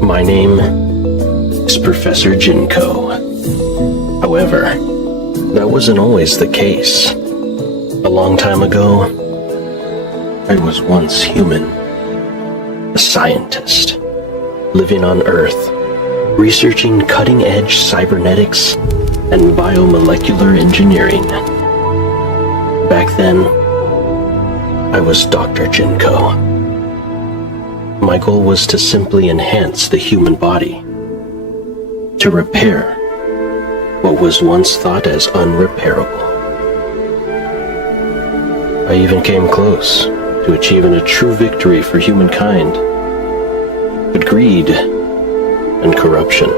My name is Professor Jinko. However, that wasn't always the case. A long time ago, I was once human, a scientist, living on Earth, researching cutting-edge cybernetics and biomolecular engineering. Back then, I was Dr. Jinko. My goal was to simply enhance the human body, to repair what was once thought as unrepairable. I even came close to achieving a true victory for humankind, but greed and corruption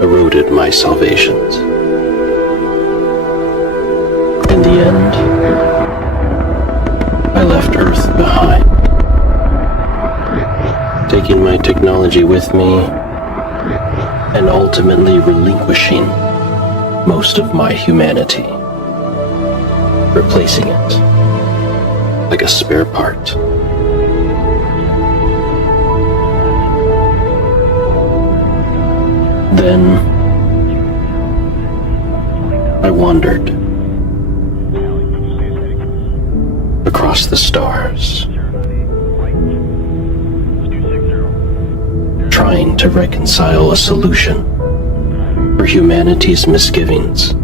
eroded my salvations. In the end, I left Earth behind, taking my technology with me and ultimately relinquishing most of my humanity, replacing it like a spare part. Then I wandered across the stars, trying to reconcile a solution for humanity's misgivings.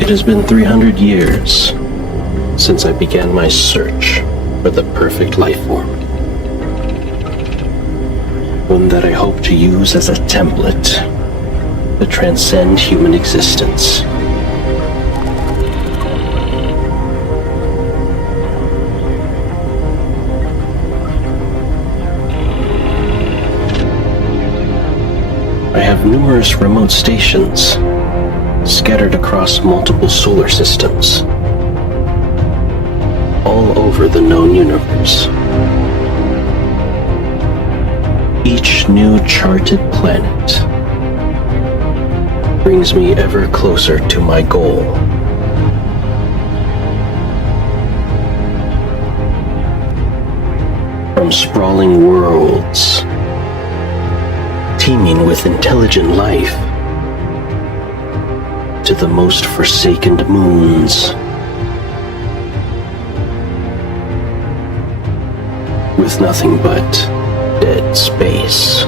It has been 300 years since I began my search for the perfect life form. One that I hope to use as a template to transcend human existence. I have numerous remote stations scattered across multiple solar systems, all over the known universe. Each new charted planet brings me ever closer to my goal. From sprawling worlds teeming with intelligent life to the most forsaken moons with nothing but dead space.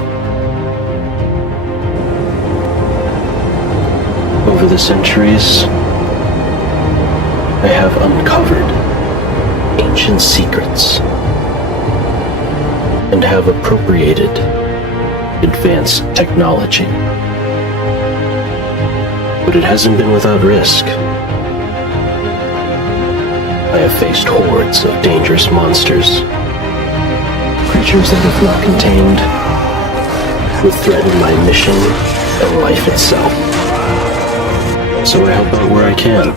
Over the centuries, I have uncovered ancient secrets and have appropriated advanced technology. But it hasn't been without risk. I have faced hordes of dangerous monsters, creatures that, if not contained, would threaten my mission and life itself. So I help out where I can,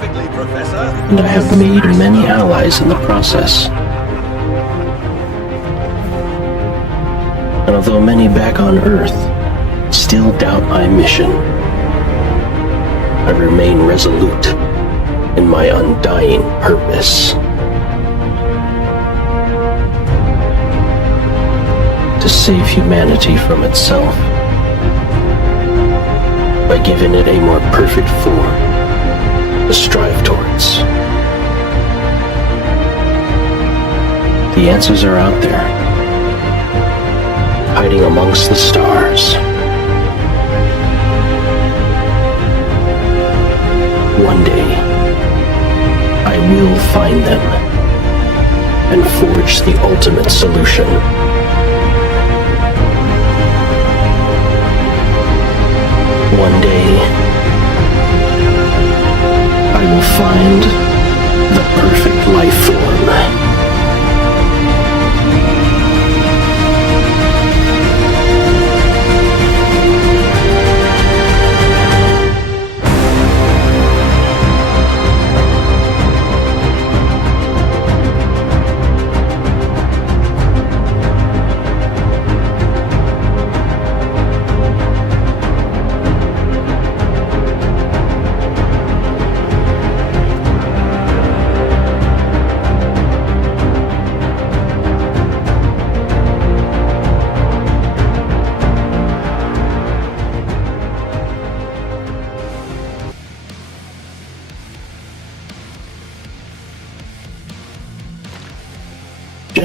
and I have made many allies in the process. And although many back on Earth still doubt my mission, I remain resolute in my undying purpose to save humanity from itself by giving it a more perfect form to strive towards. The answers are out there, hiding amongst the stars. One day, I will find them and forge the ultimate solution. One day, I will find the perfect life form.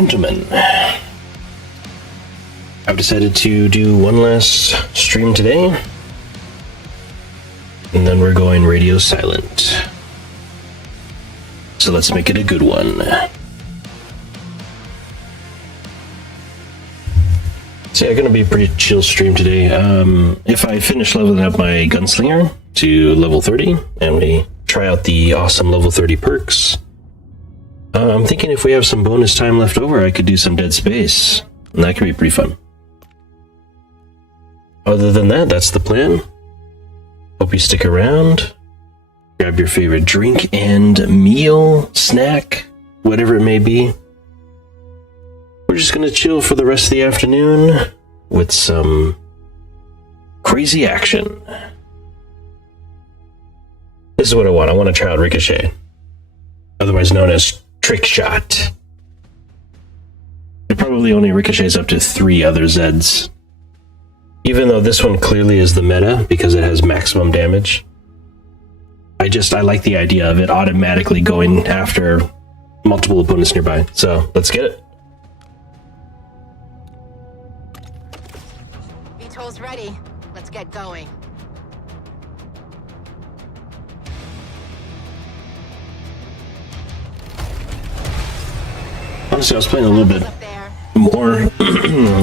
gentlemen, I've decided to do one last stream today, and then we're going radio silent. So let's make it a good one. So yeah, gonna be a pretty chill stream today. If I finish leveling up my gunslinger to level 30, and we try out the awesome level 30 perks, I'm thinking if we have some bonus time left over, I could do some Dead Space, and that could be pretty fun. Other than that, that's the plan. Hope you stick around. Grab your favorite drink and meal, snack, whatever it may be. We're just gonna chill for the rest of the afternoon with some crazy action. This is what I want. I want to try out Ricochet, otherwise known as Trick Shot. It probably only ricochets up to 3 other Zeds. Even though this one clearly is the meta because it has maximum damage. I like the idea of it automatically going after multiple opponents nearby. So let's get it. VTOL's ready. Let's get going. Honestly, I was playing a little bit more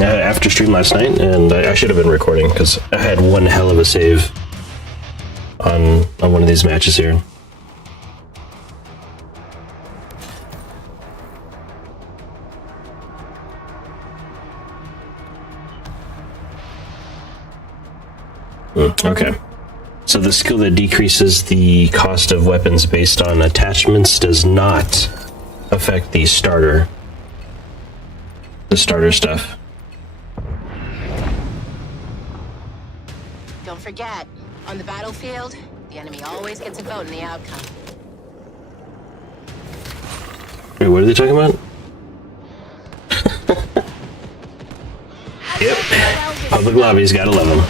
after stream last night, and I should have been recording because I had one hell of a save on one of these matches here. Okay. So the skill that decreases the cost of weapons based on attachments does not affect the starter stuff. Don't forget, on the battlefield, the enemy always gets a vote in the outcome. Wait, what are they talking about? Yep. Public lobbies, gotta love them.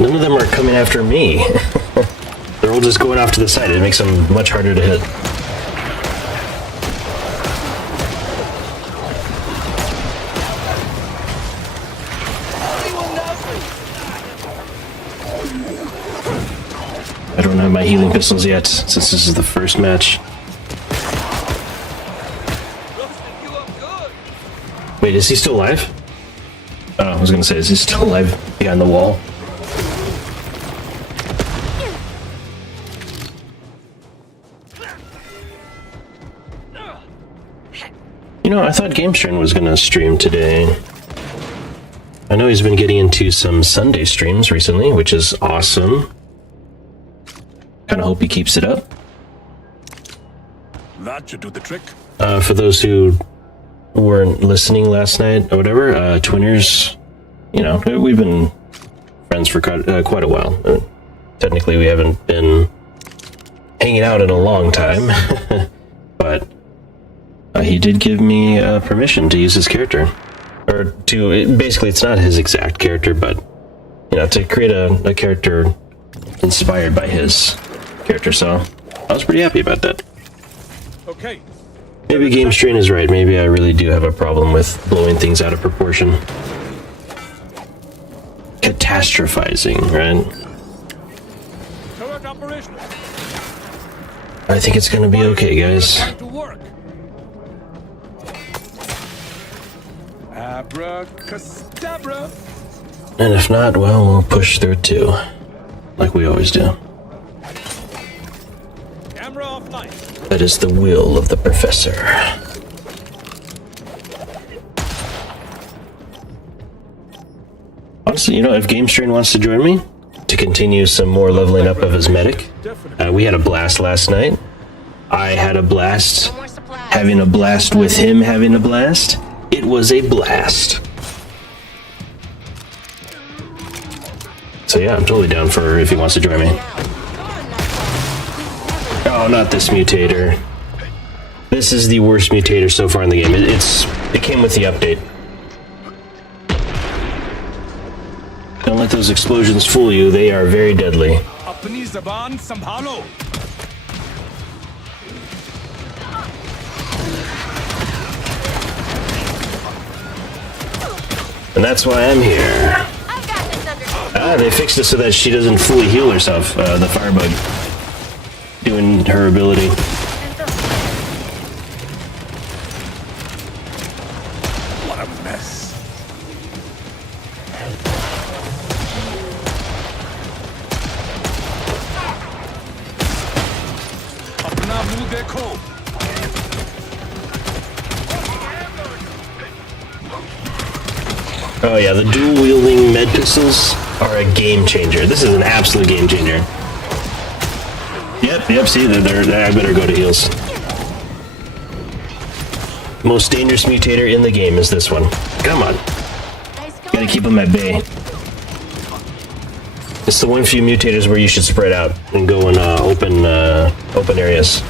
None of them are coming after me. They're all just going off to the side. It makes them much harder to hit. I don't have my healing pistols yet, since this is the first match. Wait, is he still alive? Oh, I was gonna say, is he still alive behind the wall? You know, I thought GameStream was gonna stream today. I know he's been getting into some Sunday streams recently, which is awesome. Kinda hope he keeps it up. That should do the trick. For those who weren't listening last night or whatever, Twinners, you know, we've been friends for quite a while. Technically, we haven't been hanging out in a long time, but he did give me permission to use his character. Or to, basically it's not his exact character, but, you know, to create a character inspired by his character, so I was pretty happy about that. Okay. Maybe GameStrain is right, maybe I really do have a problem with blowing things out of proportion. Catastrophizing, right? Turret operational. I think it's gonna be okay, guys. Back to work. Abracadabra. And if not, well, we'll push through it too. Like we always do. Camera offline. That is the will of the Professor. Honestly, you know, if Game Strain wants to join me to continue some more leveling up of his medic, we had a blast last night. I had a blast No more supplies. having a blast with him having a blast. It was a blast. So yeah, I'm totally down for if he wants to join me. Oh, not this mutator. This is the worst mutator so far in the game. It came with the update. Don't let those explosions fool you. They are very deadly. Apni zaban sambhalo. And that's why I'm here. I've got this under control. They fixed it so that she doesn't fully heal herself, the firebug. Doing her ability. What a mess. Apna muh dekho. Oh yeah, the dual-wielding med pistols are a game changer. This is an absolute game changer. Yep, see, I better go to heals. Most dangerous mutator in the game is this one. Come on. Nice going. Gotta keep them at bay. It's the one few mutators where you should spread out and go in open areas.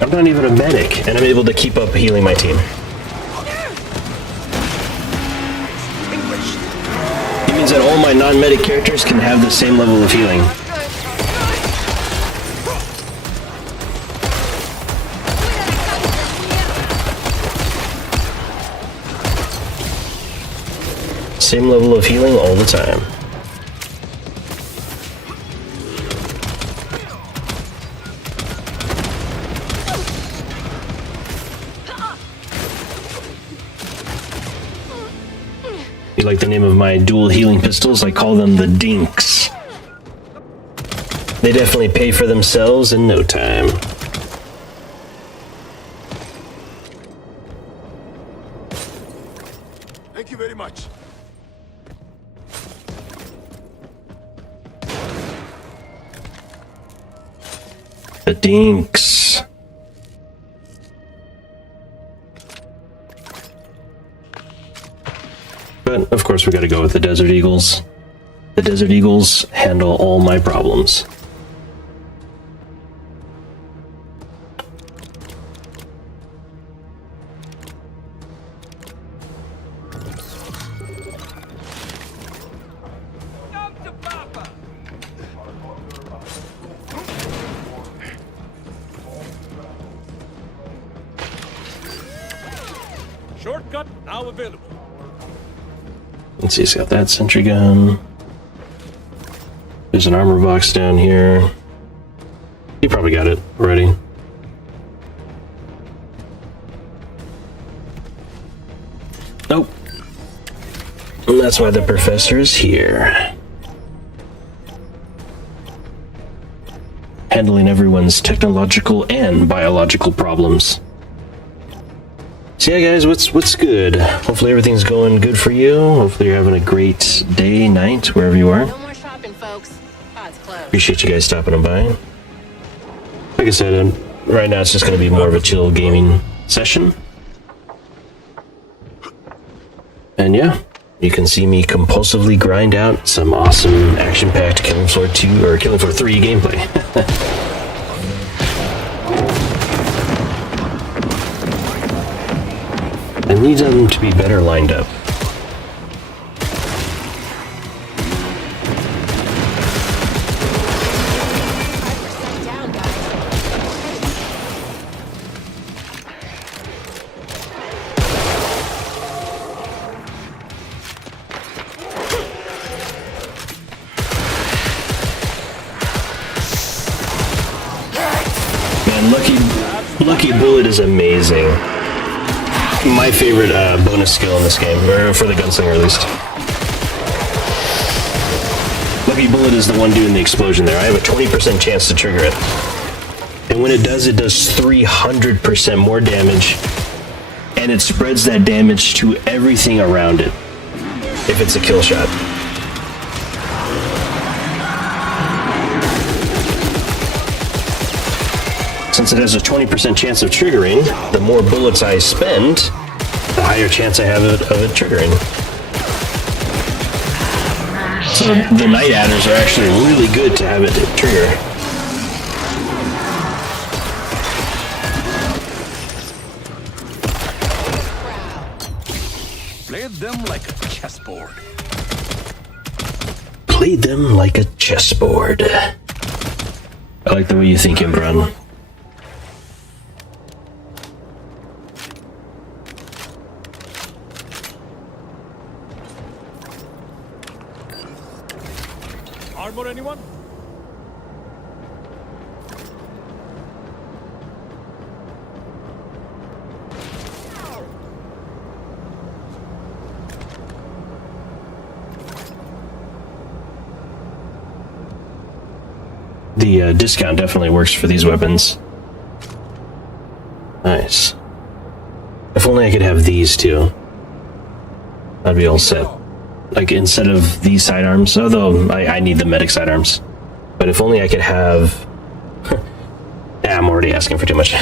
I'm not even a medic, and I'm able to keep up healing my team. It means that all my non-medic characters can have the same level of healing. Same level of healing all the time. You like the name of my dual healing pistols? I call them the Dinks. They definitely pay for themselves in no time. Thank you very much. The Dinks. But, of course, we gotta go with the Desert Eagles. The Desert Eagles handle all my problems. Shortcut now available. Let's see, he's got that sentry gun. There's an armor box down here. He probably got it already. Nope. And that's why the professor is here. Handling everyone's technological and biological problems. So yeah, guys, what's good? Hopefully everything's going good for you. Hopefully you're having a great day, night, wherever you are. No more shopping, folks. Pod's closed. Appreciate you guys stopping by. Like I said, right now it's just going to be more of a chill gaming session. And yeah, you can see me compulsively grind out some awesome action-packed Killing Floor 2 or Killing Floor 3 gameplay. I need them to be better lined up. Down, guys. Lucky Bullet is amazing. My favorite bonus skill in this game, or for the gunslinger at least. Lucky Bullet is the one doing the explosion there. I have a 20% chance to trigger it. And when it does 300% more damage, and it spreads that damage to everything around it, if it's a kill shot. Since it has a 20% chance of triggering, the more bullets I spend, the higher chance I have of it triggering. So the Night Adders are actually really good to have it trigger. Played them like a chessboard. Played them like a chessboard. I like the way you think, Imran. Armor, anyone? The discount definitely works for these weapons. Nice. If only I could have these two. I'd be all set. Like, instead of these sidearms, although I need the medic sidearms. But if only I could have... Yeah, I'm already asking for too much.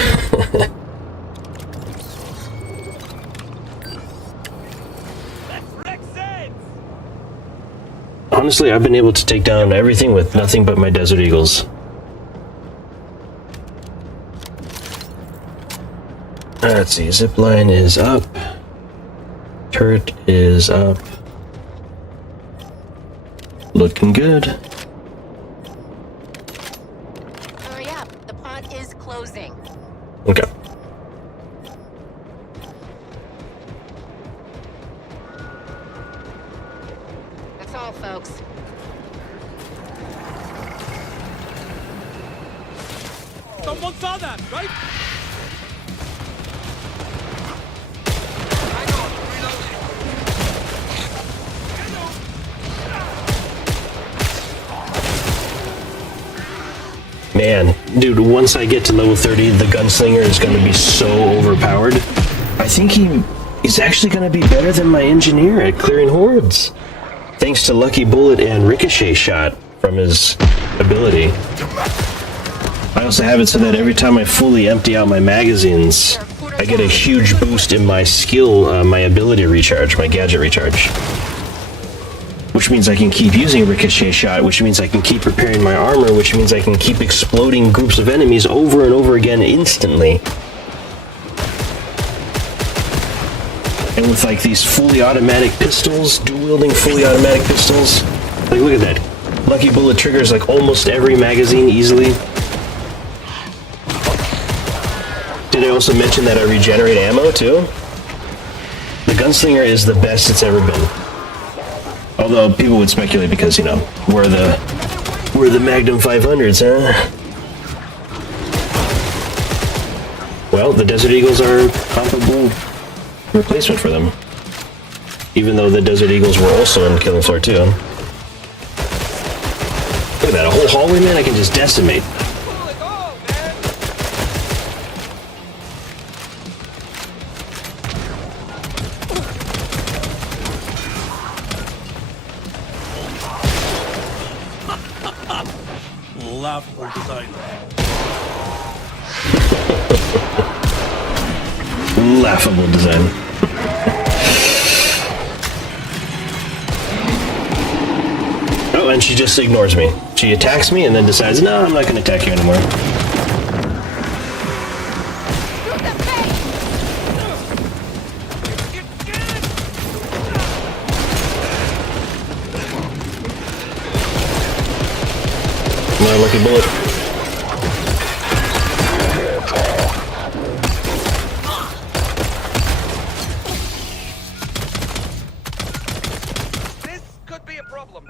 Honestly, I've been able to take down everything with nothing but my Desert Eagles. Let's see, zipline is up. Turret is up. Looking good. Hurry up, the pod is closing. Okay. That's all, folks. Someone saw that, right? Man, dude, once I get to level 30, the gunslinger is going to be so overpowered. I think he's actually going to be better than my engineer at clearing hordes. Thanks to Lucky Bullet and Ricochet Shot from his ability. I also have it so that every time I fully empty out my magazines, I get a huge boost in my skill, my ability recharge, my gadget recharge. Which means I can keep using Ricochet Shot, which means I can keep repairing my armor, which means I can keep exploding groups of enemies over and over again instantly. And with like these fully automatic pistols, dual-wielding fully automatic pistols, like look at that. Lucky Bullet triggers like almost every magazine easily. Did I also mention that I regenerate ammo too? The gunslinger is the best it's ever been. Although people would speculate because, you know, we're the Magnum 500s, huh? Well, the Desert Eagles are a comparable replacement for them. Even though the Desert Eagles were also in Killing Floor 2. Look at that, a whole hallway, man, I can just decimate. Laughable design. Laughable design. Oh, and she just ignores me. She attacks me and then decides, no, I'm not going to attack you anymore. Come on, Lucky Bullet. This could be a problem.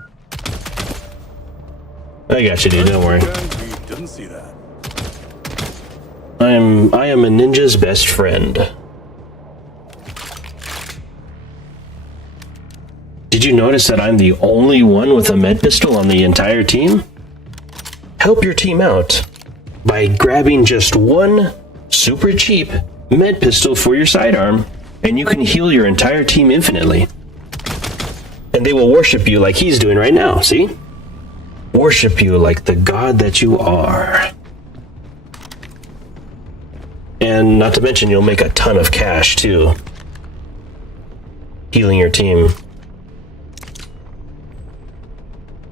I got you, dude. Don't worry. We didn't see that. I am a ninja's best friend. Did you notice that I'm the only one with a med pistol on the entire team? Help your team out by grabbing just one super cheap med pistol for your sidearm, and you can heal your entire team infinitely. And they will worship you like he's doing right now, see? Worship you like the god that you are. And not to mention, you'll make a ton of cash, too. Healing your team.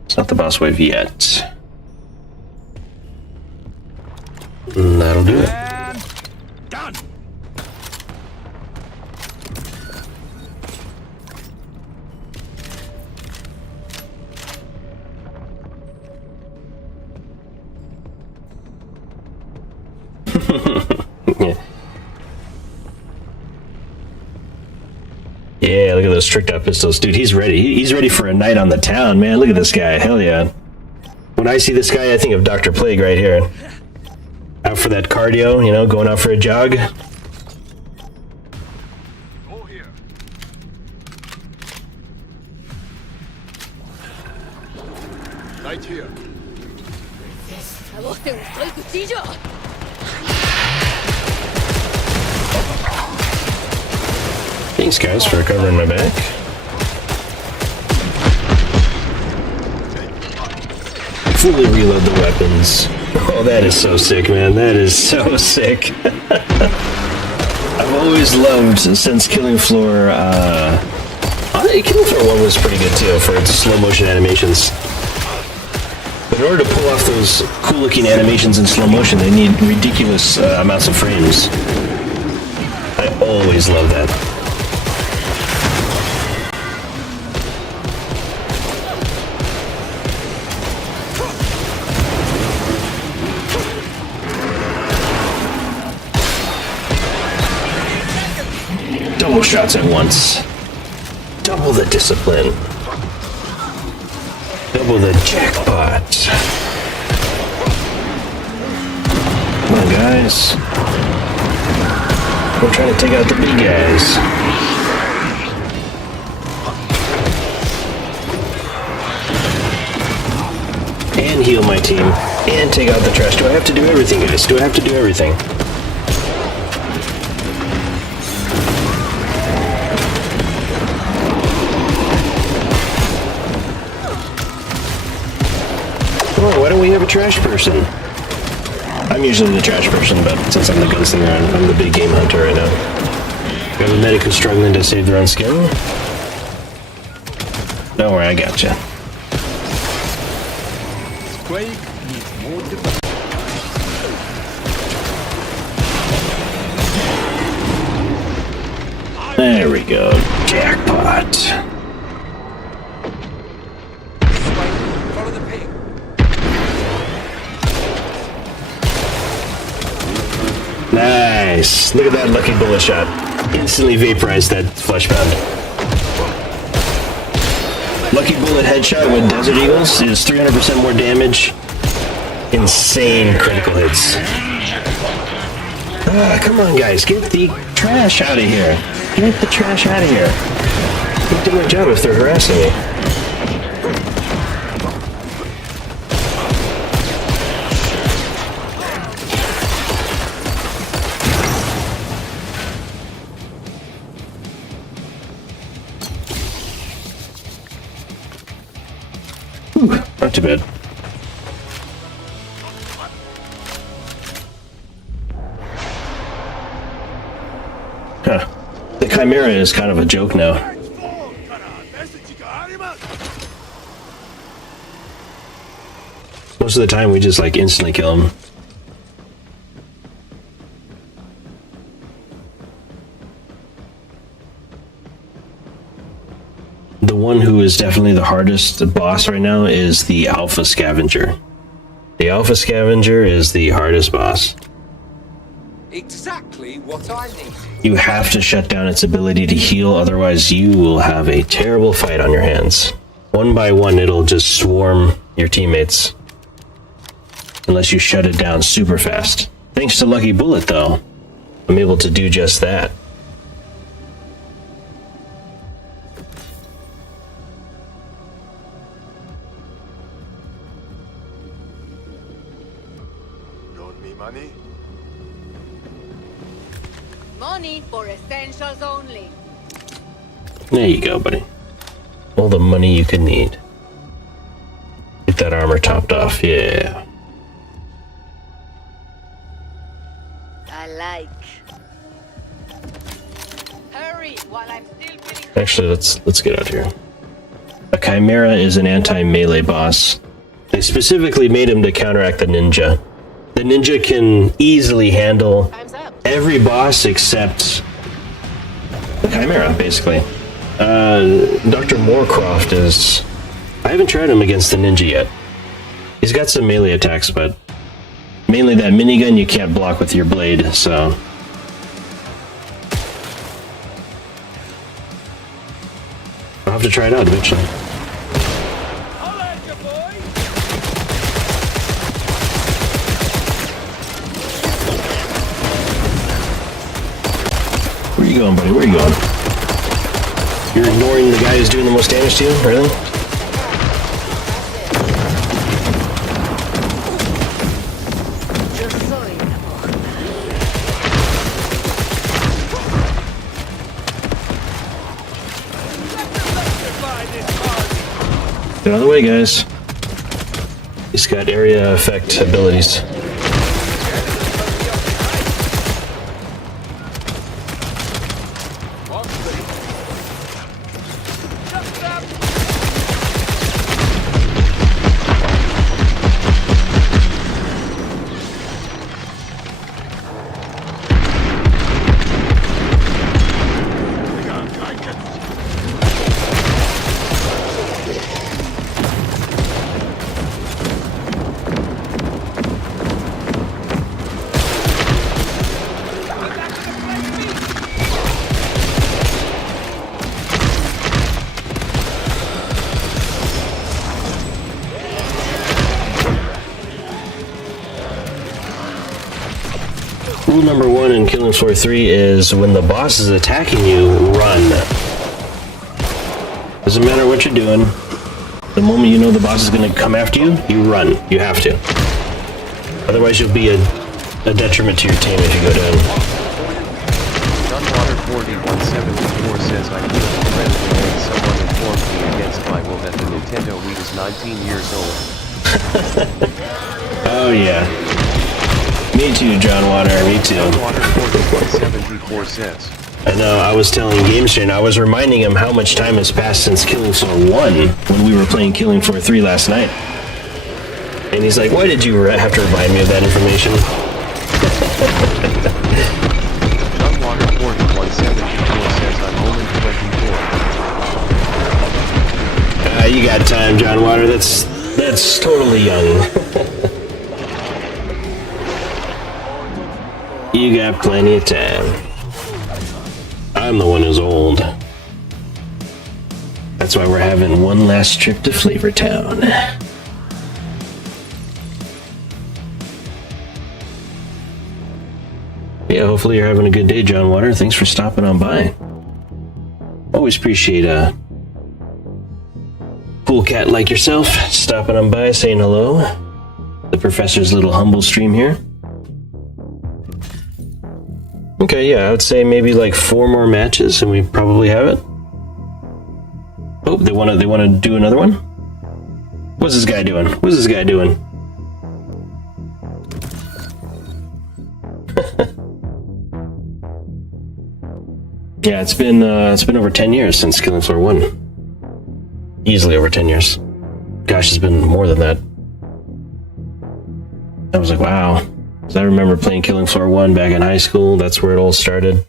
It's not the boss wave yet. And that'll do it. And done. Yeah, look at those tricked out pistols. Dude, he's ready. He's ready for a night on the town, man. Look at this guy. Hell yeah. When I see this guy, I think of Dr. Plague right here. Out for that cardio, you know, going out for a jog. Go here. Right here. Thanks, guys, for covering my back. Fully reload the weapons. Oh, that is so sick, man. That is so sick. I've always loved, since Killing Floor, Killing Floor 1 was pretty good, too, for its slow motion animations. But in order to pull off those cool-looking animations in slow motion, they need ridiculous amounts of frames. I always love that. Double shots at once. Double the discipline. Double the jackpot. Come on, guys. We're trying to take out the big guys. And heal my team. And take out the trash. Do I have to do everything, guys? Do I have to do everything? Oh, why don't we have a trash person? I'm usually the trash person, but since I'm the gunslinger, I'm the big game hunter right now. We have a medic who's struggling to save their own skin. Don't worry, I gotcha. Quake needs more development. There we go. Jackpot. Follow the pig. Nice. Look at that lucky bullet shot. Instantly vaporized that flesh pound. Lucky bullet headshot with Desert Eagles is 300% more damage. Insane critical hits. Ah, come on, guys. Get the trash out of here. Get the trash out of here. Can't do my job if they're harassing me. Not too bad. Huh. The Chimera is kind of a joke now. Most of the time we just like instantly kill him. The one who is definitely the hardest boss right now is the Alpha Scavenger. The Alpha Scavenger is the hardest boss. Exactly what I need. You have to shut down its ability to heal, otherwise you will have a terrible fight on your hands. One by one, it'll just swarm your teammates. Unless you shut it down super fast. Thanks to Lucky Bullet, though, I'm able to do just that. Loan me money? Money for essentials only. There you go, buddy. All the money you could need. Get that armor topped off, yeah. I like. Hurry while I'm still feeling. Actually, let's get out here. A Chimera is an anti-melee boss. They specifically made him to counteract the ninja. The ninja can easily handle Time's up. every boss except the Chimera, basically. Dr. Moorcroft is... I haven't tried him against the ninja yet. He's got some melee attacks, but mainly that minigun you can't block with your blade, so... I'll have to try it out eventually. I'll let you, boy! Where you going, buddy? Where you going? You're ignoring the guy who's doing the most damage to you? Really? Get out of the way, guys. He's got area effect abilities. Rule number 1 in Killing Floor 3 is when the boss is attacking you, run. Doesn't matter what you're doing. The moment you know the boss is going to come after you, you run. You have to. Otherwise you'll be a detriment to your team if you go down. Gunwater 4174 says I feel incredibly late. Someone informed me against my will that the Nintendo Wii is 19 years old. Oh yeah. Me too, John Water, me too. Gunwater 4174 says. I know, I was telling GameStrain, I was reminding him how much time has passed since Killing Floor 1 when we were playing Killing Floor 3 last night. And he's like, why did you have to remind me of that information? Gunwater 4174 says I'm only 24. You got time, John Water, that's totally young. You got plenty of time. I'm the one who's old. That's why we're having one last trip to Flavor Town. Yeah, hopefully you're having a good day, John Water. Thanks for stopping on by. Always appreciate a cool cat like yourself stopping on by, saying hello. The Professor's little humble stream here. Okay, yeah, I would say maybe like 4 more matches and we probably have it. Oh, they wanna do another one? What's this guy doing? What's this guy doing? Yeah, it's been over 10 years since Killing Floor 1. Easily over 10 years. Gosh, it's been more than that. I was like, wow. 'Cause I remember playing Killing Floor 1 back in high school. That's where it all started.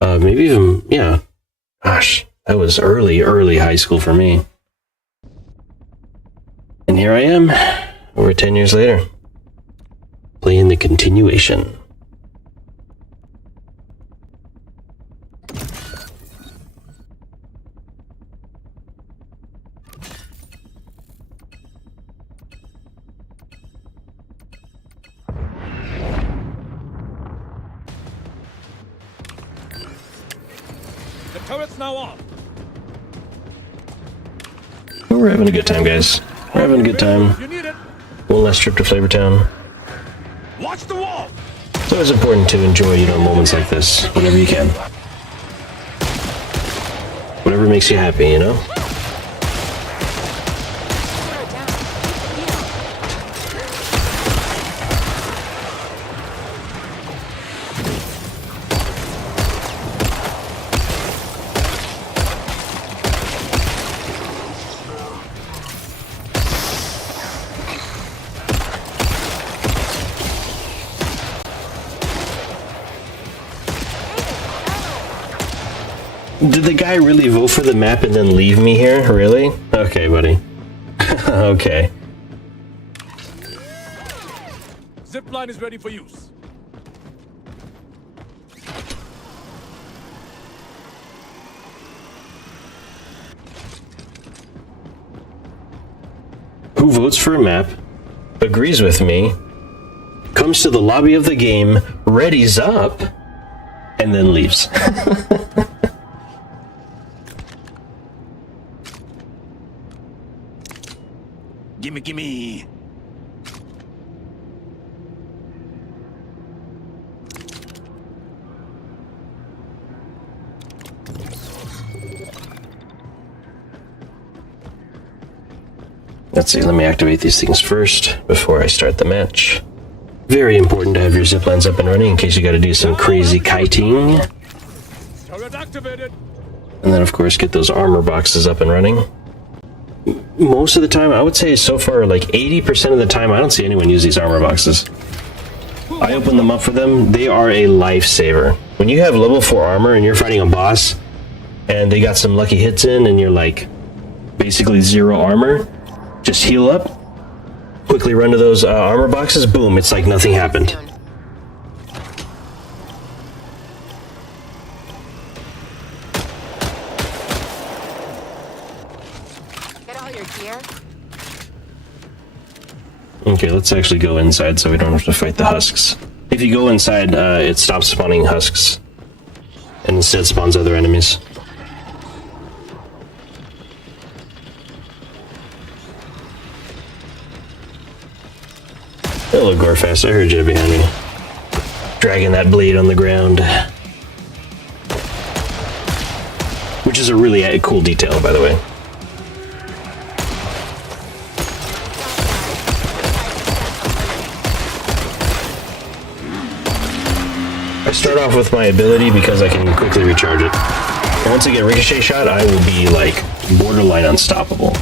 Maybe even, yeah. Gosh, that was early high school for me. And here I am, over 10 years later, playing the continuation. The turret's now on. We're having a good time, guys. We're having a good time. You need it. One last trip to Flavortown. Watch the wall. It's always important to enjoy, you know, moments like this whenever you can. Whatever makes you happy, you know? Did the guy really vote for the map and then leave me here? Really? Okay, buddy. Okay. Zipline is ready for use. Who votes for a map, agrees with me, comes to the lobby of the game, readies up, and then leaves. Gimme, gimme. Let's see, let me activate these things first before I start the match. Very important to have your ziplines up and running in case you gotta do some crazy kiting. Turret activated. And then, of course, get those armor boxes up and running. Most of the time, I would say so far, like 80% of the time, I don't see anyone use these armor boxes. I open them up for them. They are a lifesaver. When you have level 4 armor and you're fighting a boss, and they got some lucky hits in, and you're like, basically 0 armor, just heal up, quickly run to those armor boxes, boom, it's like nothing happened. Get all your gear. Okay, let's actually go inside so we don't have to fight the husks. If you go inside, it stops spawning husks, and instead spawns other enemies. Hello, Gorefast. I heard you behind me. Dragging that blade on the ground. Which is a really cool detail, by the way. I start off with my ability because I can quickly recharge it. And once I get ricochet shot, I will be, like, borderline unstoppable.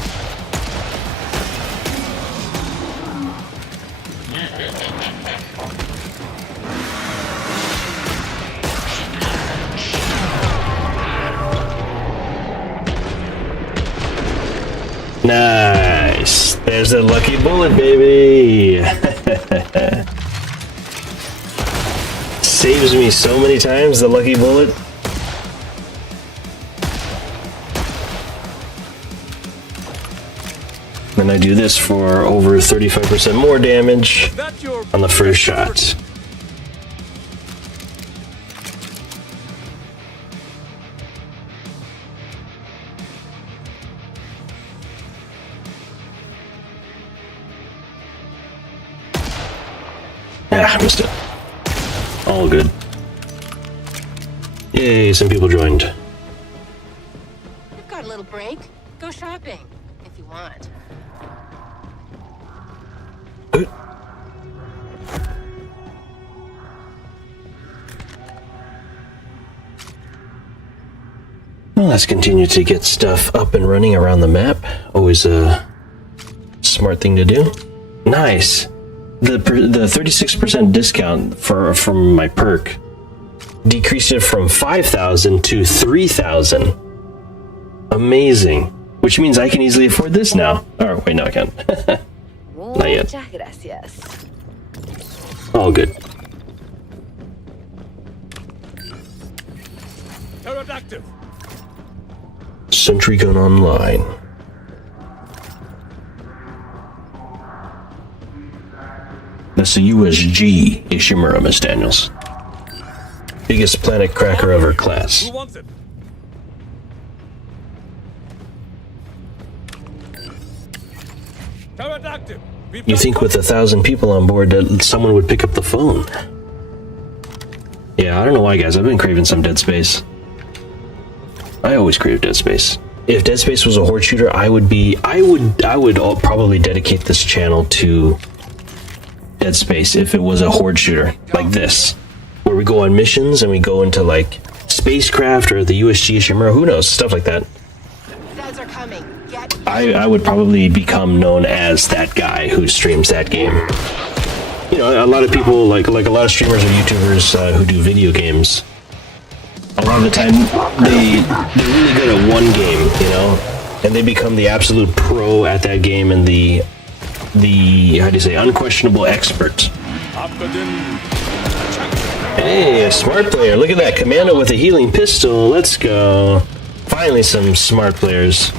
Nice. There's the lucky bullet, baby. Saves me so many times, the lucky bullet. And I do this for over 35% more damage on the first shot. Ah, missed it. All good. Yay, some people joined. You've got a little break. Go shopping, if you want. Well, let's continue to get stuff up and running around the map. Always a smart thing to do. Nice. The 36% discount from my perk decreased it from 5,000 to 3,000. Amazing. Which means I can easily afford this now. Oh, wait, no, I can't. Not yet. Muchas gracias. All good. Turret active. Sentry gun online. That's the USG Ishimura, Miss Daniels. Biggest planet cracker of her class. Who wants it? Pterodactyl! You think with 1,000 people on board that someone would pick up the phone? Yeah, I don't know why, guys. I've been craving some Dead Space. I always crave Dead Space. If Dead Space was a horde shooter, I would probably dedicate this channel to Dead Space if it was a horde shooter like this, where we go on missions and we go into like spacecraft or the USG Shimura, who knows, stuff like that. Feds are coming. Get I would probably become known as that guy who streams that game. You know, a lot of people, like a lot of streamers or YouTubers who do video games, a lot of the time they're really good at one game, you know, and they become the absolute pro at that game and the how do you say, unquestionable expert. After them. Hey, a smart player. Look at that. Commando with a healing pistol. Let's go. Finally some smart players.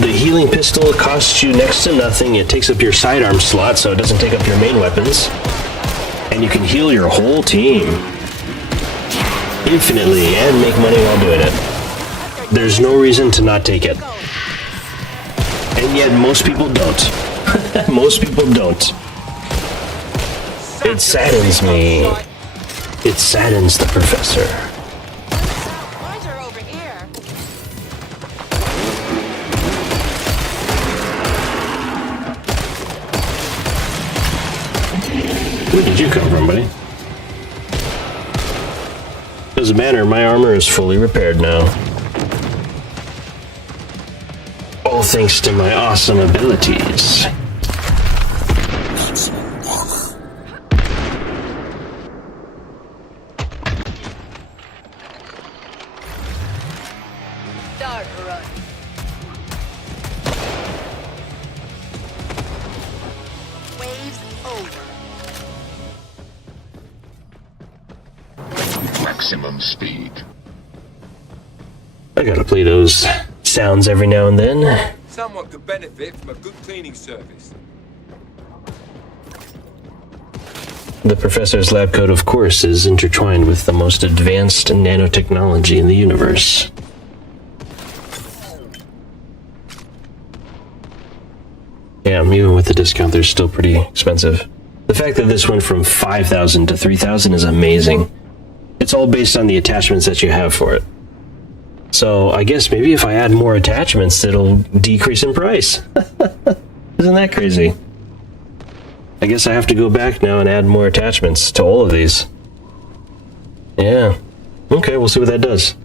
The healing pistol costs you next to nothing. It takes up your sidearm slot, so it doesn't take up your main weapons. And you can heal your whole team infinitely and make money while doing it. There's no reason to not take it. And yet most people don't. Most people don't. It saddens me. It saddens the professor. Mines are over here. Where did you come from, buddy? Doesn't matter, my armor is fully repaired now. All thanks to my awesome abilities. Start run. Waves over. Maximum speed. I gotta play those sounds every now and then. Someone could benefit from a good cleaning service. The professor's lab coat, of course, is intertwined with the most advanced nanotechnology in the universe. Yeah, even with the discount, they're still pretty expensive. The fact that this went from 5,000 to 3,000 is amazing. It's all based on the attachments that you have for it. So I guess maybe if I add more attachments, it'll decrease in price. Isn't that crazy? I guess I have to go back now and add more attachments to all of these. Yeah. Okay, we'll see what that does.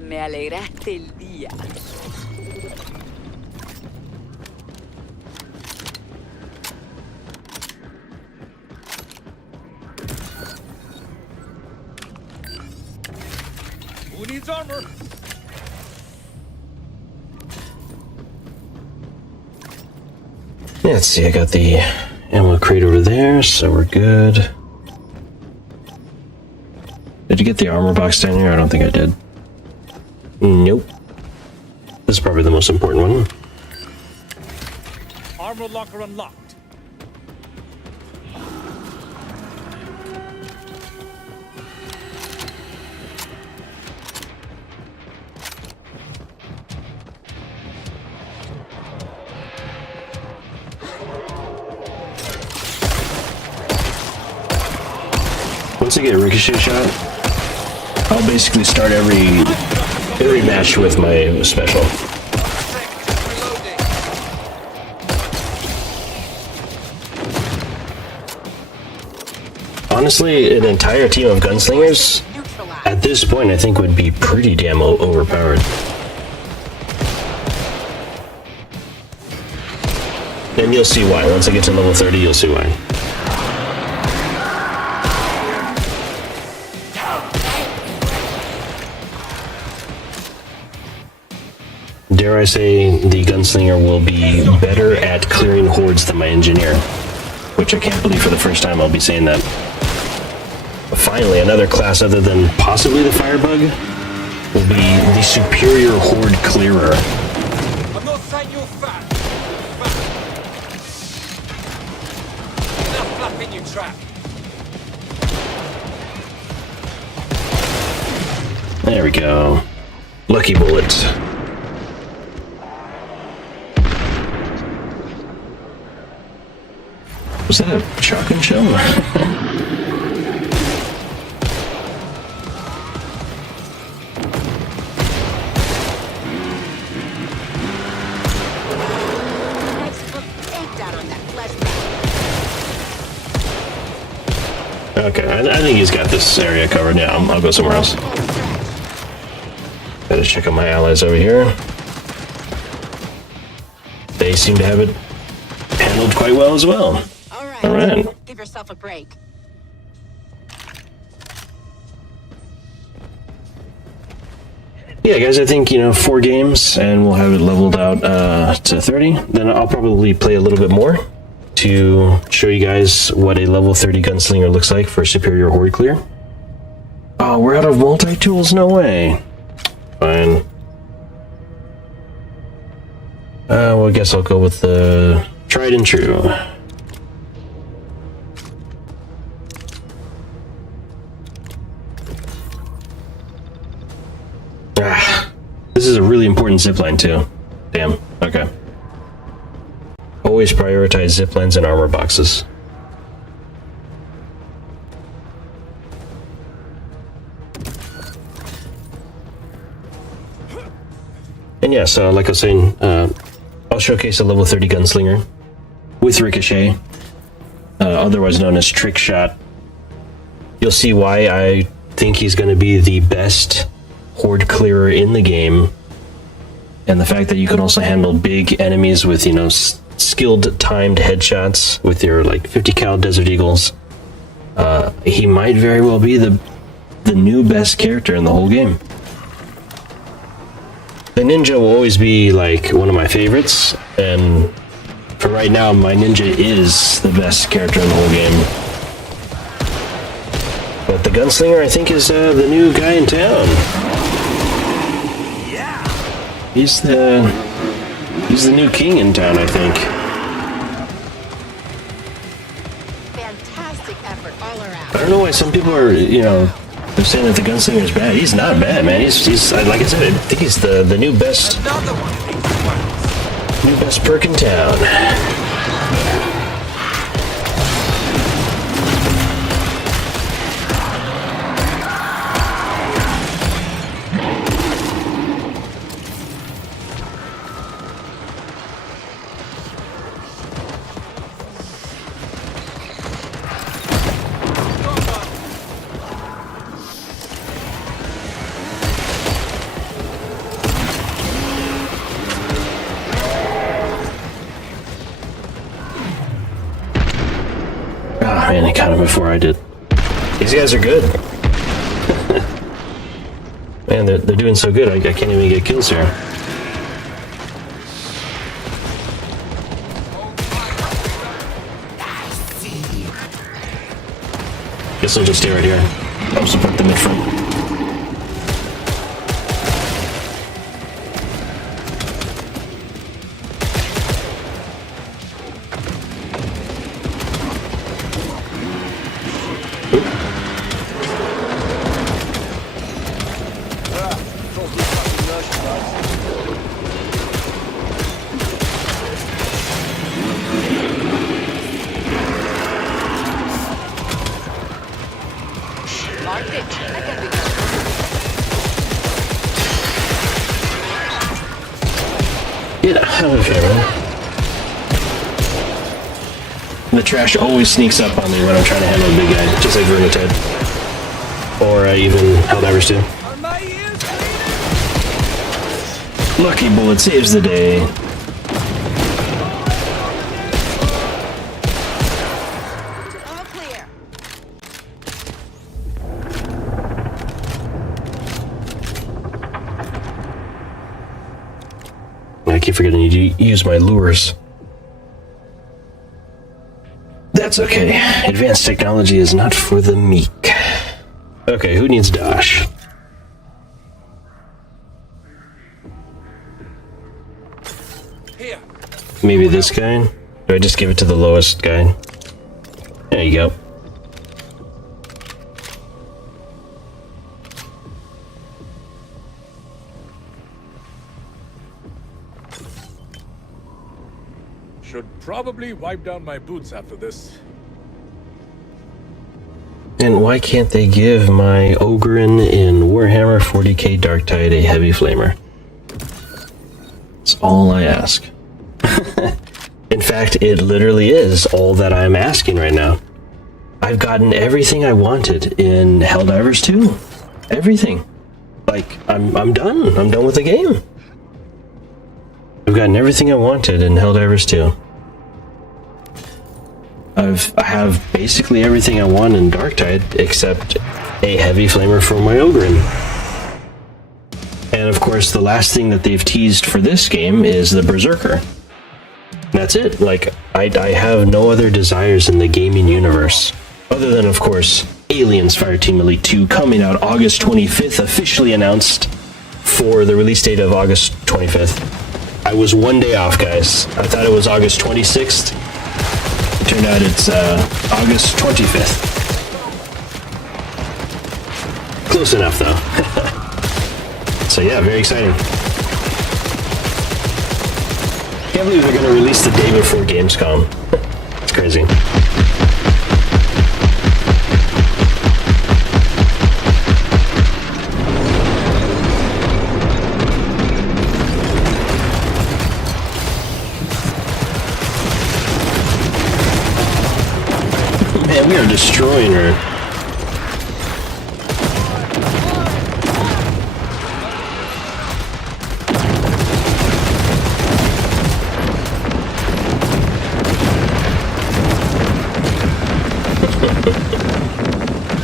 Me alegraste el día. Who needs armor? Yeah, let's see, I got the ammo crate over there, so we're good. Did you get the armor box down here? I don't think I did. Nope. This is probably the most important one. Armor locker unlocked. Once I get a ricochet shot, I'll basically start every match with my special. Honestly, an entire team of gunslingers at this point I think would be pretty damn overpowered. And you'll see why. Once I get to level 30, you'll see why. Dare I say, the gunslinger will be better at clearing hordes than my engineer. Which I can't believe for the first time I'll be saying that. But finally, another class other than possibly the firebug will be the superior horde clearer. I'm not saying you're fat. Enough flapping, you trap. There we go. Lucky bullets. Was that a shotgun shell? Textbook takedown on that flesh Okay, I think he's got this area covered. Yeah, I'll go somewhere else. Gotta check out my allies over here. They seem to have it handled quite well as well. All All right. Give yourself a break. Yeah, guys, I think, 4 games and we'll have it leveled out to 30. Then I'll probably play a little bit more to show you guys what a level 30 gunslinger looks like for superior horde clear. Oh, we're out of multi-tools? No way. Fine. Well, I guess I'll go with the tried and true. This is a really important zipline too. Damn. Okay. Always prioritize ziplines and armor boxes. And yeah, so like I was saying, I'll showcase a level 30 gunslinger with ricochet, otherwise known as trick shot. You'll see why I think he's going to be the best horde clearer in the game, and the fact that you can also handle big enemies with, skilled timed headshots with your 50 cal Desert Eagles. He might very well be the new best character in the whole game. The ninja will always be one of my favorites, and for right now, my ninja is the best character in the whole game. But the gunslinger, I think, is the new guy in town. He's the new king in town, I think. Fantastic effort all around. I don't know why some people are, they're saying that the gunslinger is bad. He's not bad, man. He's like I said, I think he's the new best perk in town. Ah, man, he caught him before I did. These guys are good. Man, they're doing so good, I can't even get kills here. Guess I'll just stay right here. I'll support the mid-front. Marked it. I can be Get out of here, man. The trash always sneaks up on me when I'm trying to handle a big guy, just like Vermintide. Or even Helldivers too. Lucky bullet saves the day. all clear. I keep forgetting to use my lures. That's okay. Advanced technology is not for the meek. Okay, who needs Dash? Here. Maybe this guy? Do I just give it to the lowest guy? There you go. should probably wipe down my boots after this. And why can't they give my Ogren in Warhammer 40k Darktide a heavy flamer? That's all I ask. In fact, it literally is all that I'm asking right now. I've gotten everything I wanted in Helldivers 2. Everything. Like, I'm done. I'm done with the game. I've gotten everything I wanted in Helldivers 2. I have basically everything I want in Darktide except a heavy flamer for my Ogren. And of course, the last thing that they've teased for this game is the Berserker. That's it. Like, I have no other desires in the gaming universe. Other than, of course, Aliens Fireteam Elite 2 coming out August 25th, officially announced for the release date of August 25th. I was one day off, guys. I thought it was August 26th. It turned out it's August 25th. Close enough, though. So yeah, very exciting. Can't believe they're going to release the day before Gamescom. It's crazy. Man, we are destroying her.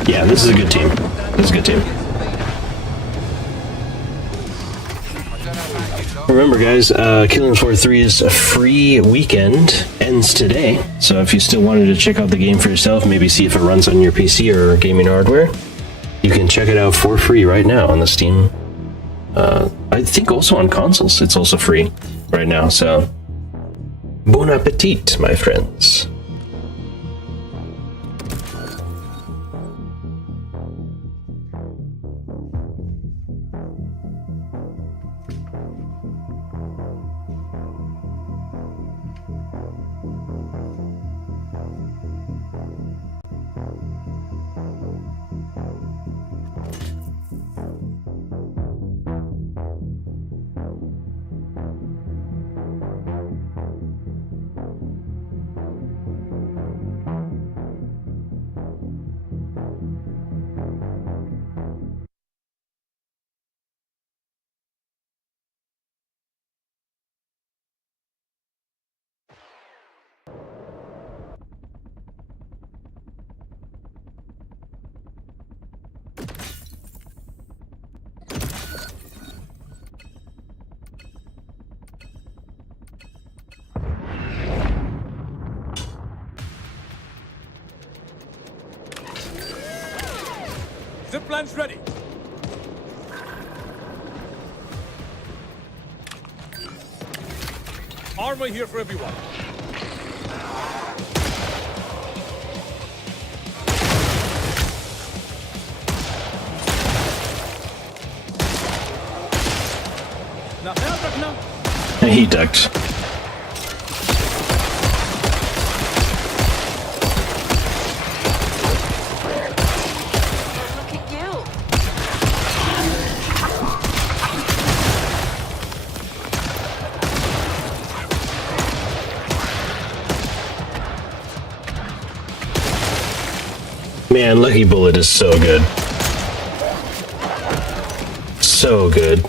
Yeah, this is a good team. This is a good team. Remember, guys, Killing Floor 3's free weekend ends today. So if you still wanted to check out the game for yourself, maybe see if it runs on your PC or gaming hardware, you can check it out for free right now on the Steam. I think also on consoles, it's also free right now. So, bon appetit, my friends. Zipline's ready. Armor here for everyone. He ducked. Look at you. Man, Lucky Bullet is so good. So good.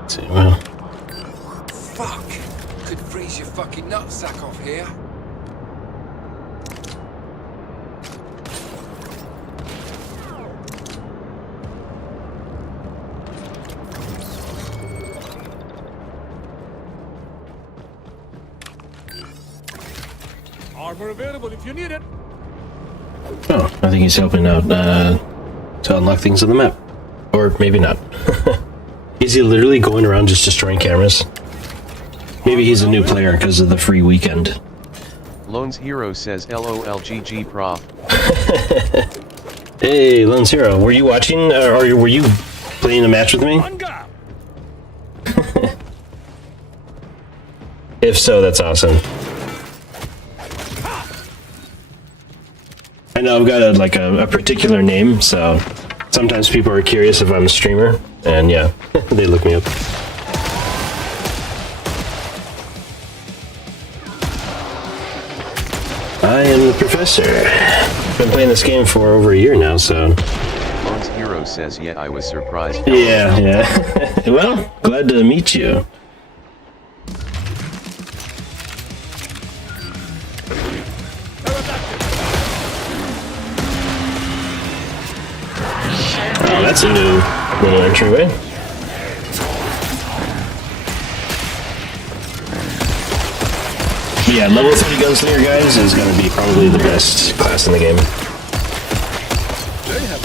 Let's see, well, Fuck! Could freeze your fucking nutsack off here. Armor available if you need it. oh, I think he's helping out to unlock things on the map. Or maybe not. Is he literally going around just destroying cameras? Maybe he's a new player because of the free weekend. Loans Hero says LOLGG prof. Hey, Lone Zero, were you watching, or were you playing a match with me? Manga! If so, that's awesome. I know I've got a particular name, so sometimes people are curious if I'm a streamer, and yeah, they look me up. I am the Professor. Been playing this game for over a year now, so... Loans Hero says yeah, I was surprised. Yeah. Well, glad to meet you. Oh, that's a new little entryway. Yeah, level 30 Gunslinger, guys, is going to be probably the best class in the game. They have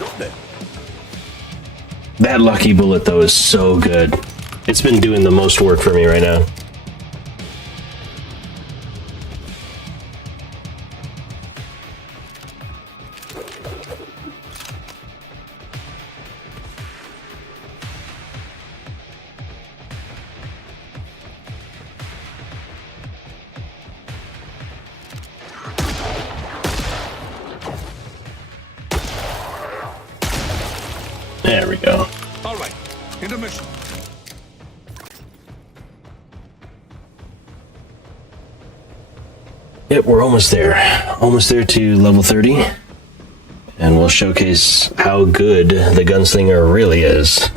don't they? That lucky bullet, though, is so good. It's been doing the most work for me right now. There we go. All right, intermission. Yep, we're almost there. Almost there to level 30. And we'll showcase how good the Gunslinger really is.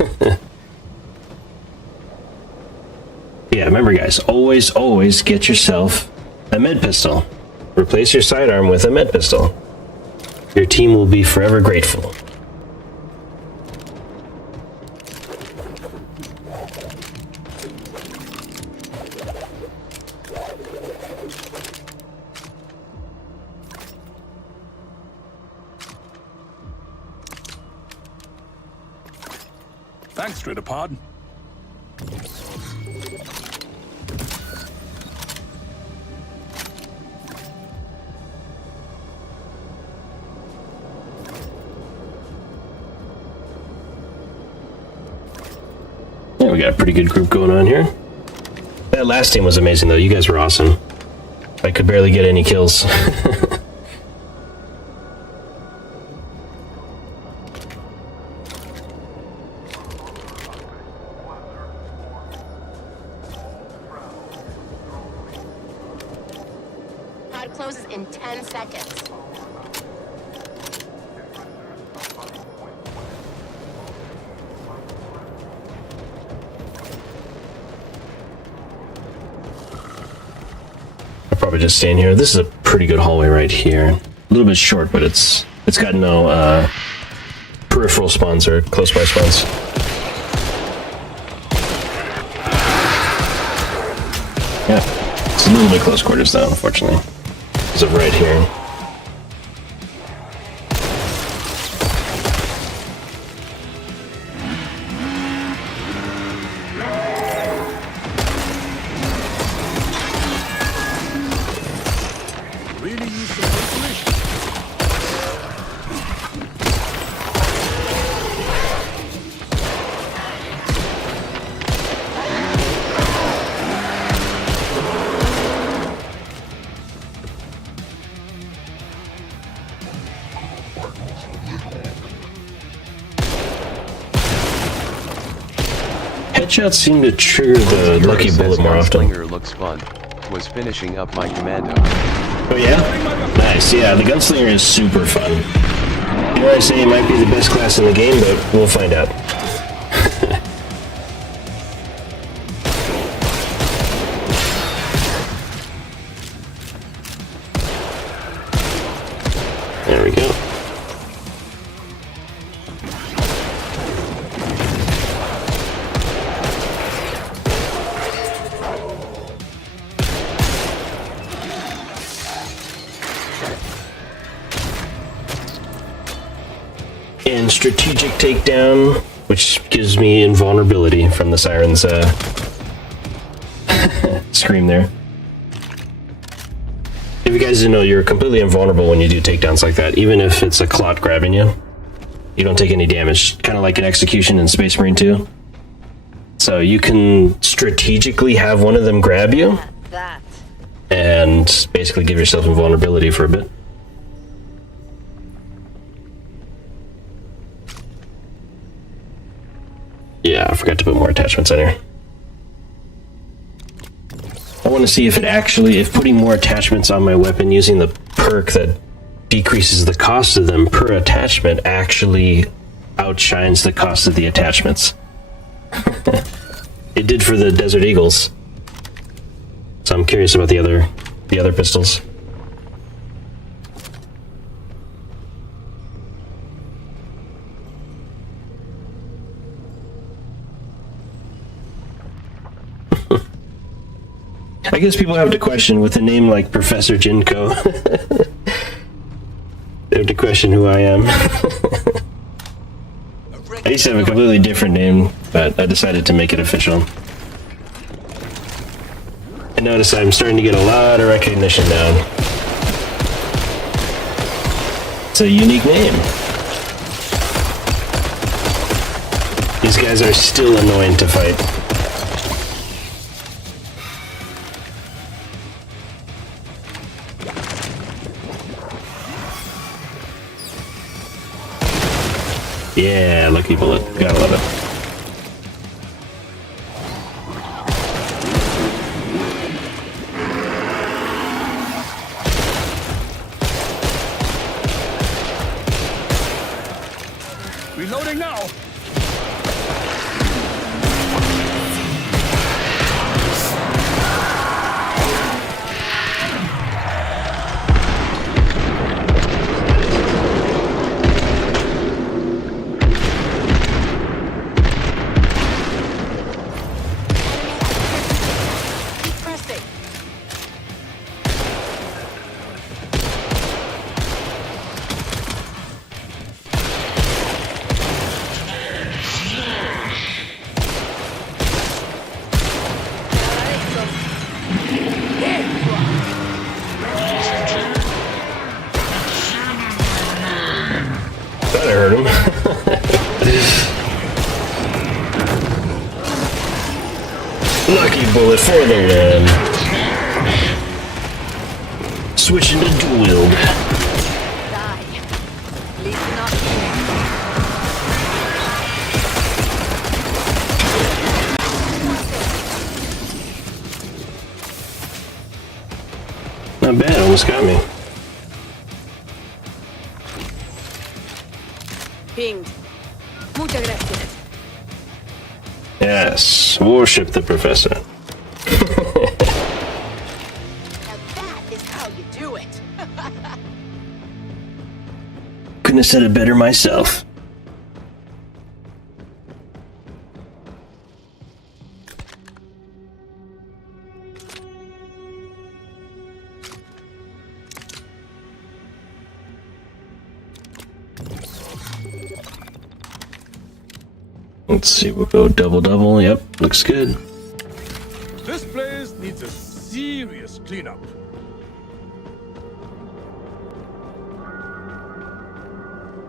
Yeah, remember guys, always get yourself a med pistol. Replace your sidearm with a med pistol. Your team will be forever grateful. Thanks, Stridapod. Yeah, we got a pretty good group going on here. That last team was amazing, though. You guys were awesome. I could barely get any kills. Pod closes in 10 seconds. I'll probably just stand here. This is a pretty good hallway right here. A little bit short, but it's got no peripheral spawns or close by spawns. Yeah, it's a little bit close quarters though, unfortunately. Because of right here. Really use some information. Headshots seem to trigger the Hero lucky says bullet more often. Gunslinger looks fun. Was finishing up my commando. Oh yeah? Nice, yeah, the Gunslinger is super fun. You know, I say it might be the best class in the game, but we'll find out. There we go. And strategic takedown, which gives me invulnerability from the Siren's scream there. If you guys didn't know, you're completely invulnerable when you do takedowns like that. Even if it's a clot grabbing you, you don't take any damage. Kind of like an execution in Space Marine 2. So you can strategically have one of them grab you and basically give yourself invulnerability for a bit. Yeah, I forgot to put more attachments in here. I want to see if if putting more attachments on my weapon using the perk that decreases the cost of them per attachment actually outshines the cost of the attachments. It did for the Desert Eagles. So I'm curious about the other pistols. I guess people have to question with a name like Professor Jinko. They have to question who I am. I used to have a completely different name, but I decided to make it official. I notice I'm starting to get a lot of recognition now. It's a unique name. These guys are still annoying to fight. Yeah, lucky bullet. Gotta love it. Reloading now. That hurt him. Lucky bullet for the win. Switching to dual wield. Not bad, almost got me. Pinged. Muchas gracias. Yes, worship the professor. Now that is how you do it. Couldn't have said it better myself. Let's see, we'll go double. Yep, looks good. This place needs a serious cleanup.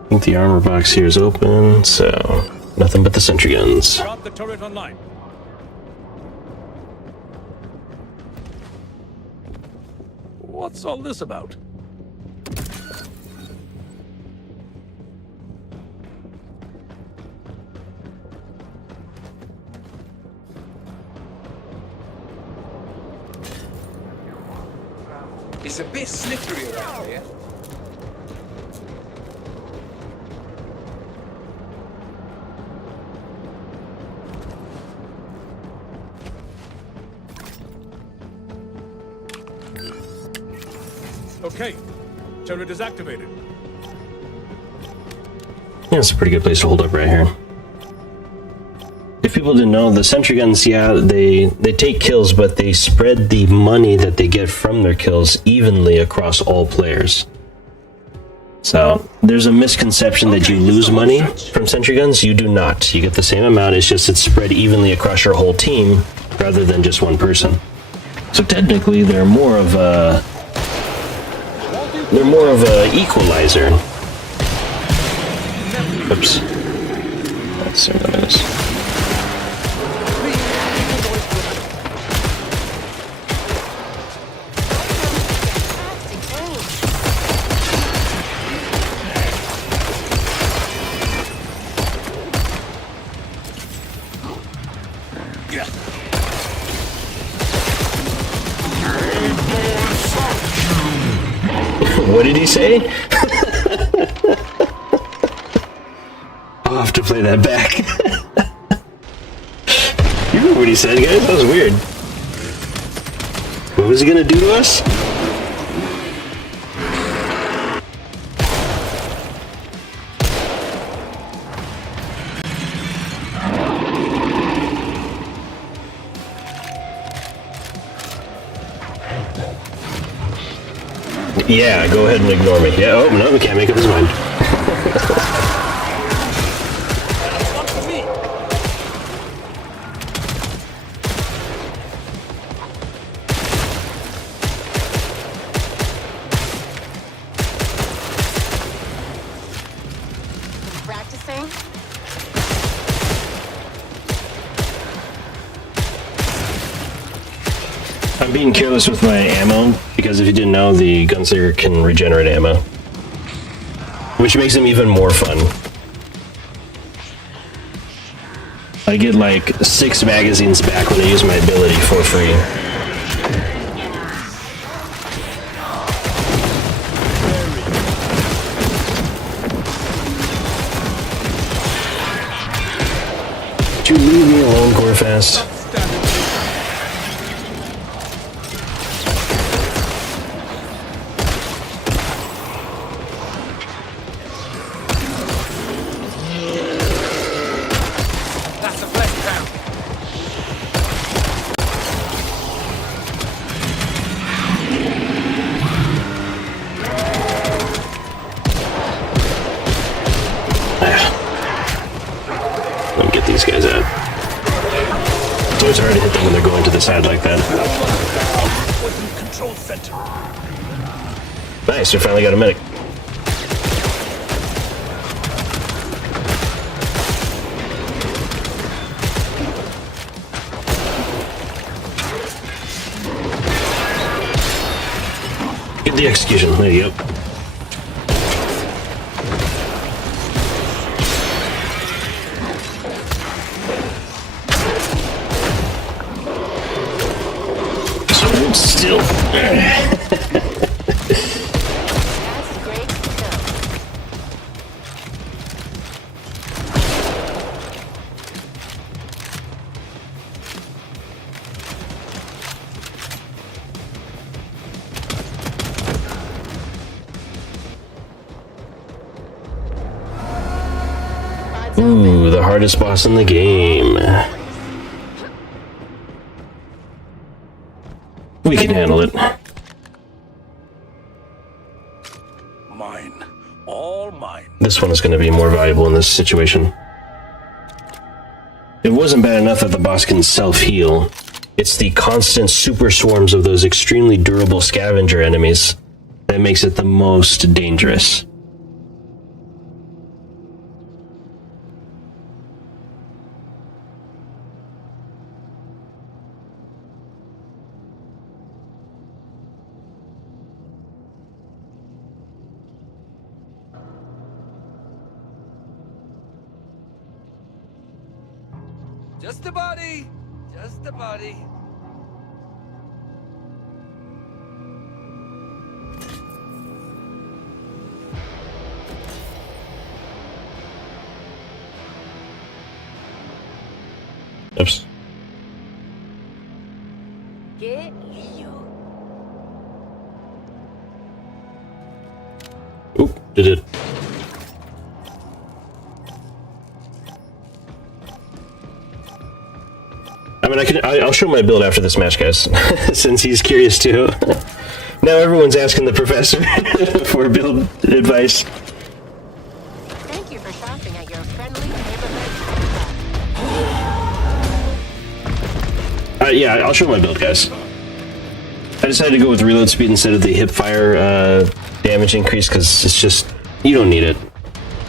I think the armor box here is open, so nothing but the sentry guns. Drop the turret online. What's all this about? It's a bit slippery around here. Okay, turret is activated. Yeah, it's a pretty good place to hold up right here. If people didn't know, the sentry guns, yeah, they take kills, but they spread the money that they get from their kills evenly across all players. So there's a misconception that you lose money from sentry guns. You do not. You get the same amount. It's just it's spread evenly across your whole team rather than just one person. So technically, they're more of a equalizer. Oops. Let's see what that is. What did he say? I'll have to play that back. You remember what he said, guys? That was weird. What was he gonna do to us? Yeah, go ahead and ignore me. Yeah, oh, no, we can't make up his mind. Practicing? I'm being careless with my ammo, because if you didn't know, the gunslinger can regenerate ammo. Which makes them even more fun. I get like 6 magazines back when I use my ability for free. Would you leave me alone, Gorefast? That's a flesh pound. Let me get these guys out. It's always hard to hit them when they're going to the side like that. Control center. Nice, we finally got a medic. Get the execution, there you go. Still. That's great stuff. Ooh, the hardest boss in the game. We can handle it. Mine. All mine. This one is going to be more valuable in this situation. It wasn't bad enough that the boss can self-heal. It's the constant super swarms of those extremely durable scavenger enemies that makes it the most dangerous. Just a body. Just a body. Oops. Get Leo. Oop, did it. I mean, I'll show my build after this match, guys, since he's curious too. Now everyone's asking the professor for build advice. Thank you for shopping at your friendly neighborhood. Yeah, I'll show my build, guys. I decided to go with reload speed instead of the hip fire damage increase because it's just, you don't need it.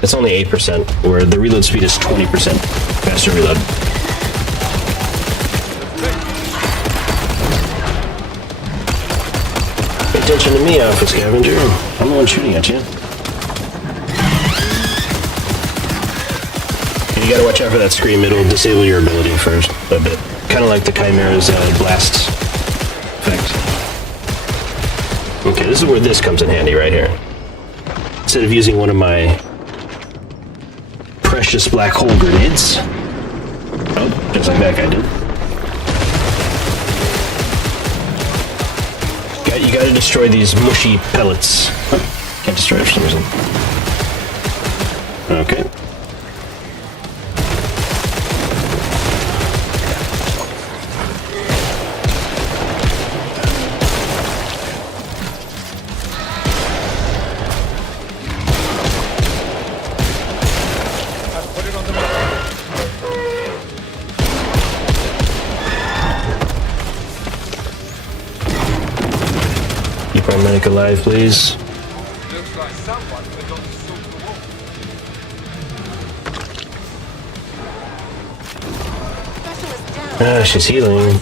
It's only 8%, where the reload speed is 20% faster reload. Pay attention to me, Alpha Scavenger. I'm the one shooting at you. And you gotta watch out for that scream, it'll disable your ability for a bit. Kind of like the Chimera's blast effect. Okay, this is where this comes in handy right here. Instead of using one of my precious black hole grenades. Oh, just like that guy did. You gotta destroy these mushy pellets. Oh, can't destroy it for some reason. Okay. Keep our medic alive, please. Looks like someone forgot to sort the wall. Specialist down. Ah, she's healing. Needed.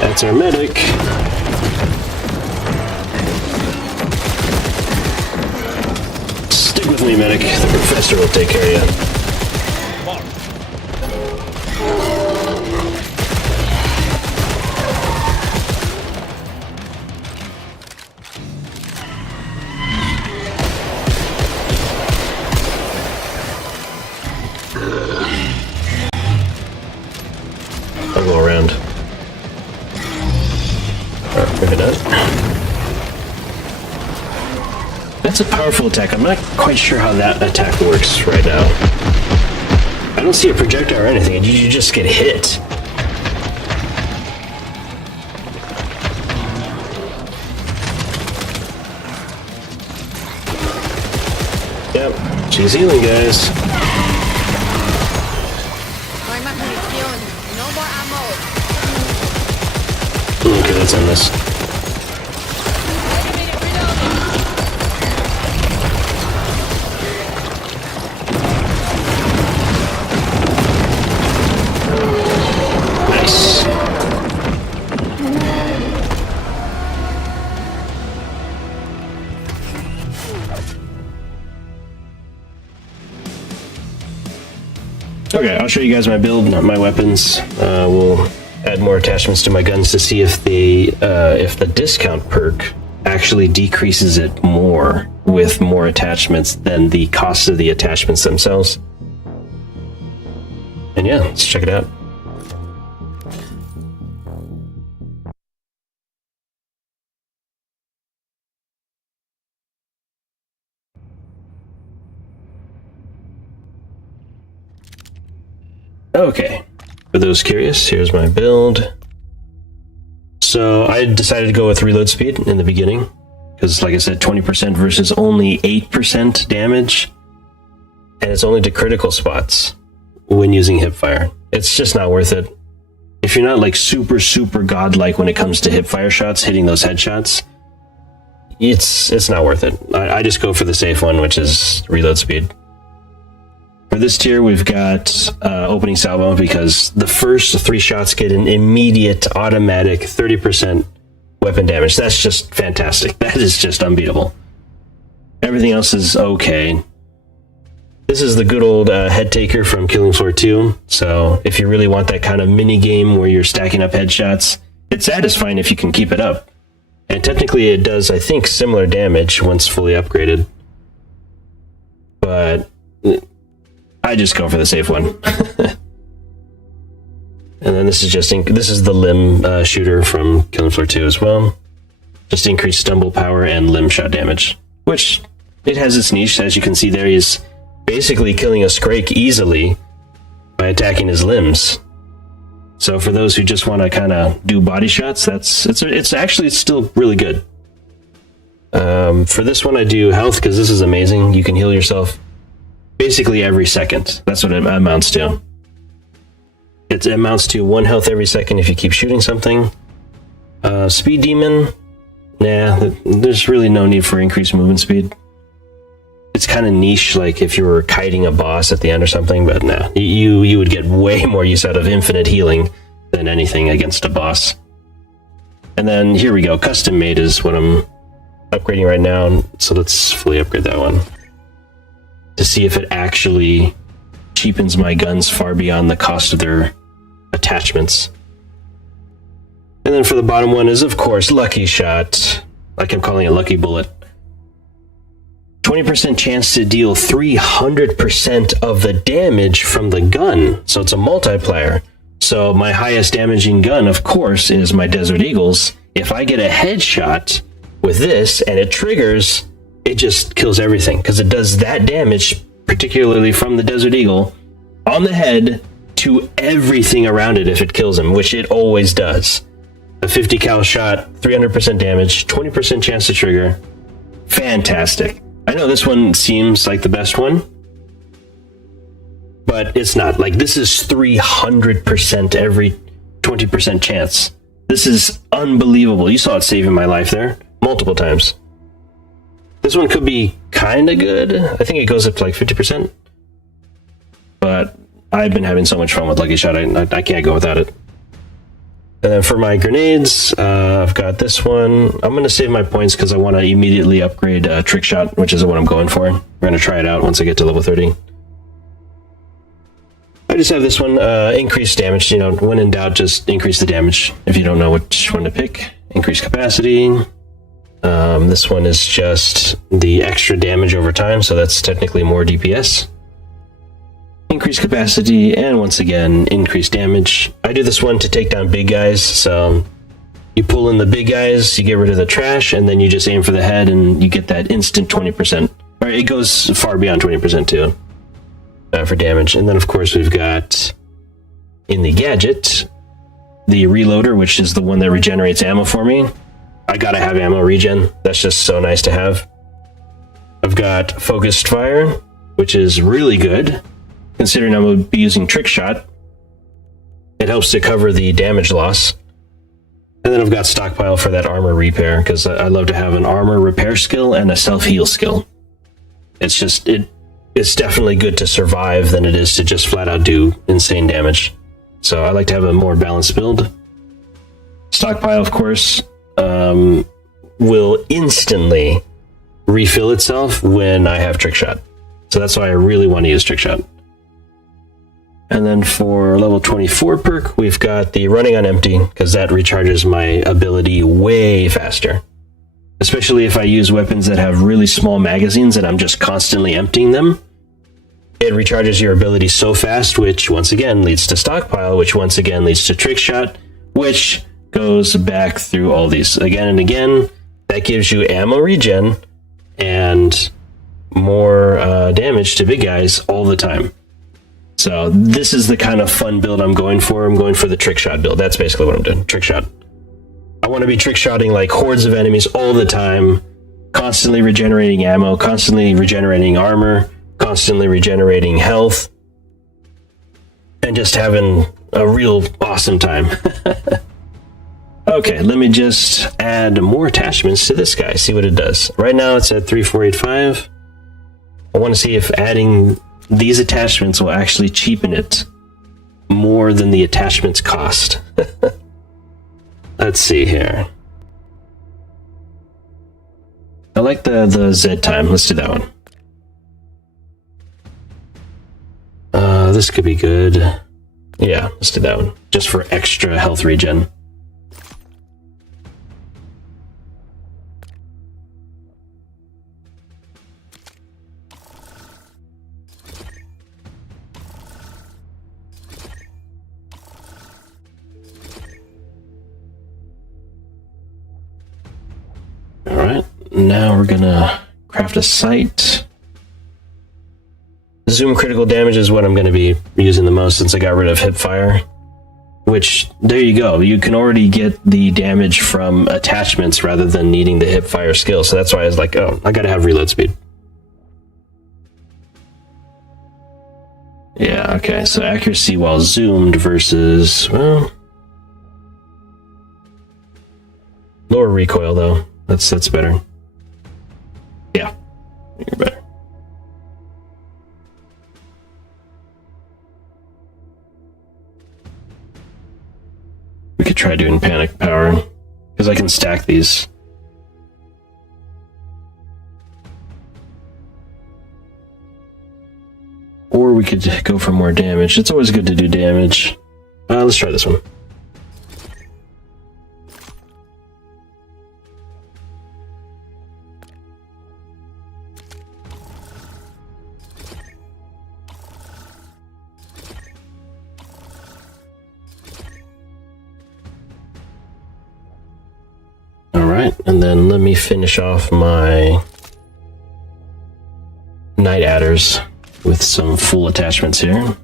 That's our medic. Stick with me, medic. The professor will take care of you. I'll go around. Alright, look at that. That's a powerful attack. I'm not quite sure how that attack works right now. I don't see a projectile or anything. You just get hit. Yep, she's healing, guys. No hay más munición. No more ammo. Okay, let's end this. Nice. Okay, I'll show you guys my build, not my weapons. We'll add more attachments to my guns to see if the discount perk actually decreases it more with more attachments than the cost of the attachments themselves. And yeah, let's check it out. Okay, for those curious, here's my build. So I decided to go with reload speed in the beginning, because like I said, 20% versus only 8% damage, and it's only to critical spots when using hipfire. It's just not worth it. If you're not like super godlike when it comes to hipfire shots, hitting those headshots, it's not worth it. I just go for the safe one, which is reload speed. For this tier, we've got opening salvo because the first 3 shots get an immediate automatic 30% weapon damage. That's just fantastic. That is just unbeatable. Everything else is okay. This is the good old head taker from Killing Floor 2. So if you really want that kind of mini game where you're stacking up headshots, it's satisfying if you can keep it up. And technically it does, I think, similar damage once fully upgraded. But I just go for the safe one. And then this is the limb shooter from Killing Floor 2 as well. Just increased stumble power and limb shot damage, which it has its niche. As you can see there, he's basically killing a Scrake easily by attacking his limbs. So for those who just want to kind of do body shots, it's actually still really good. For this one, I do health because this is amazing. You can heal yourself basically every second. That's what it amounts to. It amounts to 1 health every second if you keep shooting something. Speed Demon, nah, there's really no need for increased movement speed. It's kind of niche, like if you were kiting a boss at the end or something, but nah, you would get way more use out of infinite healing than anything against a boss. And then here we go, Custom Made is what I'm upgrading right now, so let's fully upgrade that one to see if it actually cheapens my guns far beyond the cost of their attachments. And then for the bottom one is, of course, Lucky Shot. I kept calling it Lucky Bullet. 20% chance to deal 300% of the damage from the gun. So it's a multiplier. So my highest damaging gun, of course, is my Desert Eagles. If I get a headshot with this and it triggers, it just kills everything because it does that damage, particularly from the Desert Eagle, on the head to everything around it if it kills him, which it always does. A 50 cal shot, 300% damage, 20% chance to trigger. Fantastic. I know this one seems like the best one, but it's not. Like, this is 300% every 20% chance. This is unbelievable. You saw it saving my life there multiple times. This one could be kind of good. I think it goes up to like 50%. But I've been having so much fun with Lucky Shot, I can't go without it. And then for my grenades, I've got this one. I'm going to save my points because I want to immediately upgrade Trick Shot, which is what I'm going for. We're going to try it out once I get to level 30. I just have this one, increased damage. You know, when in doubt, just increase the damage. If you don't know which one to pick, increase capacity. This one is just the extra damage over time, so that's technically more DPS. Increase capacity, and once again, increase damage. I do this one to take down big guys, so you pull in the big guys, you get rid of the trash, and then you just aim for the head, and you get that instant 20%. Or it goes far beyond 20% too, for damage. And then, of course, we've got, in the gadget, the reloader, which is the one that regenerates ammo for me. I gotta have ammo regen. That's just so nice to have. I've got Focused Fire, which is really good, considering I'm going to be using Trick Shot. It helps to cover the damage loss. And then I've got Stockpile for that armor repair, because I love to have an armor repair skill and a self-heal skill. It's just, it's definitely good to survive than it is to just flat out do insane damage. So I like to have a more balanced build. Stockpile, of course, will instantly refill itself when I have Trick Shot. So that's why I really want to use Trick Shot. And then for level 24 perk, we've got the Running on Empty, because that recharges my ability way faster. Especially if I use weapons that have really small magazines and I'm just constantly emptying them. It recharges your ability so fast, which once again leads to Stockpile, which once again leads to Trick Shot, which goes back through all these again and again. That gives you ammo regen and more damage to big guys all the time. So this is the kind of fun build I'm going for. I'm going for the Trick Shot build. That's basically what I'm doing. Trick Shot. I want to be trick shotting like hordes of enemies all the time, constantly regenerating ammo, constantly regenerating armor, constantly regenerating health, and just having a real awesome time. Okay, let me just add more attachments to this guy, see what it does. Right now it's at 3485. I want to see if adding these attachments will actually cheapen it more than the attachments cost. Let's see here. I like the Z time. Let's do that one. This could be good. Yeah, let's do that one. Just for extra health regen. Alright, now we're gonna craft a sight. Zoom critical damage is what I'm going to be using the most since I got rid of hip fire. Which, there you go. You can already get the damage from attachments rather than needing the hip fire skill. So that's why I was like, oh, I gotta have reload speed. Yeah, okay, so accuracy while zoomed versus, well, lower recoil though. That's better. Yeah, you're better. We could try doing panic power, because I can stack these. Or we could go for more damage. It's always good to do damage. Let's try this one. Alright, and then let me finish off my Night Adders with some full attachments here.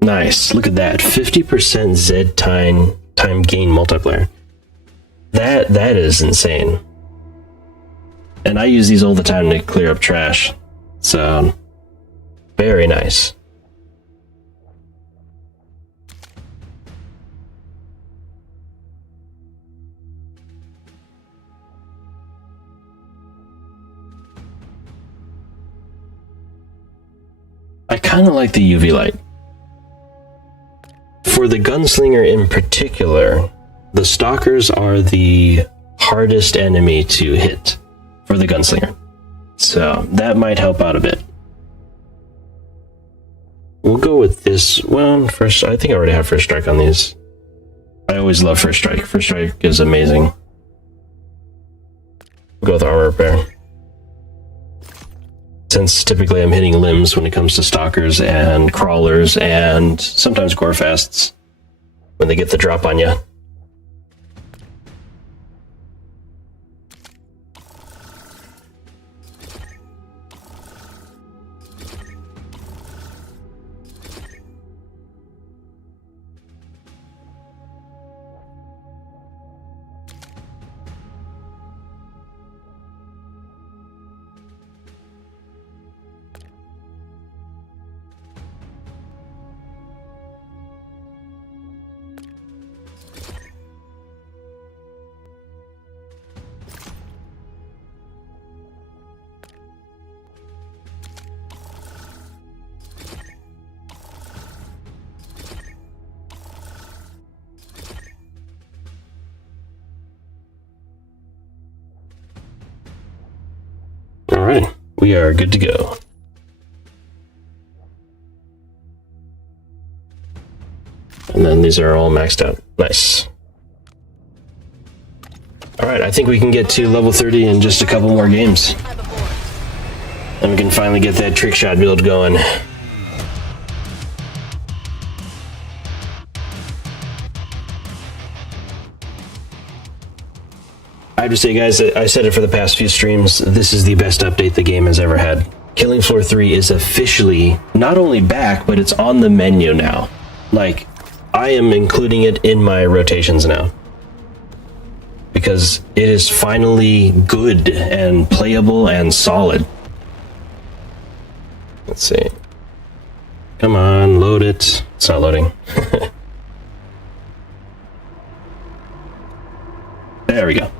Nice, look at that. 50% Z time gain multiplier. That is insane. And I use these all the time to clear up trash. So, very nice. I kind of like the UV light. For the gunslinger in particular, the stalkers are the hardest enemy to hit for the gunslinger. So that might help out a bit. We'll go with this one first. I think I already have first strike on these. I always love first strike. First strike is amazing. We'll go with armor repair. Since typically I'm hitting limbs when it comes to stalkers and crawlers and sometimes gorefasts when they get the drop on you. Alright, we are good to go. And then these are all maxed out. Nice. Alright, I think we can get to level 30 in just a couple more games. And we can finally get that trick shot build going. I have to say, guys, I said it for the past few streams, this is the best update the game has ever had. Killing Floor 3 is officially not only back, but it's on the menu now. Like, I am including it in my rotations now. Because it is finally good and playable and solid. Let's see. Come on, load it. It's not loading. There we go.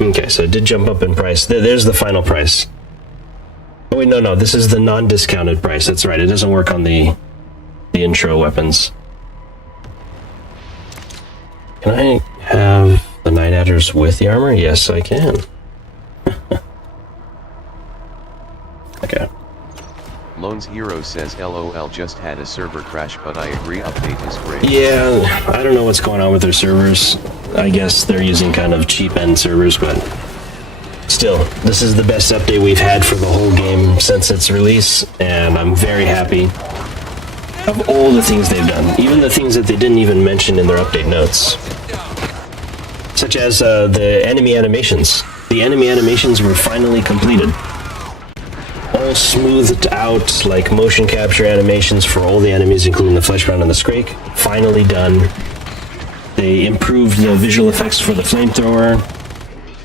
Okay, so it did jump up in price. There's the final price. Oh wait, no, this is the non-discounted price. That's right, it doesn't work on the intro weapons. Can I have the Night Adders with the armor? Yes, I can. Okay. Loans Hero says LOL just had a server crash, but I agree update is great. Yeah, I don't know what's going on with their servers. I guess they're using kind of cheap end servers, but still, this is the best update we've had for the whole game since its release, and I'm very happy of all the things they've done, even the things that they didn't even mention in their update notes, such as the enemy animations. The enemy animations were finally completed. All smoothed out, like motion capture animations for all the enemies, including the Fleshbound and the Scrake. Finally done. They improved the visual effects for the flamethrower.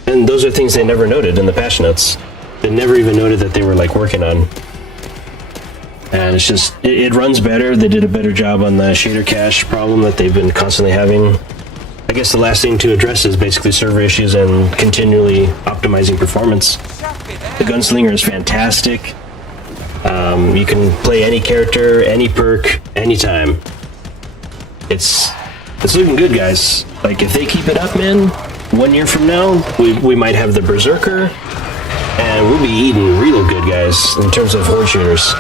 And those are things they never noted in the patch notes. They never even noted that they were like working on. And it's just, it runs better. They did a better job on the shader cache problem that they've been constantly having. I guess the last thing to address is basically server issues and continually optimizing performance. The Gunslinger is fantastic. You can play any character, any perk, anytime. It's looking good, guys. Like, if they keep it up, man, 1 year from now, we might have the Berserker, and we'll be eating real good, guys, in terms of horde shooters.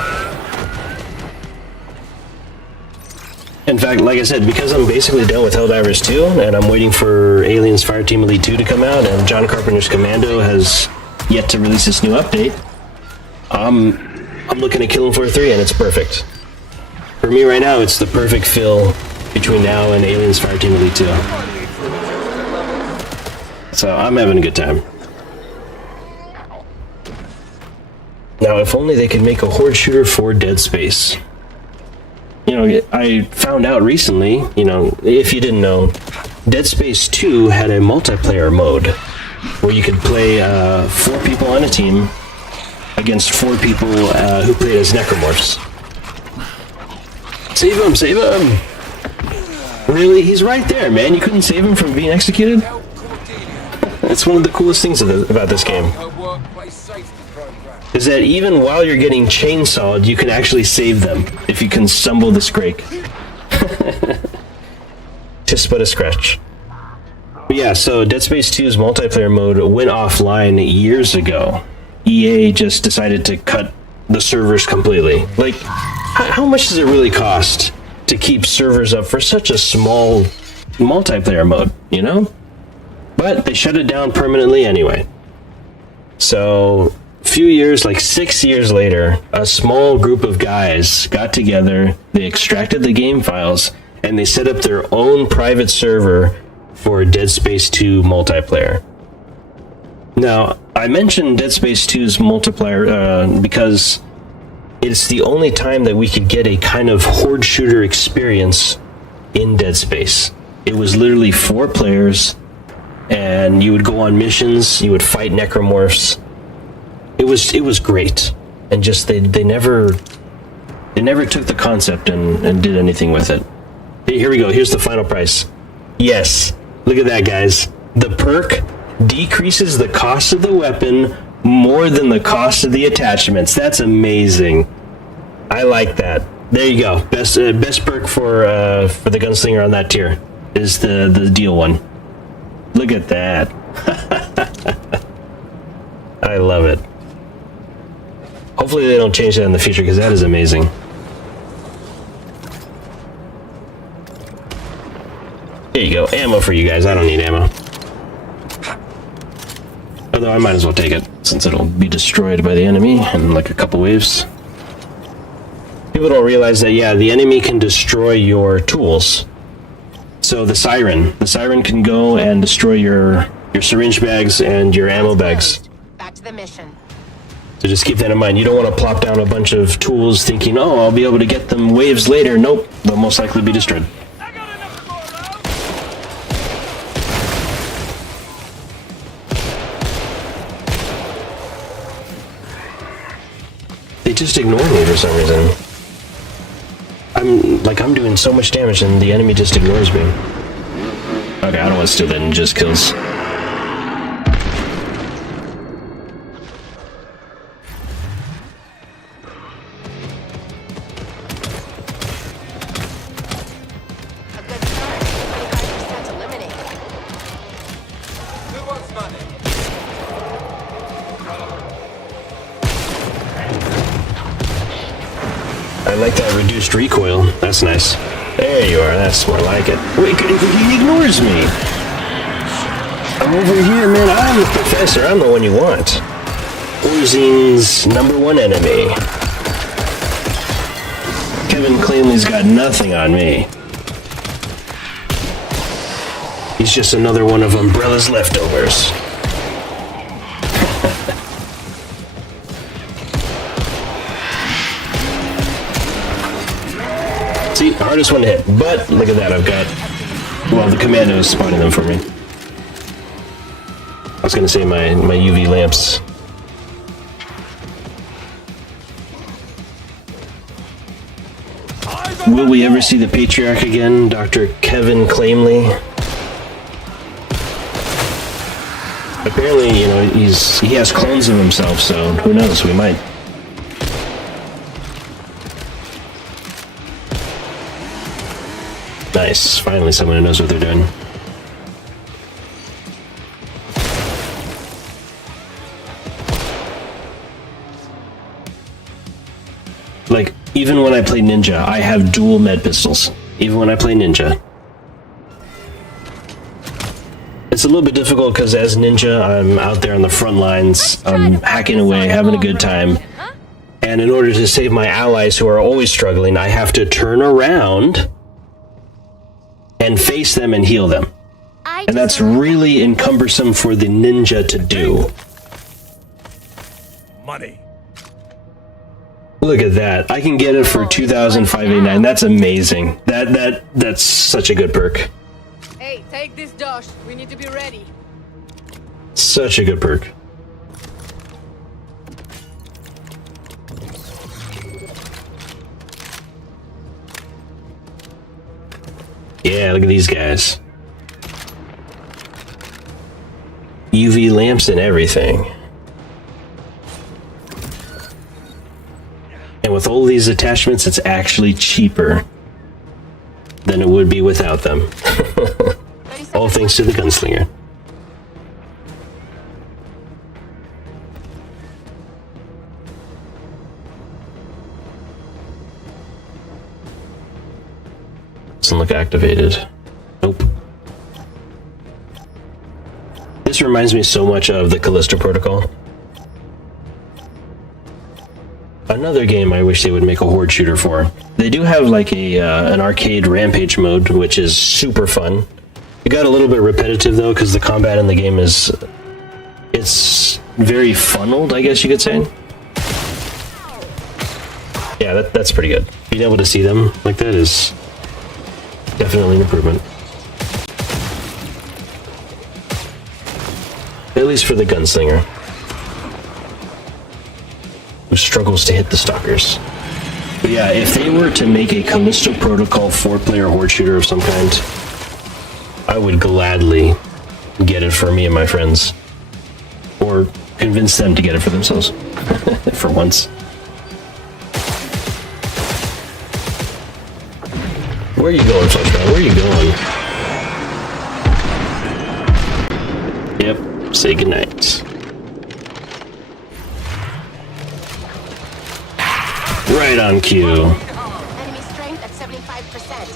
In fact, like I said, because I'm basically done with Helldivers 2, and I'm waiting for Aliens Fireteam Elite 2 to come out, and John Carpenter's Commando has yet to release this new update, I'm looking at Killing Floor 3, and it's perfect. For me right now, it's the perfect fill between now and Aliens Fireteam Elite 2. So I'm having a good time. Now, if only they could make a horde shooter for Dead Space. You know, I found out recently, you know, if you didn't know, Dead Space 2 had a multiplayer mode where you could play 4 people on a team against 4 people who played as necromorphs. Save him! Save him! Really? He's right there, man. You couldn't save him from being executed? That's one of the coolest things about this game. Is that even while you're getting chainsawed, you can actually save them if you can stumble the Scrake. Just but a scratch. But yeah, so Dead Space 2's multiplayer mode went offline years ago. EA just decided to cut the servers completely. Like, how much does it really cost to keep servers up for such a small multiplayer mode, you know? But they shut it down permanently anyway. So, a few years, like 6 years later, a small group of guys got together, they extracted the game files, and they set up their own private server for Dead Space 2 multiplayer. Now, I mentioned Dead Space 2's multiplayer because it's the only time that we could get a kind of horde shooter experience in Dead Space. It was literally 4 players, and you would go on missions, you would fight necromorphs. It was great, and just they never took the concept and did anything with it. Here we go. Here's the final price. Yes, look at that, guys. The perk decreases the cost of the weapon more than the cost of the attachments. That's amazing. I like that. There you go. Best perk for the Gunslinger on that tier is the deal one. Look at that. I love it. Hopefully they don't change that in the future, because that is amazing. There you go. Ammo for you guys. I don't need ammo. Although I might as well take it, since it'll be destroyed by the enemy in like a couple waves. People don't realize that, yeah, the enemy can destroy your tools. So the siren can go and destroy your syringe bags and your ammo bags. Back to the mission. So just keep that in mind. You don't want to plop down a bunch of tools thinking, oh, I'll be able to get them waves later. Nope, they'll most likely be destroyed. They just ignore me for some reason. I'm doing so much damage and the enemy just ignores me. Okay, I don't want to steal that and just kills. A good start. 25% eliminated. Who wants money? I like that reduced recoil. That's nice. There you are. That's more like it. Wait, he ignores me. I'm over here, man. I'm the professor. I'm the one you want. Orzine's #1 enemy. Kevin Cleanley's got nothing on me. He's just another one of Umbrella's leftovers. See, hardest one to hit. But look at that, I've got... Well, the commando is spotting them for me. I was gonna say my UV lamps. Will we ever see the Patriarch again, Dr. Kevin Clamley? Apparently, you know, he has clones of himself, so who knows, we might. Nice, finally someone who knows what they're doing. Like, even when I play Ninja, I have dual med pistols. Even when I play Ninja. It's a little bit difficult because as Ninja, I'm out there on the front lines, I'm hacking away, having a good time. And in order to save my allies who are always struggling, I have to turn around and face them and heal them. And that's really encumbersome for the Ninja to do. Money. Look at that. I can get it for 2,589. That's amazing. That's such a good perk. Hey, take this, Josh. We need to be ready. Such a good perk. Yeah, look at these guys. UV lamps and everything. And with all these attachments, it's actually cheaper than it would be without them. All thanks to the gunslinger. Doesn't look activated. Nope. This reminds me so much of the Callisto Protocol. Another game I wish they would make a horde shooter for. They do have like an arcade rampage mode, which is super fun. It got a little bit repetitive though, because the combat in the game is... it's very funneled, I guess you could say. Yeah, that's pretty good. Being able to see them like that is definitely an improvement. At least for the gunslinger, who struggles to hit the stalkers. But yeah, if they were to make a Callisto Protocol 4-player horde shooter of some kind, I would gladly get it for me and my friends. Or convince them to get it for themselves. For once. Where are you going, Fleshman? Where are you going? Yep, say goodnight. Right on cue. Enemy strength at 75%.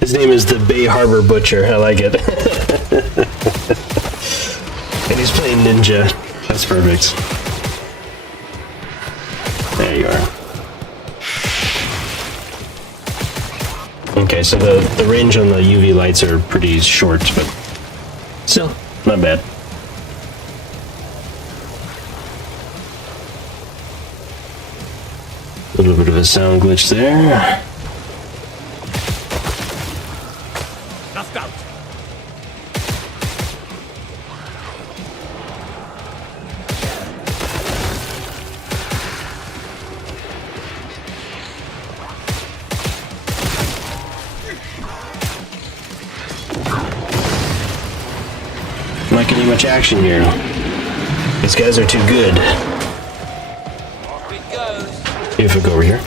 His name is the Bay Harbor Butcher. I like it. And he's playing Ninja. That's perfect. There you are. Okay, so the range on the UV lights are pretty short, but still, not bad. A little bit of a sound glitch there. Knocked out. Not getting much action here. These guys are too good. Maybe if we go over here.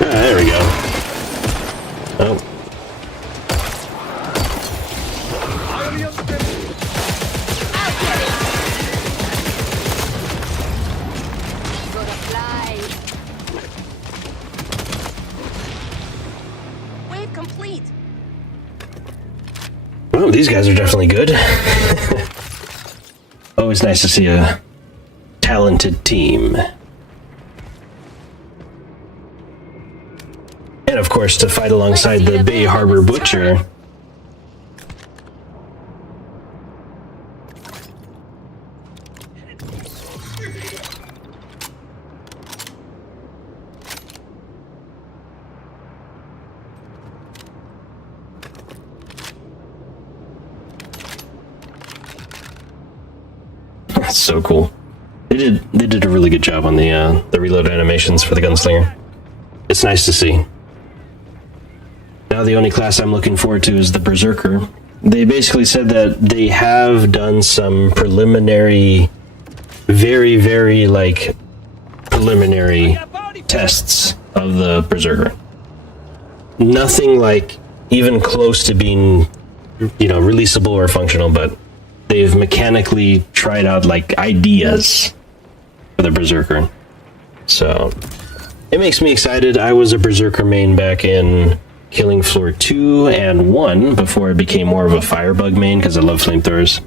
There we go. Oh. Gotta fly. Wave complete. Oh, these guys are definitely good. Always nice to see a talented team. And of course, to fight alongside the Bay Harbor Butcher. That's so cool. They did a really good job on the reload animations for the gunslinger. It's nice to see. Now the only class I'm looking forward to is the Berserker. They basically said that they have done some preliminary, very like preliminary tests of the Berserker. Nothing like even close to being, you know, releasable or functional, but they've mechanically tried out like ideas for the Berserker. So it makes me excited. I was a Berserker main back in Killing Floor 2 and 1 before it became more of a Firebug main because I love flamethrowers.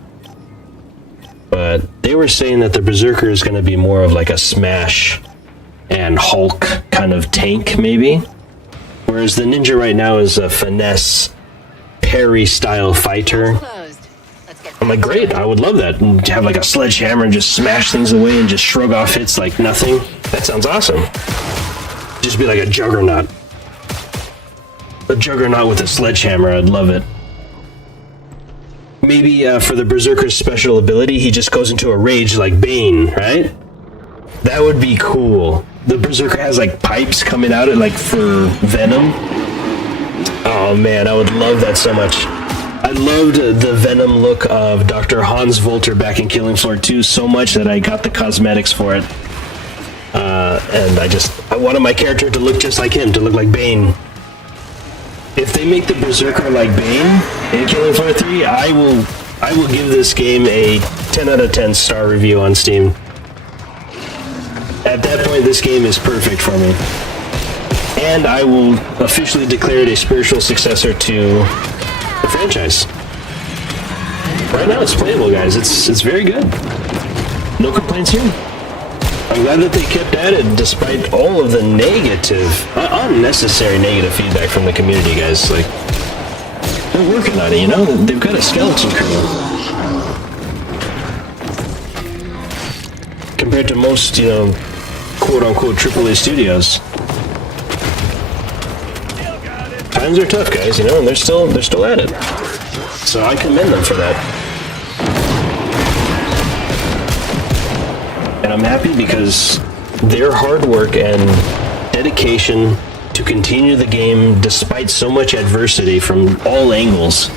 But they were saying that the Berserker is going to be more of like a Smash and Hulk kind of tank maybe. Whereas the Ninja right now is a finesse parry style fighter. I'm like, great, I would love that. And to have like a sledgehammer and just smash things away and just shrug off hits like nothing. That sounds awesome. Just be like a juggernaut. A juggernaut with a sledgehammer, I'd love it. Maybe for the Berserker's special ability, he just goes into a rage like Bane, right? That would be cool. The Berserker has like pipes coming out of like for venom. Oh man, I would love that so much. I loved the venom look of Dr. Hans Volter back in Killing Floor 2 so much that I got the cosmetics for it. And I wanted my character to look just like him, to look like Bane. If they make the Berserker like Bane in Killing Floor 3, I will give this game a 10 out of 10 star review on Steam. At that point, this game is perfect for me. And I will officially declare it a spiritual successor to the franchise. Right now it's playable, guys. It's very good. No complaints here. I'm glad that they kept at it despite all of the negative, unnecessary negative feedback from the community, guys. Like, they're working on it, you know? They've got a skeleton crew. Compared to most, you know, quote-unquote AAA studios. Times are tough, guys, you know, and they're still at it. So I commend them for that. And I'm happy because their hard work and dedication to continue the game despite so much adversity from all angles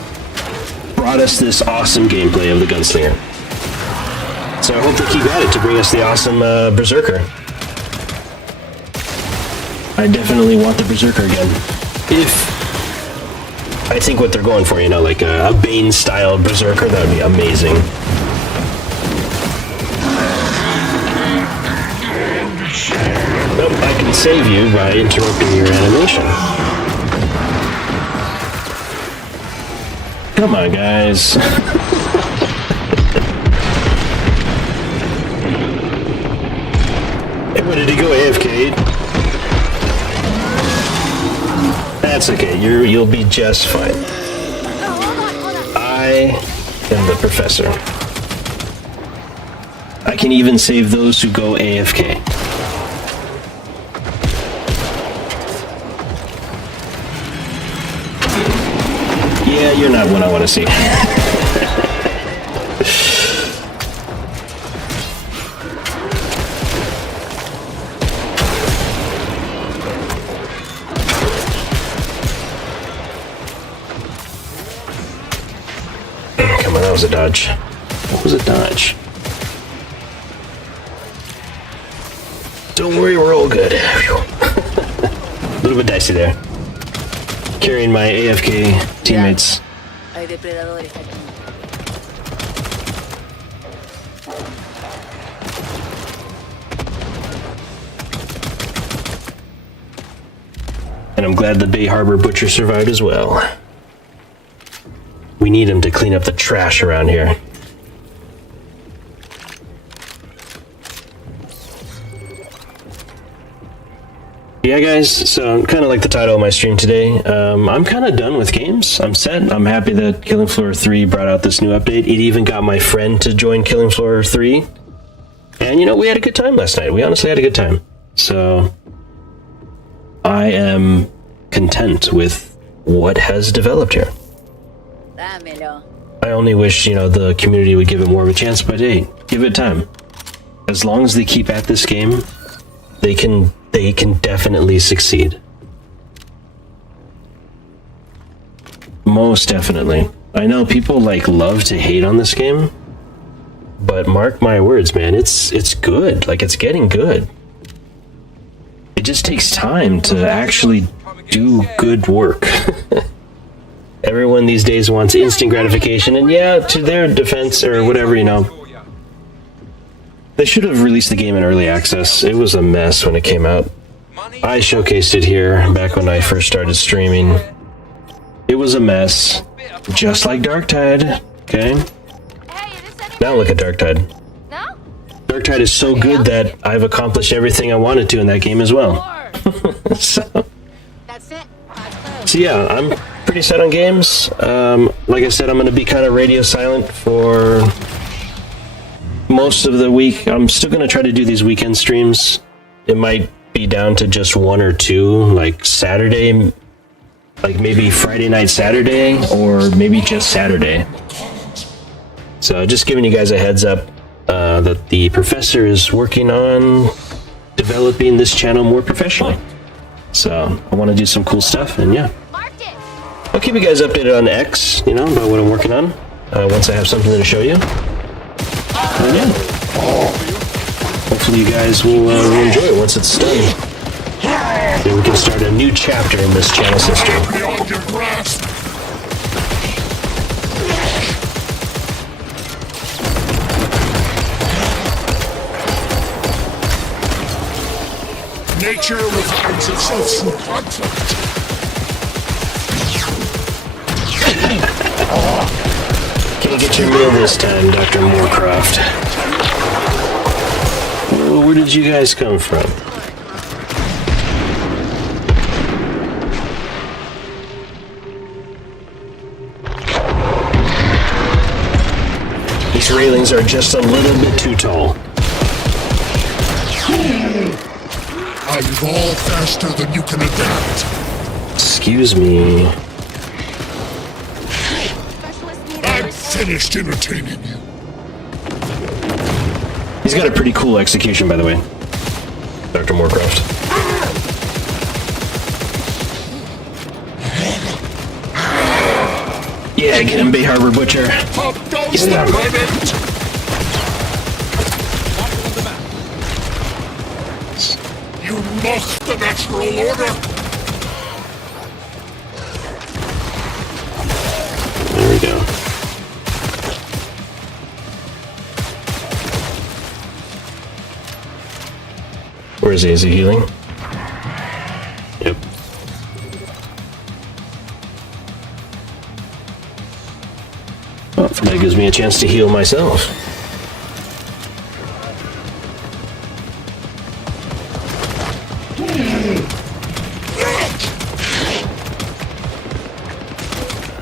brought us this awesome gameplay of the Gunslinger. So I hope they keep at it to bring us the awesome Berserker. I definitely want the Berserker again. If I think what they're going for, you know, like a Bane-style Berserker, that would be amazing. Nope, I can save you by interrupting your animation. Come on, guys. Hey, what did he go AFK? That's okay, you'll be just fine. I am the Professor. I can even save those who go AFK. Yeah, you're not what I want to see. Come on, that was a dodge. What was a dodge? Don't worry, we're all good. A little bit dicey there. Carrying my AFK teammates. Hay depredadores aquí. And I'm glad the Bay Harbor Butcher survived as well. We need him to clean up the trash around here. Yeah, guys, so kind of like the title of my stream today, I'm kind of done with games. I'm set. I'm happy that Killing Floor 3 brought out this new update. It even got my friend to join Killing Floor 3. And, you know, we had a good time last night. We honestly had a good time. So, I am content with what has developed here. Dámelo. I only wish, you know, the community would give it more of a chance, but hey, give it time. As long as they keep at this game, they can definitely succeed. Most definitely. I know people like love to hate on this game, but mark my words, man, it's good. Like, it's getting good. It just takes time to actually do good work. Everyone these days wants instant gratification, and yeah, to their defense or whatever, you know, they should have released the game in early access. It was a mess when it came out. I showcased it here back when I first started streaming. It was a mess, just like Darktide, okay? Now look at Darktide. No? Darktide is so good that I've accomplished everything I wanted to in that game as well. So That's it. So yeah, I'm pretty set on games. Like I said, I'm going to be kind of radio silent for most of the week. I'm still going to try to do these weekend streams. It might be down to just one or two, like Saturday, like maybe Friday night, Saturday, or maybe just Saturday. So just giving you guys a heads up that the professor is working on developing this channel more professionally. So I want to do some cool stuff, and yeah. Marked it. I'll keep you guys updated on X, you know, about what I'm working on, once I have something to show you. And yeah, hopefully you guys will enjoy it once it's done. Then we can start a new chapter in this channel's history. Beyond your grasp. Nature refinds itself through conflict. Can't get your meal this time, Dr. Moorcroft. Well, where did you guys come from? These railings are just a little bit too tall. I evolve faster than you can adapt. Excuse me. Specialist needed. I'm finished entertaining you. He's got a pretty cool execution, by the way, Dr. Moorcroft. Yeah, get him, Bay Harbor Butcher. Pop goes Get the him. rabbit. You mock the natural order. There we go. Where is he? Is he healing? Yep. Well, that gives me a chance to heal myself.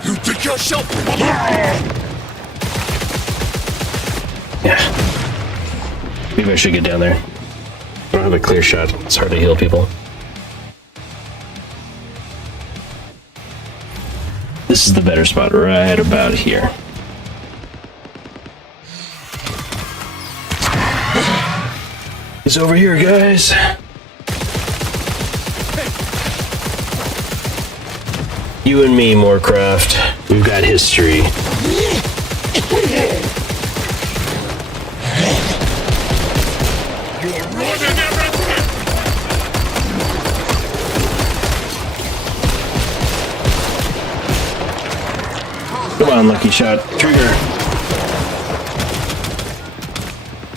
You think yourself. Yeah. Maybe I should get down there. I don't have a clear shot. It's hard to heal people. This is the better spot, right about here. He's over here, guys. You and me, Moorcroft. We've got history. You're ruining everything. Come on, lucky shot. Trigger.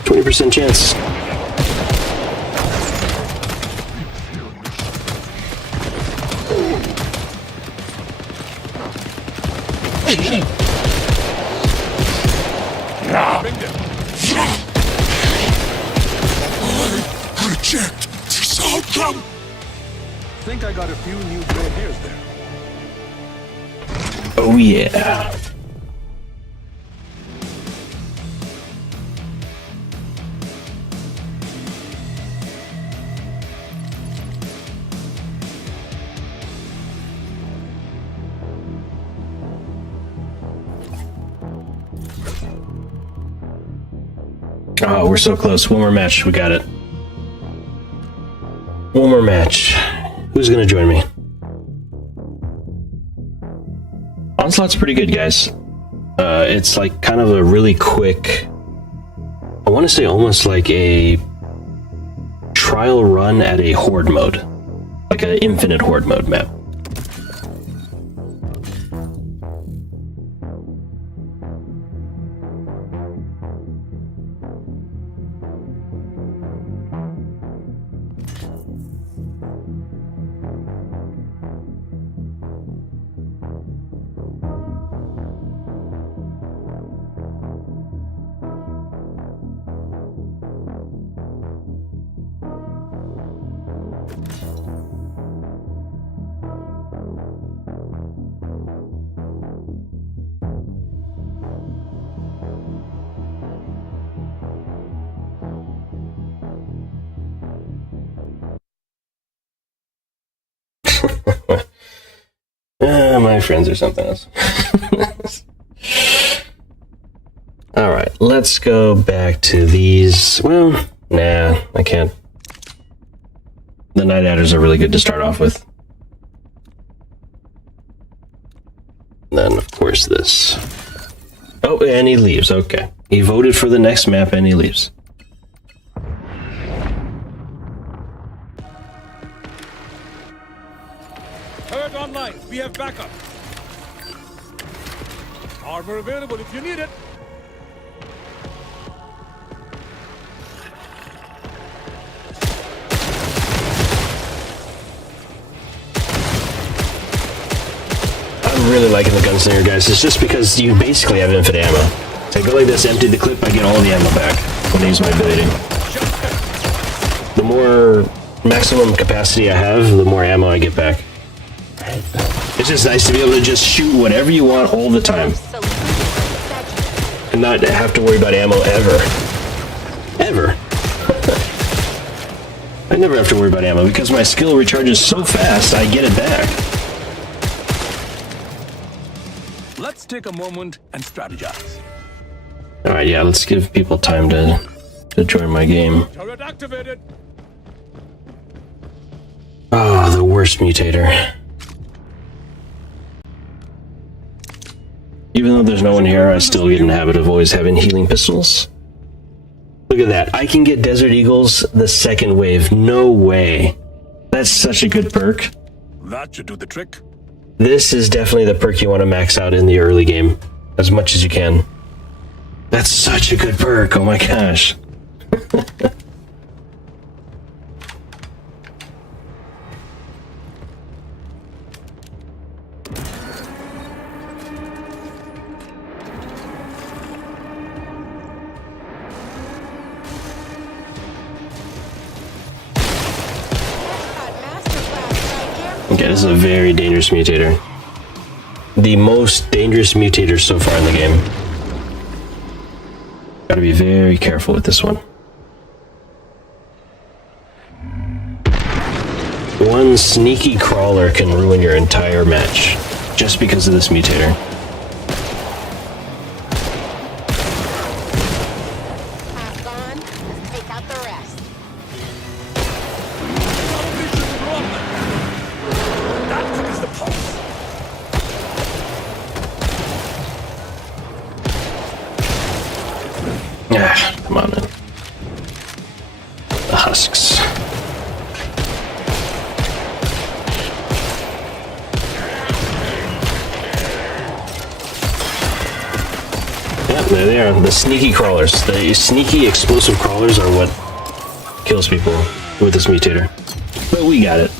20% chance. I reject this outcome. Think I got a few new gray hairs there. Oh yeah. Oh, we're so close. One more match. We got it. One more match. Who's gonna join me? Onslaught's pretty good, guys. It's like kind of a really quick, I want to say almost like a trial run at a horde mode. Like an infinite horde mode map. My friends or something else. Alright, let's go back to these. Well, nah, I can't. The Night Adders are really good to start off with. Then, of course, this. Oh, and he leaves. Okay. He voted for the next map and he leaves. Turret online. We have backup. Armor available if you need it. I'm really liking the gunslinger, guys. It's just because you basically have infinite ammo. So I go like this, empty the clip, I get all the ammo back when I use my ability. The more maximum capacity I have, the more ammo I get back. It's just nice to be able to just shoot whatever you want all the time. And not have to worry about ammo ever. Ever. I never have to worry about ammo because my skill recharges so fast, I get it back. Let's take a moment and strategize. Alright, yeah, let's give people time to join my game. Turret activated. Oh, the worst mutator. Even though there's no one here, I still get in the habit of always having healing pistols. Look at that. I can get Desert Eagles the second wave. No way. That's such a good perk. That should do the trick. This is definitely the perk you want to max out in the early game. As much as you can. That's such a good perk. Oh my gosh. Okay, this is a very dangerous mutator. The most dangerous mutator so far in the game. Gotta be very careful with this one. One sneaky crawler can ruin your entire match, just because of this mutator. Half gone. Let's take out the rest. That is the pulse. Ah, come on, man. The husks. Yep, there they are. The sneaky crawlers. The sneaky explosive crawlers are what kills people with this mutator. But we got it.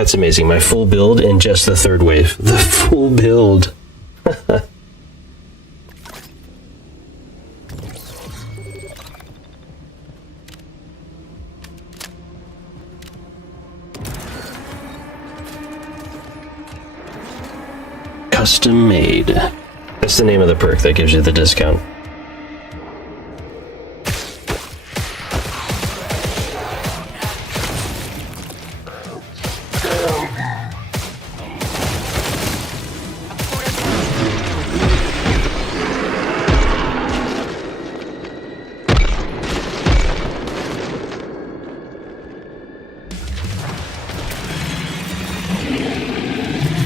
That's amazing. My full build in just the third wave. The full build. Custom made. That's the name of the perk that gives you the discount.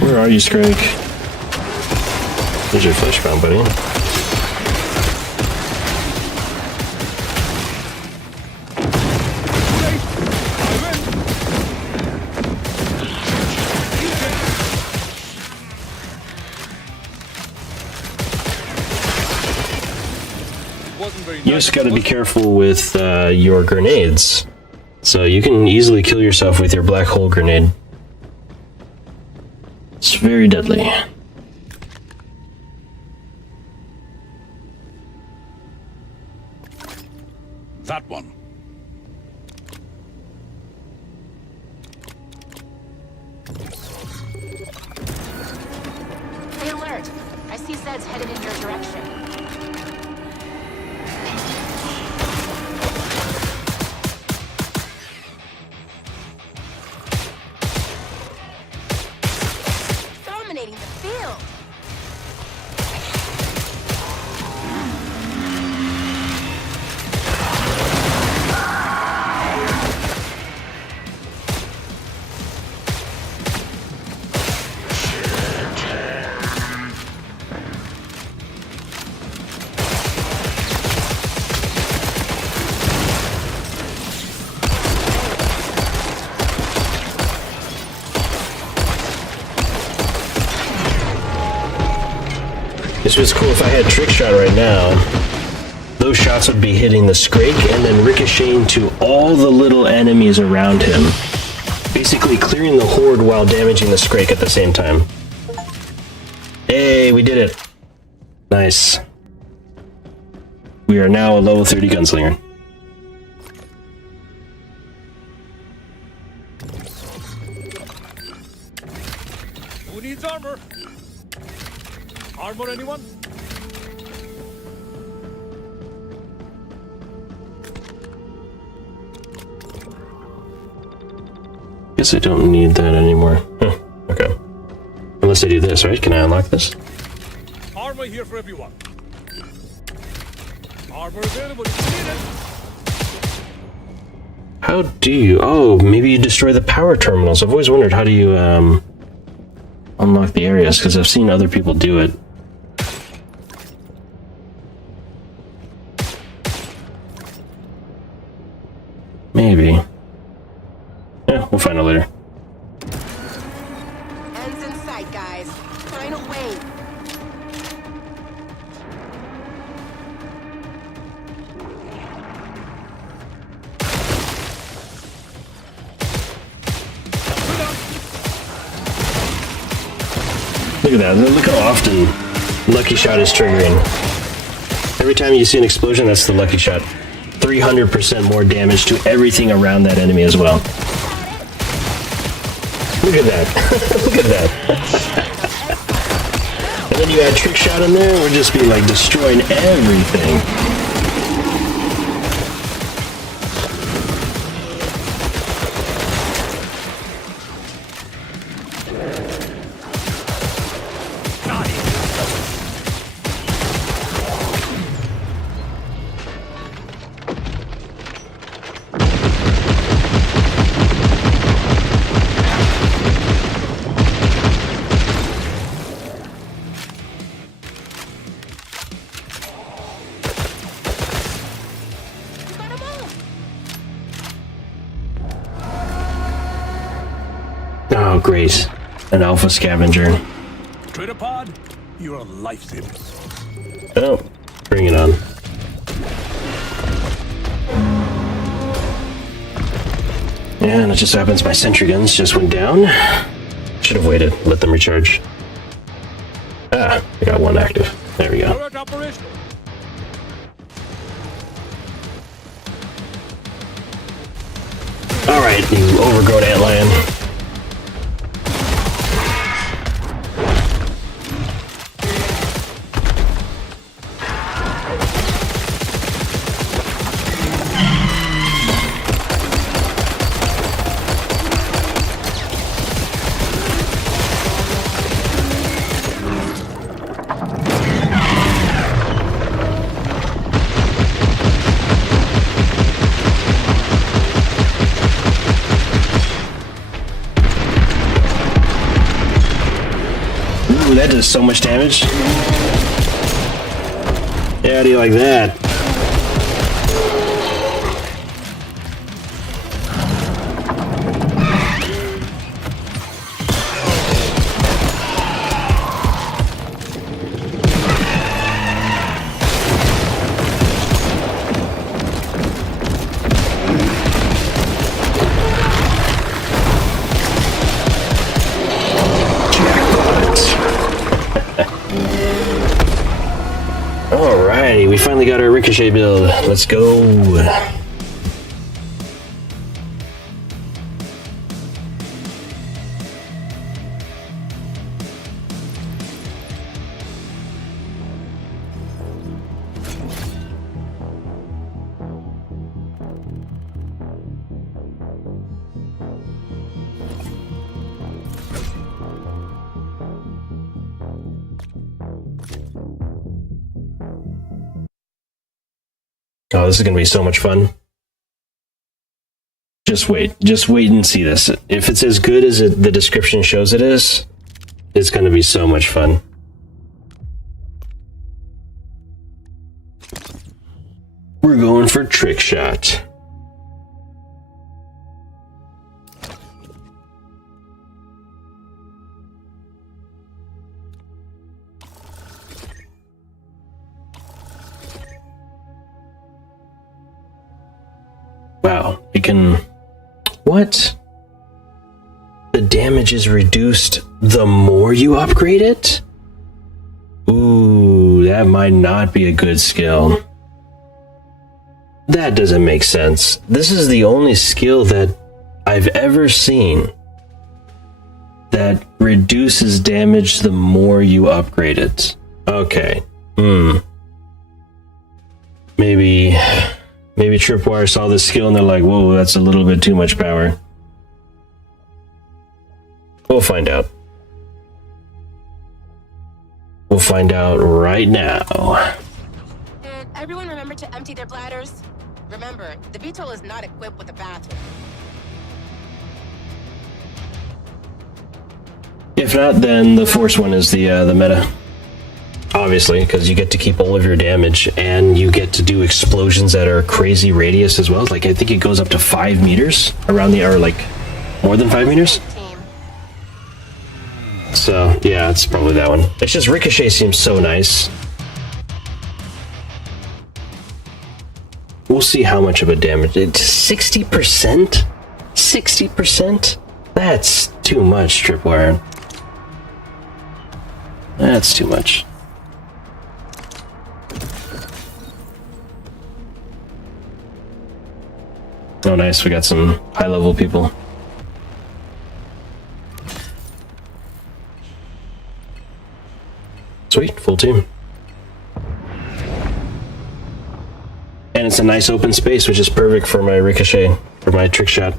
Where are you, Scrake? There's your flesh bound, buddy. You just gotta be careful with your grenades. So you can easily kill yourself with your black hole grenade. It's very deadly. That one. Stay alert. I see Zeds headed in your direction. Dominating the field. This was cool. If I had trick shot right now, those shots would be hitting the Scrake and then ricocheting to all the little enemies around him. Basically clearing the horde while damaging the Scrake at the same time. Hey, we did it. Nice. We are now a level 30 gunslinger. Who needs armor? Armor, anyone? Guess I don't need that anymore. Huh, okay. Unless I do this, right? Can I unlock this? Armor here for everyone. Armor available if you need it. How do you... Oh, maybe you destroy the power terminals. I've always wondered, how do you unlock the areas? Because I've seen other people do it. Maybe. Yeah, we'll find out later. Ends in sight, guys. Final wave. Look at that. Look how often Lucky Shot is triggering. Every time you see an explosion, that's the Lucky Shot. 300% more damage to everything around that enemy as well. Look at that. Look at that. And then you add Trick Shot in there, we're just be like destroying everything. Oh, great. An Alpha Scavenger. Trader Pod, you're a lifesaver. Oh, bring it on. And it just so happens my sentry guns just went down. Should have waited, let them recharge. Ah, I got one active. There we go. Turret operational. Alright, you overgrown antlion. Ooh, that does so much damage. Yeah, how do you like that? Alrighty, we finally got our ricochet build. Let's go. Oh, this is going to be so much fun. Just wait and see this. If it's as good as the description shows it is, it's going to be so much fun. We're going for trick shot. Wow, it can... What? The damage is reduced the more you upgrade it? Ooh, that might not be a good skill. That doesn't make sense. This is the only skill that I've ever seen that reduces damage the more you upgrade it. Okay. Maybe Tripwire saw this skill and they're like, whoa, that's a little bit too much power. We'll find out. We'll find out right now. Did everyone remember to empty their bladders? Remember, the VTOL is not equipped with a bathroom. If not, then the Force one is the meta. Obviously, because you get to keep all of your damage, and you get to do explosions that are crazy radius as well. Like, I think it goes up to 5 meters around the, or like, more than 5 meters. Team. So, yeah, it's probably that one. It's just Ricochet seems so nice. We'll see how much of a damage. It's 60%? 60%? That's too much, Tripwire. That's too much. Oh, nice. We got some high-level people. Sweet. Full team. And it's a nice open space, which is perfect for my ricochet, for my trick shot.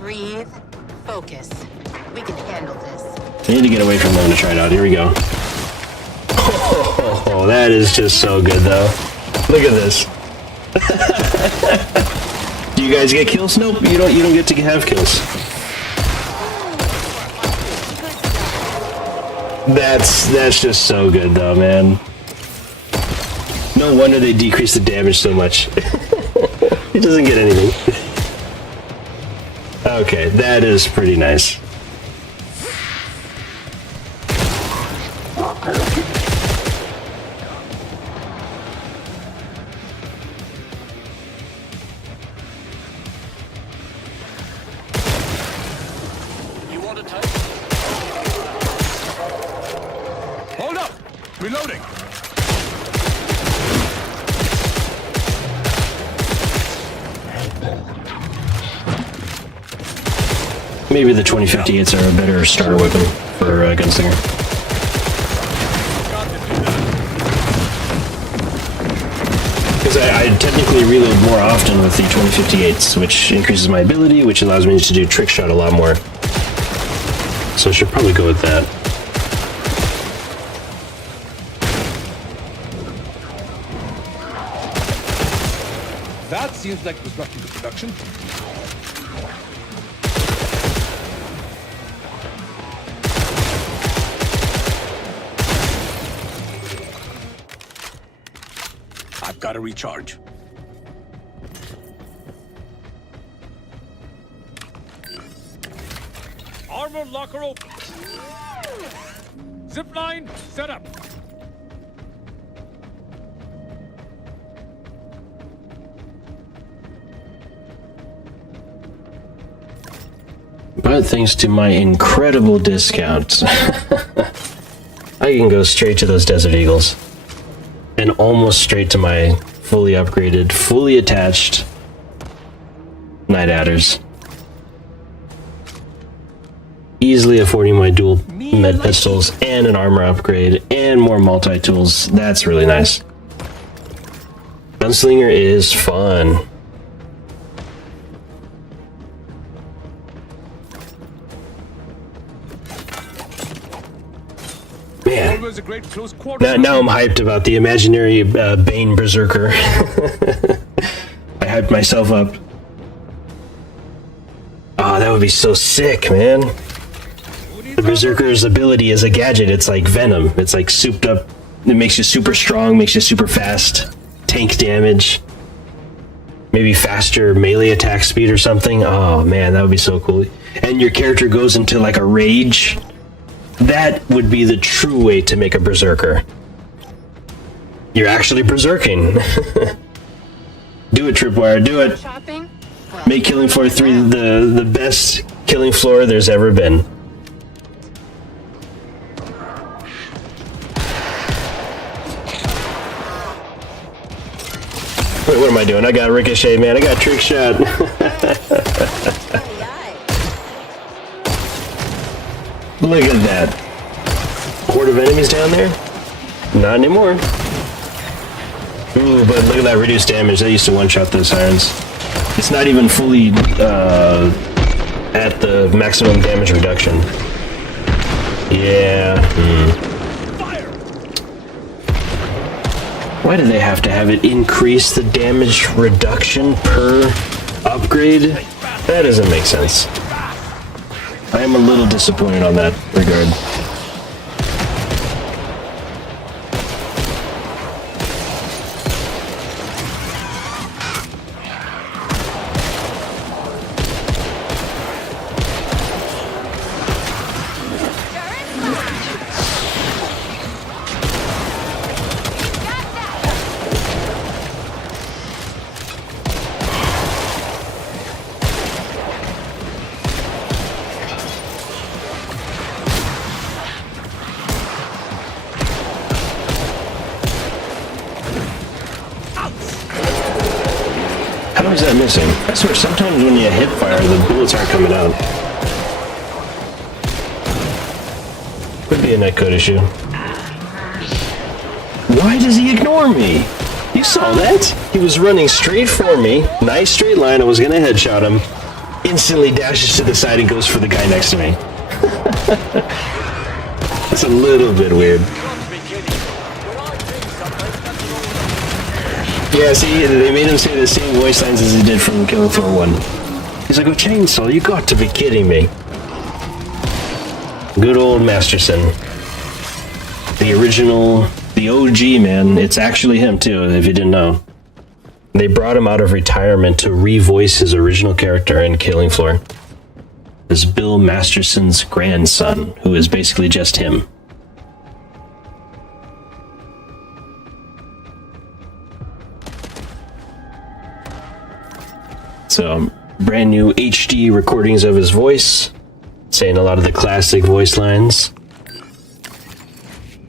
Breathe. Focus. We can handle this. I need to get away from them to try it out. Here we go. Oh, that is just so good, though. Look at this. Do you guys get kills? Nope, you don't get to have kills. That's just so good though, man. No wonder they decrease the damage so much. He doesn't get anything. Okay, that is pretty nice. Hold up! Reloading! Maybe the 2058s are a better starter weapon for Gunslinger. Because I technically reload more often with the 2058s, which increases my ability, which allows me to do trick shot a lot more. So I should probably go with that. That seems like disrupting the production. I've got to recharge. Armor locker open. Zipline set up. But thanks to my incredible discount, I can go straight to those Desert Eagles. And almost straight to my fully upgraded, fully attached Night Adders. Easily affording my dual med pistols and an armor upgrade and more multi-tools. That's really nice. Gunslinger is fun. Man. Always a great close quarter. Now I'm hyped about the imaginary Bane Berserker. I hyped myself up. Oh, that would be so sick, man. The Berserker's ability as a gadget, it's like Venom. It's like souped up. It makes you super strong, makes you super fast. Tank damage. Maybe faster melee attack speed or something. Oh man, that would be so cool. And your character goes into like a rage. That would be the true way to make a Berserker. You're actually berserking. Do it, Tripwire, do it. Shopping? Make Killing Floor 3 the best killing floor there's ever been. Wait, what am I doing? I got Ricochet, man. I got Trick Shot. Look at that. Horde of enemies down there? Not anymore. Ooh, but look at that reduced damage. That used to one-shot those sirens. It's not even fully at the maximum damage reduction. Yeah. Why do they have to have it increase the damage reduction per upgrade? That doesn't make sense. I am a little disappointed on that regard. How is that missing? I swear sometimes when you hip fire, the bullets aren't coming out. Could be a netcode issue. Why does he ignore me? You saw that? He was running straight for me. Nice straight line. I was gonna headshot him. Instantly dashes to the side and goes for the guy next to me. That's a little bit weird. Yeah, see, they made him say the same voice lines as he did from Killing Floor 1. He's like, oh, Chainsaw, you got to be kidding me. Good old Masterson. The original, the OG, man. It's actually him, too, if you didn't know. They brought him out of retirement to revoice his original character in Killing Floor. As Bill Masterson's grandson, who is basically just him. So, brand new HD recordings of his voice. saying a lot of the classic voice lines.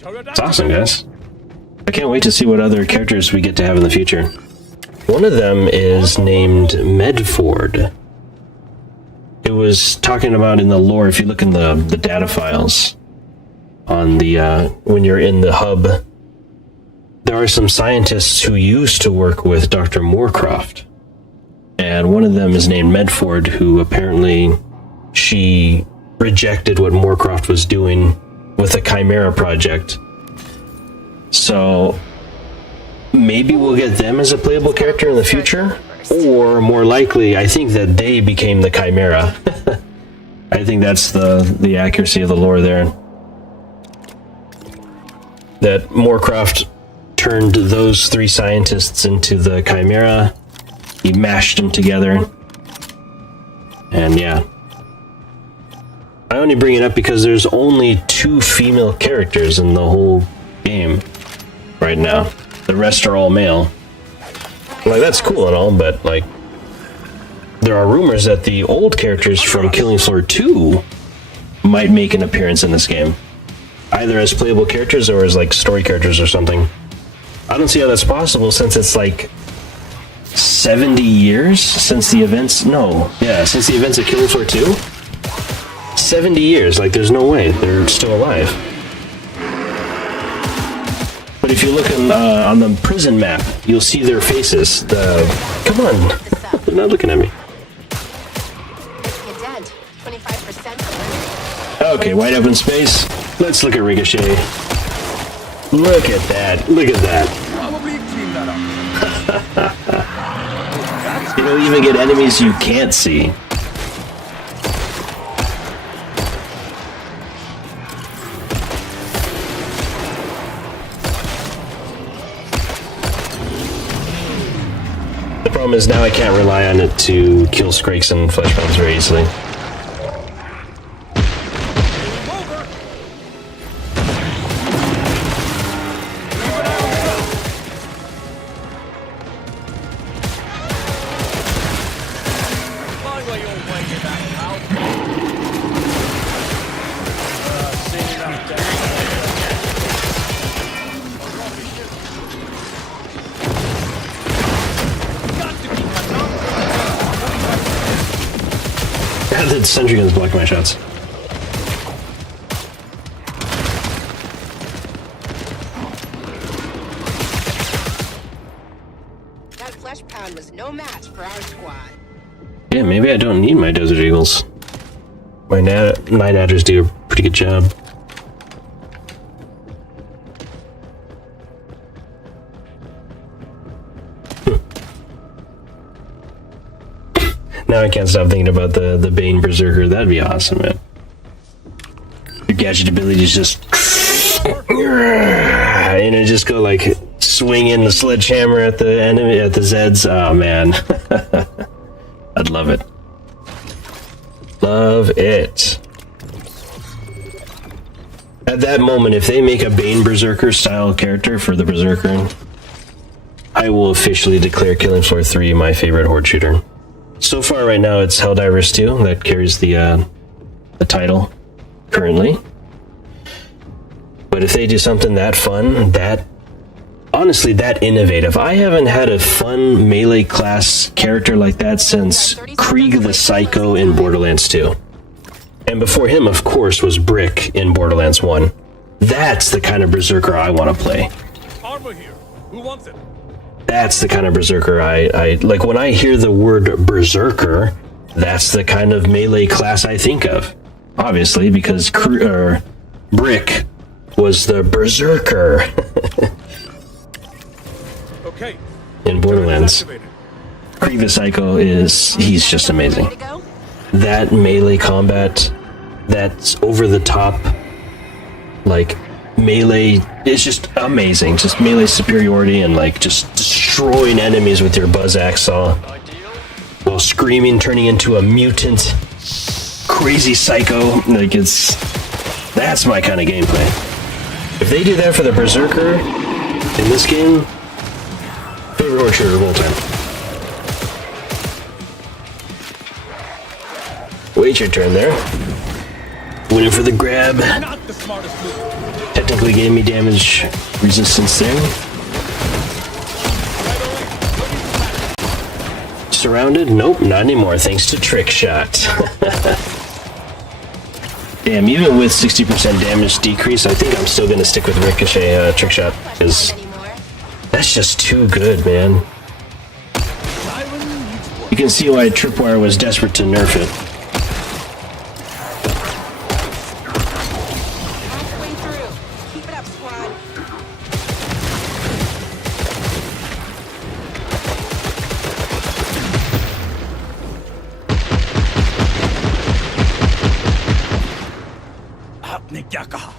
It's awesome, guys. I can't wait to see what other characters we get to have in the future. One of them is named Medford. It was talking about in the lore, if you look in the data files on the when you're in the hub, there are some scientists who used to work with Dr. Moorcroft. And one of them is named Medford, who apparently she rejected what Moorcroft was doing with the Chimera project. So maybe we'll get them as a playable character in the future, or more likely, I think that they became the Chimera. I think that's the accuracy of the lore there. That Moorcroft turned those 3 scientists into the Chimera. He mashed them together. And yeah. I only bring it up because there's only 2 female characters in the whole game right now. The rest are all male. Like, that's cool and all, but like, there are rumors that the old characters from Killing Floor 2 might make an appearance in this game. Either as playable characters or as like story characters or something. I don't see how that's possible since it's like 70 years since the events. No, yeah, since the events of Killing Floor 2. 70 years, like there's no way they're still alive. But if you look on the prison map, you'll see their faces. Come on, they're not looking at me. Okay, wide open space. Let's look at Ricochet. Look at that. Look at that. Probably clean that up. You don't even get enemies you can't see. The problem is now I can't rely on it to kill Skrakes and Fleshpounds very easily. The sentry guns block my shots. That flesh pound was no match for our squad. Yeah, maybe I don't need my Desert Eagles. My Night Adders do a pretty good job. Now I can't stop thinking about the Bane Berserker. That'd be awesome, man. Your gadget abilities just... and it just go like swinging the sledgehammer at the enemy, at the Zeds. Oh, man. I'd love it. Love it. At that moment, if they make a Bane Berserker style character for the Berserker, I will officially declare Killing Floor 3 my favorite horde shooter. So far right now it's Helldivers 2 that carries the title currently. But if they do something that fun, that honestly that innovative. I haven't had a fun melee class character like that since Krieg the Psycho in Borderlands 2. And before him, of course, was Brick in Borderlands 1. That's the kind of Berserker I want to play. Armor here. Who wants it? That's the kind of Berserker I like. When I hear the word Berserker, that's the kind of melee class I think of. Obviously, because Brick was the Berserker Okay. in Borderlands. Krieg the Psycho he's just amazing. That melee combat, that's over the top, like melee is just amazing. Just melee superiority and like just destroying enemies with your buzz axe saw while screaming, turning into a mutant crazy psycho. Like that's my kind of gameplay. If they do that for the Berserker in this game, favorite horde shooter of all time. Wait your turn there. went in for the grab. Not the smartest move. Technically gave me damage resistance there. Surrounded? Nope, not anymore, thanks to Trick Shot. Damn, even with 60% damage decrease, I think I'm still gonna stick with Ricochet Trick Shot, because that's just too good, man. You can see why Tripwire was desperate to nerf it. Halfway through. Keep it up, squad. आपने क्या कहा?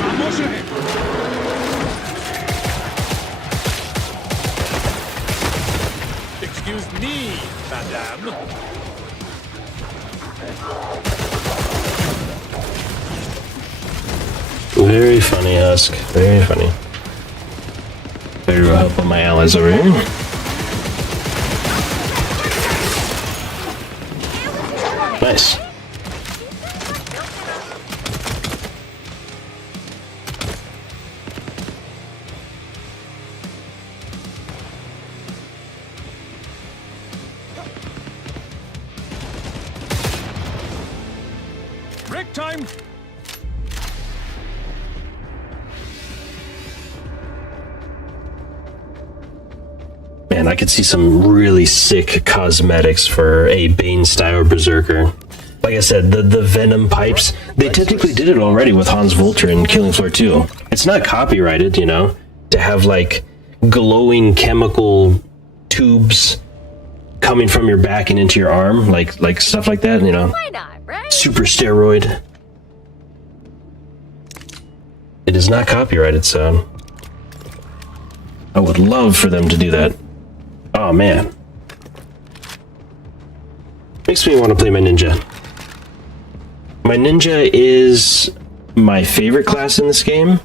खामोश रहे। Excuse me, madame. Very funny, Husk. Very funny. Better go help on my allies over here. Nice. Break time. Man, I could see some really sick cosmetics for a Bane-style Berserker. Like I said, the Venom pipes, they technically did it already with Hans Volter in Killing Floor 2. It's not copyrighted, you know, to have, like, glowing chemical tubes coming from your back and into your arm, like stuff like that, you know. Why not, right? Super steroid. It is not copyrighted, so I would love for them to do that. Oh man. Makes me want to play my ninja. My ninja is my favorite class in this game,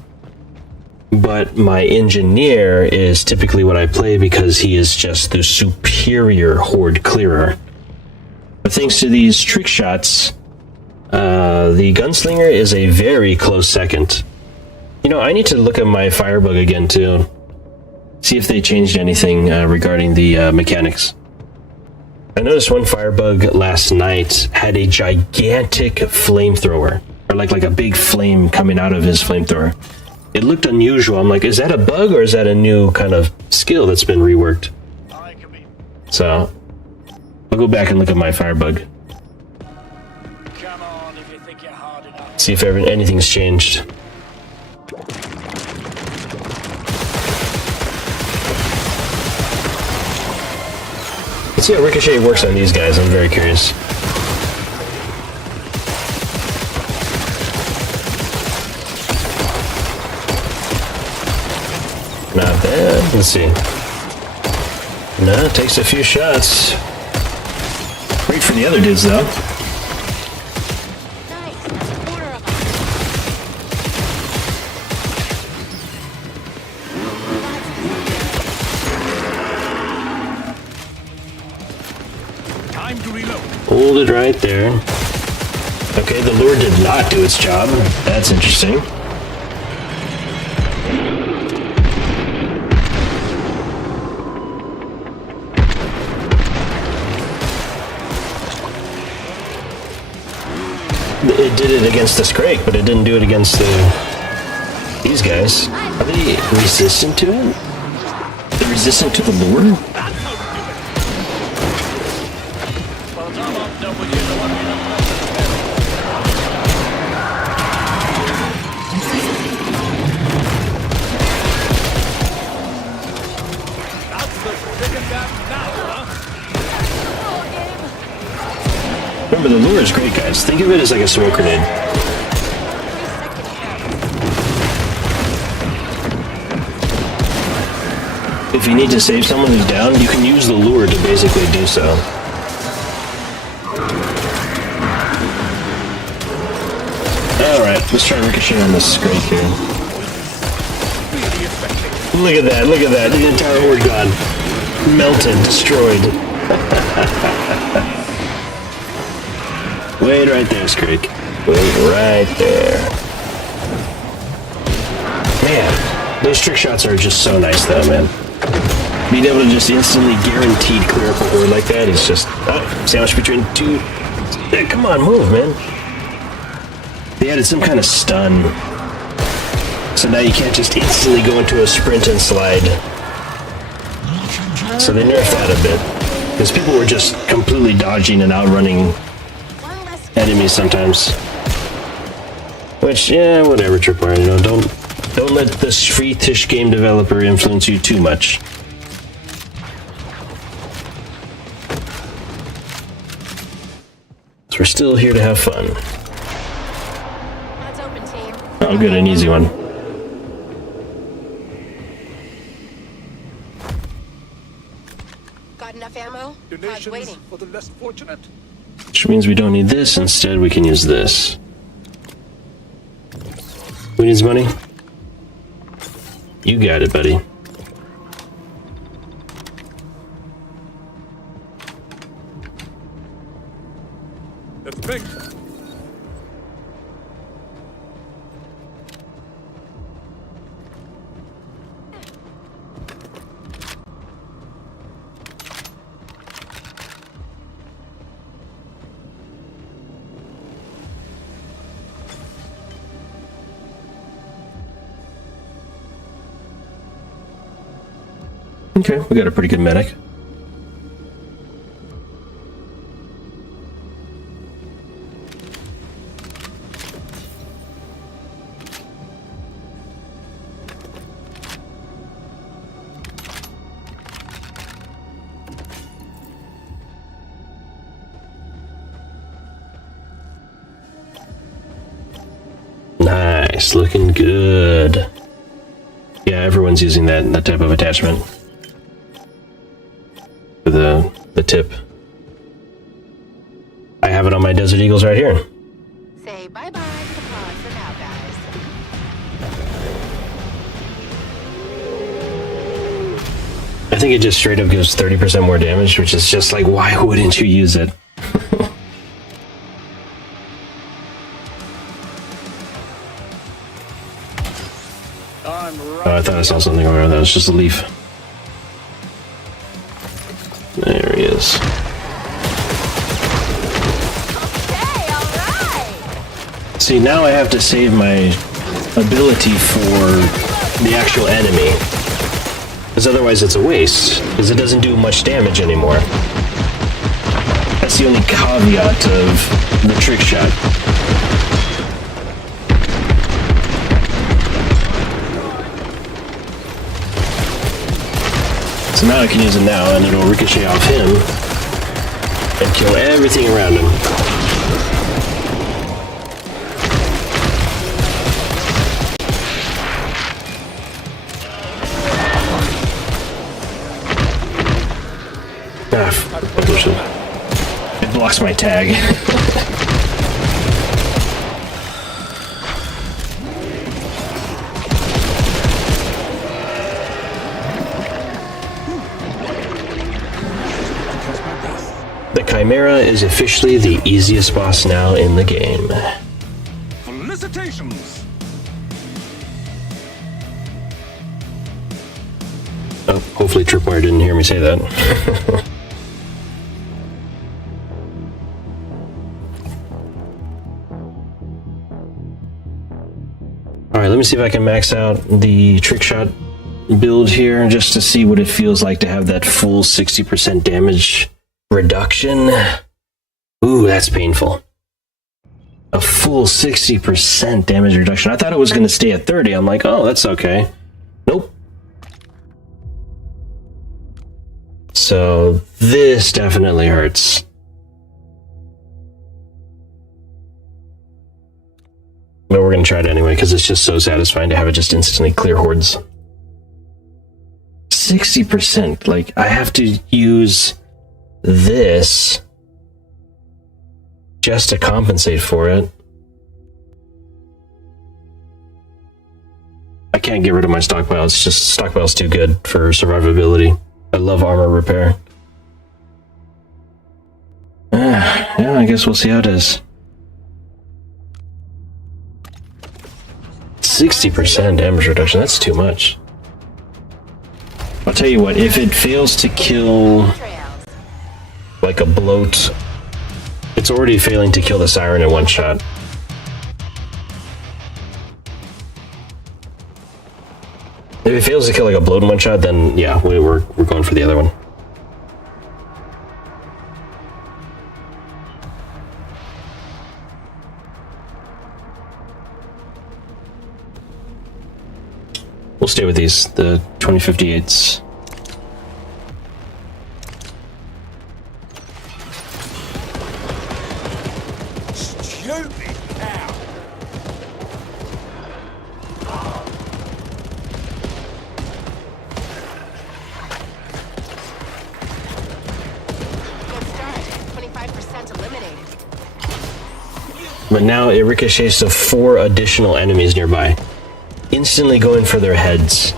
but my engineer is typically what I play because he is just the superior horde clearer. But thanks to these trick shots, the gunslinger is a very close second. You know, I need to look at my firebug again too. See if they changed anything regarding the mechanics. I noticed one firebug last night had a gigantic flamethrower, or like a big flame coming out of his flamethrower. It looked unusual. I'm like, is that a bug or is that a new kind of skill that's been reworked? So I'll go back and look at my firebug. Come on, if you think you're hard enough. See if anything's changed. Let's see how Ricochet works on these guys. I'm very curious. Not bad. Let's see. No, it takes a few shots. Great for the other dudes, though. Nice. That's a quarter of us. Time to reload. Hold it right there. Okay, the lure did not do its job. That's interesting. It did it against the Scrake, but it didn't do it against these guys. Are they resistant to it? They're resistant to the lure? Remember, the lure is great, guys. Think of it as like a smoke grenade. If you need to save someone who's down, you can use the lure to basically do so. Alright, let's try ricochet on this scrape here. Look at that, look at that. The entire horde gone. Melted, destroyed. Wait right there, Scrake. Wait right there. Man, those trick shots are just so nice though, man. Being able to just instantly guaranteed clear up a horde like that is just... Oh, sandwich between two... Hey, come on, move, man. They added some kind of stun. So now you can't just instantly go into a sprint and slide. So they nerfed that a bit. Because people were just completely dodging and outrunning enemies sometimes. Which, yeah, whatever, Tripwire, you know, don't let this free-tish game developer influence you too much. So we're still here to have fun. Let's open, team. Oh, good, an easy one. Got enough ammo? How's Donations waiting? for the less fortunate. Which means we don't need this, instead we can use this. Who needs money? You got it, buddy. Let's think. Okay, we got a pretty good medic. Nice, looking good. Yeah, everyone's using that type of attachment. For the tip. I have it on my Desert Eagles right here. Say bye-bye to the pod for now, guys. I think it just straight up gives 30% more damage, which is just like, why wouldn't you use it? Oh, I thought I saw something over there. That was just a leaf. There he is. Okay, alright! See, now I have to save my ability for the actual enemy. Because otherwise it's a waste. Because it doesn't do much damage anymore. That's the only caveat of the trick shot. So now I can use it now, and it'll ricochet off him and kill everything around him. It blocks my tag. The Chimera is officially the easiest boss now in the game. Felicitations! Oh, hopefully Tripwire didn't hear me say that. Alright, let me see if I can max out the trick shot build here just to see what it feels like to have that full 60% damage reduction. Ooh, that's painful. A full 60% damage reduction. I thought it was going to stay at 30. I'm like, oh, that's okay. Nope. So this definitely hurts. But we're going to try it anyway because it's just so satisfying to have it just instantly clear hordes. 60%. Like, I have to use this just to compensate for it. can't get rid of my stockpile. It's just stockpile's too good for survivability. I love armor repair. Yeah, I guess we'll see how it is. 60% damage reduction, that's too much. I'll tell you what, if it fails to kill like a bloat, it's already failing to kill the siren in one shot. If it fails to kill like a bloat in one shot, then yeah, we're going for the other one. We'll stay with these, the 2058s. Stupid cow. Good start. 25% eliminated. But now it ricochets to 4 additional enemies nearby, instantly going for their heads.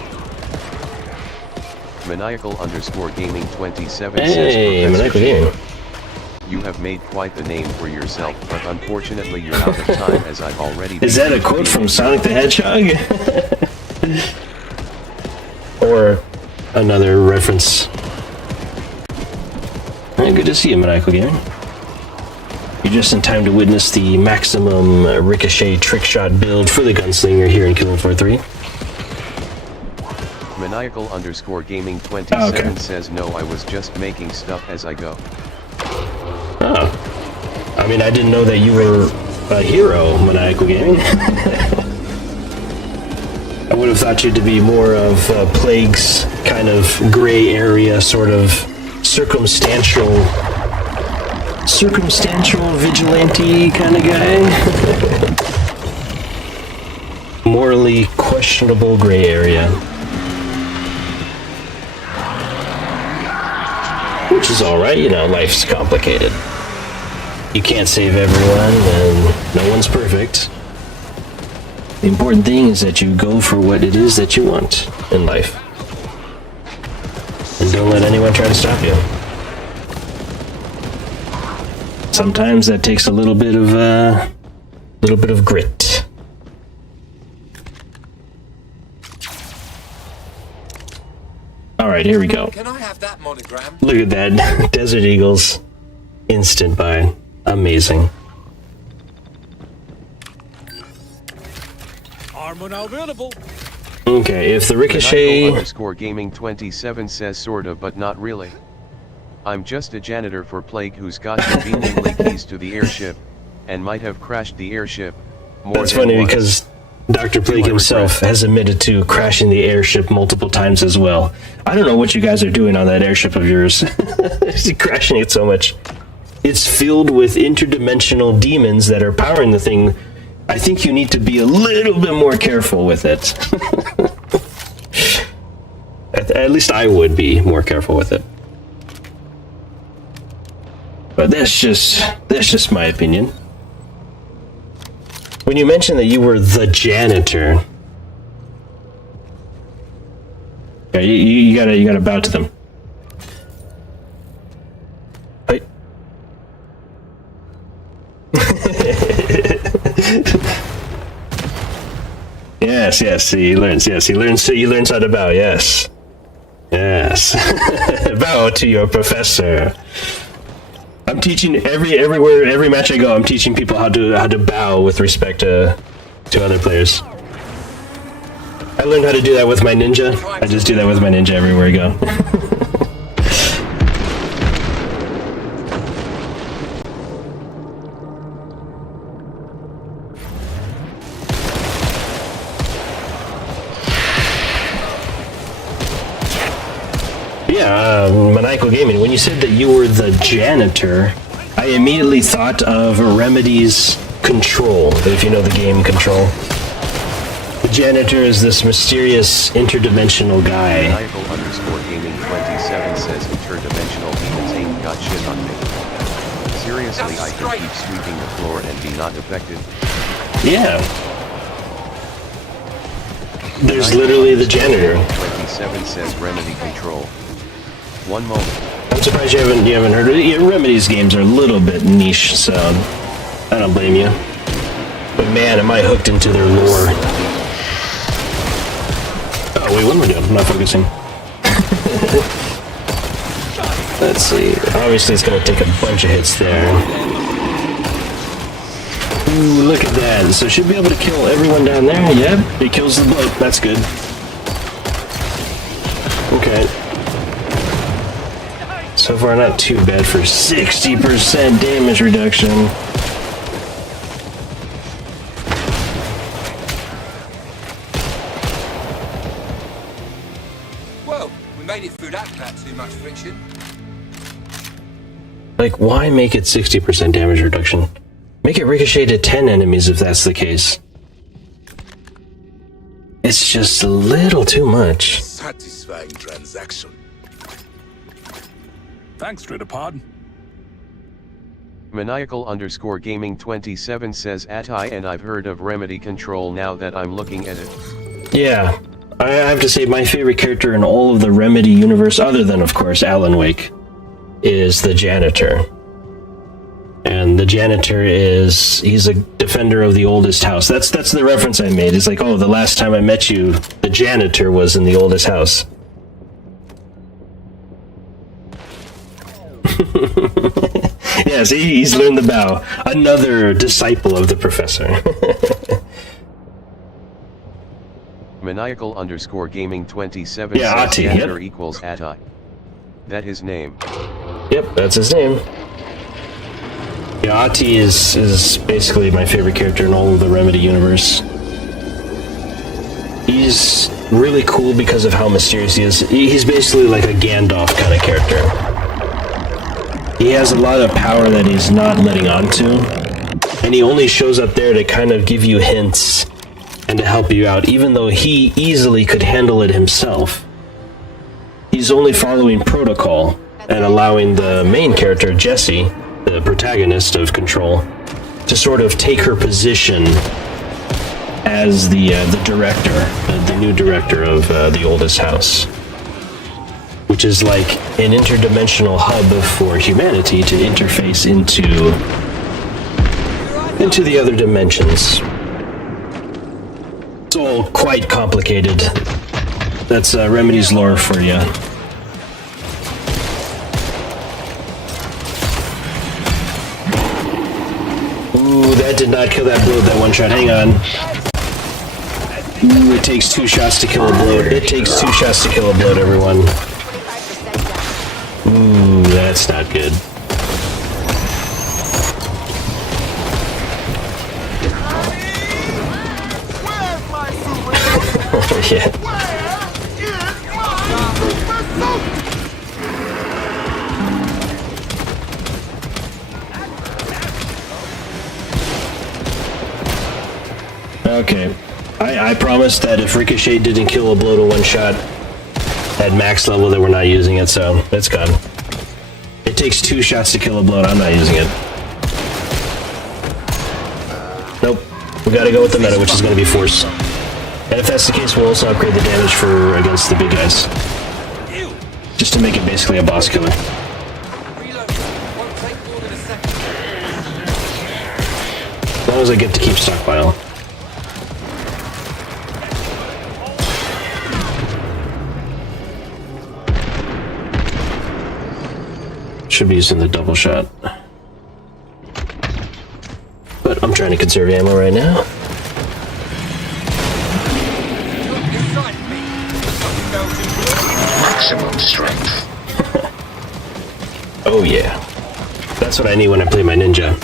Maniacal_gaming 27 Hey, says, Maniacal Gaming. you have made quite the name for yourself, but unfortunately you're out of time as I've already... Is that a quote from Sonic the Hedgehog? Or another reference? Hey, good to see you, Maniacal Gaming. You're just in time to witness the maximum ricochet trick shot build for the gunslinger here in Killing Floor 3. Maniacal_gaming 27 says, no, I was just making stuff as I go. Oh. I mean, I didn't know that you were a hero, Maniacal Gaming. I would have thought you to be more of Plague's kind of gray area, sort of circumstantial vigilante kind of guy. Morally questionable gray area. Which is alright, you know, life's complicated. You can't save everyone, and no one's perfect. The important thing is that you go for what it is that you want in life. And don't let anyone try to stop you. Sometimes that takes a little bit of grit. Alright, here we go. Can I have that monogram? Look at that. Desert Eagles. Instant buy. Amazing. Armor now available. Okay, if the ricochet... Maniacal_gaming 27 says sort of, but not really. I'm just a janitor for Plague who's got conveniently keys to the airship, and might have crashed the airship more That's than funny once. because Dr. Plague I himself regret? has admitted to crashing the airship multiple times as well. I don't know what you guys are doing on that airship of yours. He's crashing it so much. It's filled with interdimensional demons that are powering the thing. I think you need to be a little bit more careful with it. At least I would be more careful with it. But that's just my opinion. When you mentioned that you were the janitor, yeah, you gotta bow to them. Hey. Yes, he learns. Yes, he learns how to bow. Yes. Bow to your professor. I'm teaching every match I go. I'm teaching people how to bow with respect to other players. I learned how to do that with my ninja. I just do that with my ninja everywhere I go. Yeah, Maniacal Gaming, when you said that you were the janitor, I immediately thought of Remedy's Control, if you know the game Control. The janitor is this mysterious interdimensional guy. Maniacal_gaming 27 says interdimensional demons ain't got shit on me. Seriously, I can keep sweeping the floor and be not affected. Yeah. There's literally the janitor. 27 says remedy control. One moment. I'm surprised you haven't heard of it. Yeah, Remedy's games are a little bit niche, so I don't blame you. But man, am I hooked into their lore. Oh wait, what am I doing? I'm not focusing. Let's see. Obviously, it's gonna take a bunch of hits there. Ooh, look at that. So should be able to kill everyone down there. Yep, it kills the boat. That's good. Okay. So far, not too bad for 60% damage reduction. Well, we made it through that without too much friction. Like, why make it 60% damage reduction? Make it ricochet to 10 enemies if that's the case. It's just a little too much. Satisfying transaction. Thanks, Tridapod. Maniacal_gaming 27 says Atai, and I've heard of remedy control now that I'm looking at it. Yeah, I have to say my favorite character in all of the Remedy universe, other than, of course, Alan Wake, is the janitor. And the janitor he's a defender of the oldest house. That's the reference I made. It's like, oh, the last time I met you, the janitor was in the oldest house. Yes, he's learned the bow. Another disciple of the professor. Maniacal_gaming 27 Yeah, says Ati, janitor yep. equals Atai. That his name. Yep, that's his name. Yeah, Ati is basically my favorite character in all of the Remedy universe. He's really cool because of how mysterious he is. He's basically like a Gandalf kind of character. He has a lot of power that he's not letting on to, and he only shows up there to kind of give you hints and to help you out, even though he easily could handle it himself. He's only following protocol and allowing the main character, Jessie, the protagonist of Control, to sort of take her position as the director, the new director of the oldest house, which is like an interdimensional hub for humanity to interface into the other dimensions. It's all quite complicated. That's Remedy's lore for you. Ooh, that did not kill that bloat, that one shot. Hang on. Ooh, it takes 2 shots to kill a bloat. It takes 2 shots to kill a bloat, everyone. Ooh, that's not good. Yeah. Okay. I promised that if Ricochet didn't kill a blow to one shot at max level that we're not using it, so it's gone. It takes 2 shots to kill a bloat, I'm not using it. Nope. We gotta go with the meta, which is gonna be Force. And if that's the case, we'll also upgrade the damage for against the big guys. Just to make it basically a boss killer. As long as I get to keep stockpile. Should be using the double shot. But I'm trying to conserve ammo right now. Maximum strength. Oh yeah. That's what I need when I play my ninja.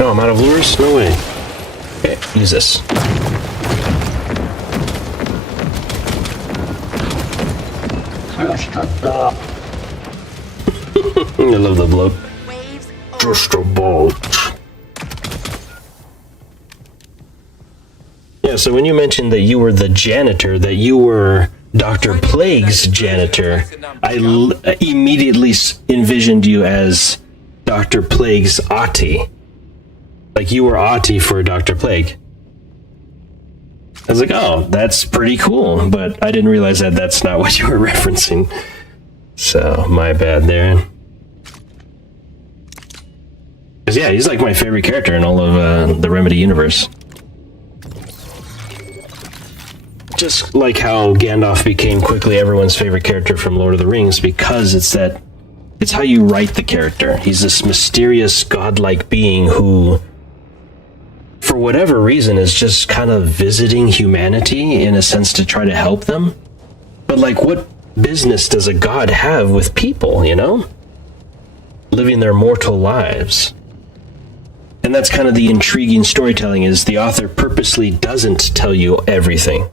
Oh, I'm out of lures? No way. Okay, use this. I love the bloat. Just a boat. Yeah, so when you mentioned that you were the janitor, that you were Dr. Plague's janitor, I immediately envisioned you as Dr. Plague's Ahti. Like you were Ahti for Dr. Plague. I was like, oh, that's pretty cool, but I didn't realize that that's not what you were referencing. So, my bad there. Because yeah, he's like my favorite character in all of the Remedy universe. Just like how Gandalf became quickly everyone's favorite character from Lord of the Rings, because it's how you write the character. He's this mysterious, godlike being who, for whatever reason, is just kind of visiting humanity in a sense to try to help them. But like, what business does a god have with people, you know? Living their mortal lives. And that's kind of the intriguing storytelling, is the author purposely doesn't tell you everything.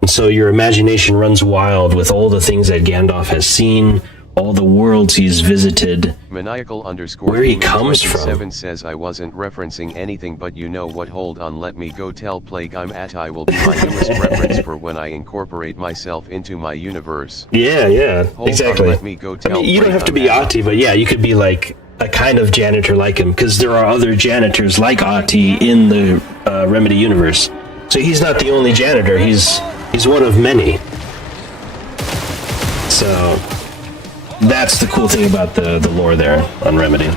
And so your imagination runs wild with all the things that Gandalf has seen, all the worlds he's visited, where he comes from. Says I wasn't referencing anything, but you know what, hold on, let me go tell Plague I'm Ahti will be my newest reference for when I incorporate myself into my universe. Yeah, Hold exactly. On, let me go tell you don't have to be Ahti, but yeah, you could be like a kind of janitor like him, because there are other janitors like Ahti in the Remedy universe. So he's not the only janitor, he's one of many. So that's the cool thing about the lore there on Remedy.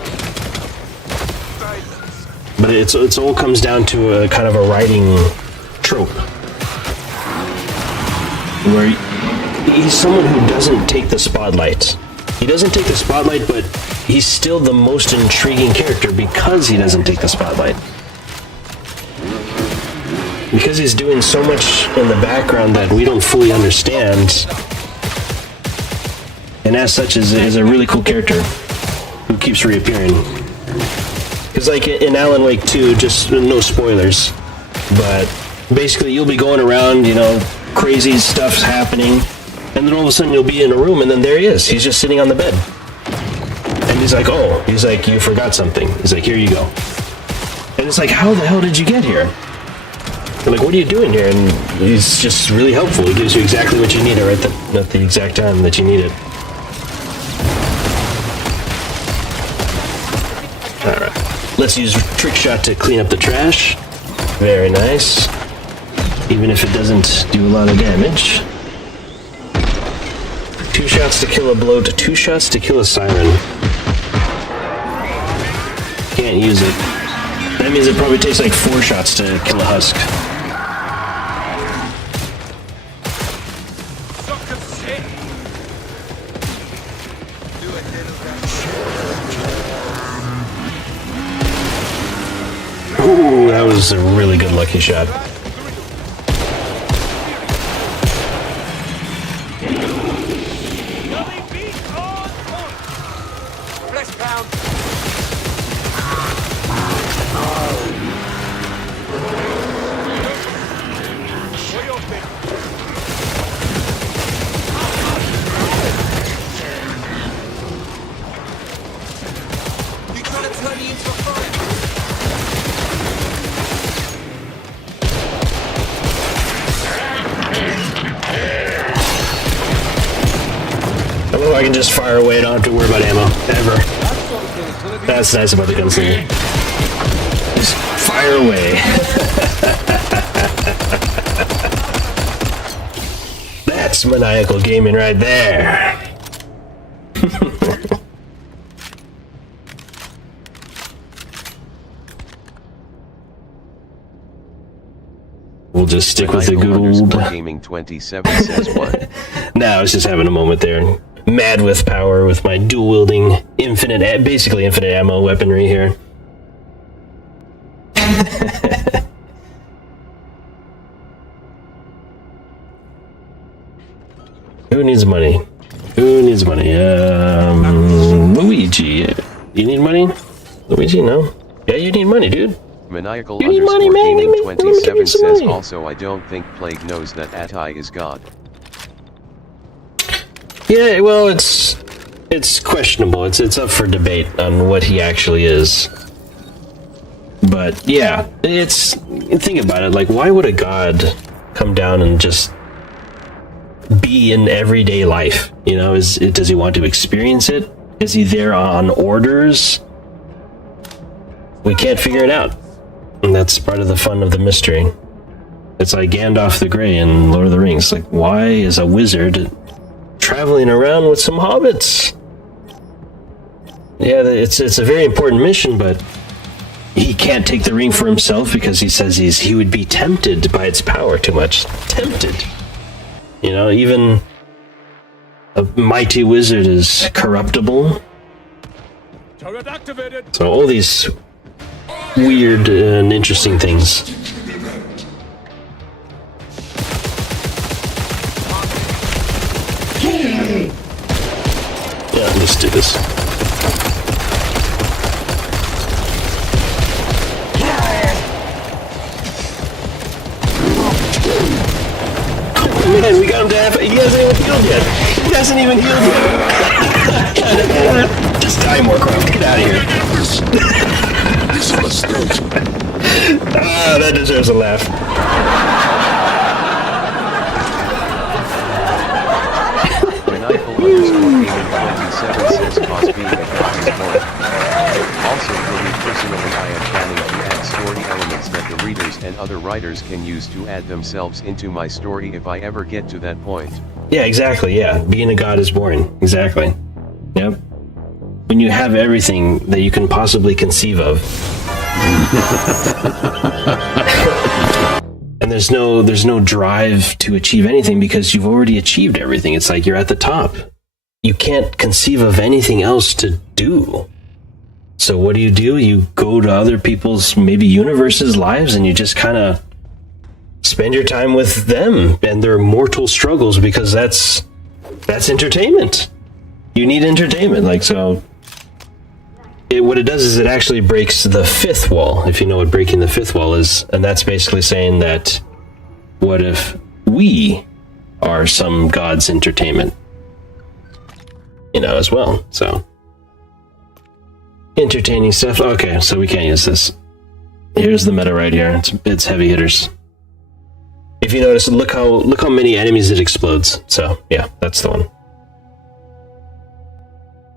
But it's all comes down to a kind of a writing trope, where he's someone who doesn't take the spotlight. He doesn't take the spotlight, but he's still the most intriguing character because he doesn't take the spotlight. Because he's doing so much in the background that we don't fully understand, and as such is a really cool character who keeps reappearing. Because like in Alan Wake 2, just no spoilers, but basically you'll be going around, you know, crazy stuff's happening, and then all of a sudden you'll be in a room, and then there he is. He's just sitting on the bed. And he's like, oh, he's like, you forgot something. He's like, here you go. And it's like, how the hell did you get here? They're like, what are you doing here? And he's just really helpful. He gives you exactly what you need right at the exact time that you need it. Alright. Let's use Trick Shot to clean up the trash. Very nice. Even if it doesn't do a lot of damage. 2 shots to kill a bloat, 2 shots to kill a siren. Can't use it. That means it probably takes like 4 shots to kill a husk. Ooh, that was a really good lucky shot. I can just fire away, I don't have to worry about ammo, ever. That's nice about the gunslinger. Just fire away. That's maniacal gaming right there. We'll just stick with the good old... Gaming 27 says what? No, I was just having a moment there. Mad with power with my dual-wielding basically infinite ammo weaponry here. Who needs money? Who needs money? Luigi. You need money? Luigi, no? Yeah, you need money, dude. Maniacal Gaming 27 says also I don't think Plague knows that Ahti is God. Yeah, well, it's questionable. It's up for debate on what he actually is. But yeah, think about it. Like, why would a god come down and just be in everyday life? You know, does he want to experience it? Is he there on orders? we can't figure it out. And that's part of the fun of the mystery. It's like Gandalf the Grey in Lord of the Rings. Like, why is a wizard traveling around with some hobbits? Yeah, it's a very important mission, but he can't take the ring for himself because he says he would be tempted by its power too much. Tempted. You know, even a mighty wizard is corruptible. Turret activated. So all these weird and interesting things. Yeah, let's do this. Oh man, we got him to half. He hasn't even healed yet. He hasn't even healed yet. Just die, Moorcroft. Get out of here. It's a mistake. Ah, that deserves a laugh. When I pull _gaming 27 says cause being a god is boring. Also for me personally I am planning to add story elements that the readers and other writers can use to add themselves into my story if I ever get to that point. Yeah, exactly, yeah. Being a god is boring. Exactly. Yep. When you have everything that you can possibly conceive of. And there's no drive to achieve anything because you've already achieved everything. It's like you're at the top. You can't conceive of anything else to do. So what do? You go to other people's, maybe universes' lives, and you just kind of spend your time with them and their mortal struggles because that's entertainment. You need entertainment. Like, so what it does is it actually breaks the fifth wall, if you know what breaking the fifth wall is. And that's basically saying that what if we are some god's entertainment, you know, as well. So entertaining stuff. Okay, so we can't use this. Here's the meta right here. It's heavy hitters. If you notice, look how many enemies it explodes. So yeah, that's the one.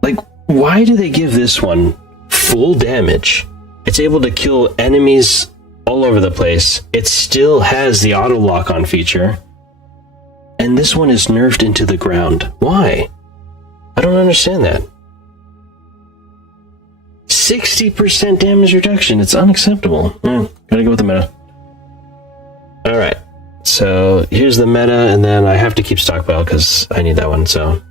Like, why do they give this one full damage? It's able to kill enemies all over the place. It still has the auto lock on feature. And this one is nerfed into the ground. Why? I don't understand that. 60% damage reduction. It's unacceptable. Gotta go with the meta. Alright. So here's the meta, and then I have to keep stockpile because I need that one. So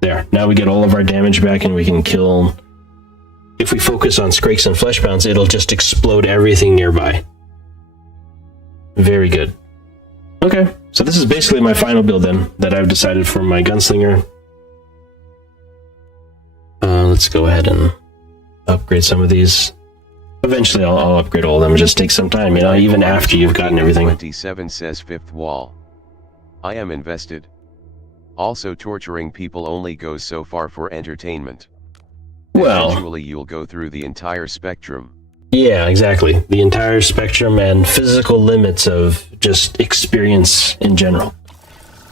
there. Now we get all of our damage back and we can kill. If we focus on Skrakes and Fleshbounds, it'll just explode everything nearby. Very good. Okay, so this is basically my final build then, that I've decided for my gunslinger. Let's go ahead and upgrade some of these. Eventually I'll upgrade all of them. It just takes some time, you know, even after you've gotten everything. 27 says fifth wall. I am invested. Also, torturing people only goes so far for entertainment. Well, eventually you'll go through the entire spectrum. Yeah, exactly. The entire spectrum and physical limits of just experience in general.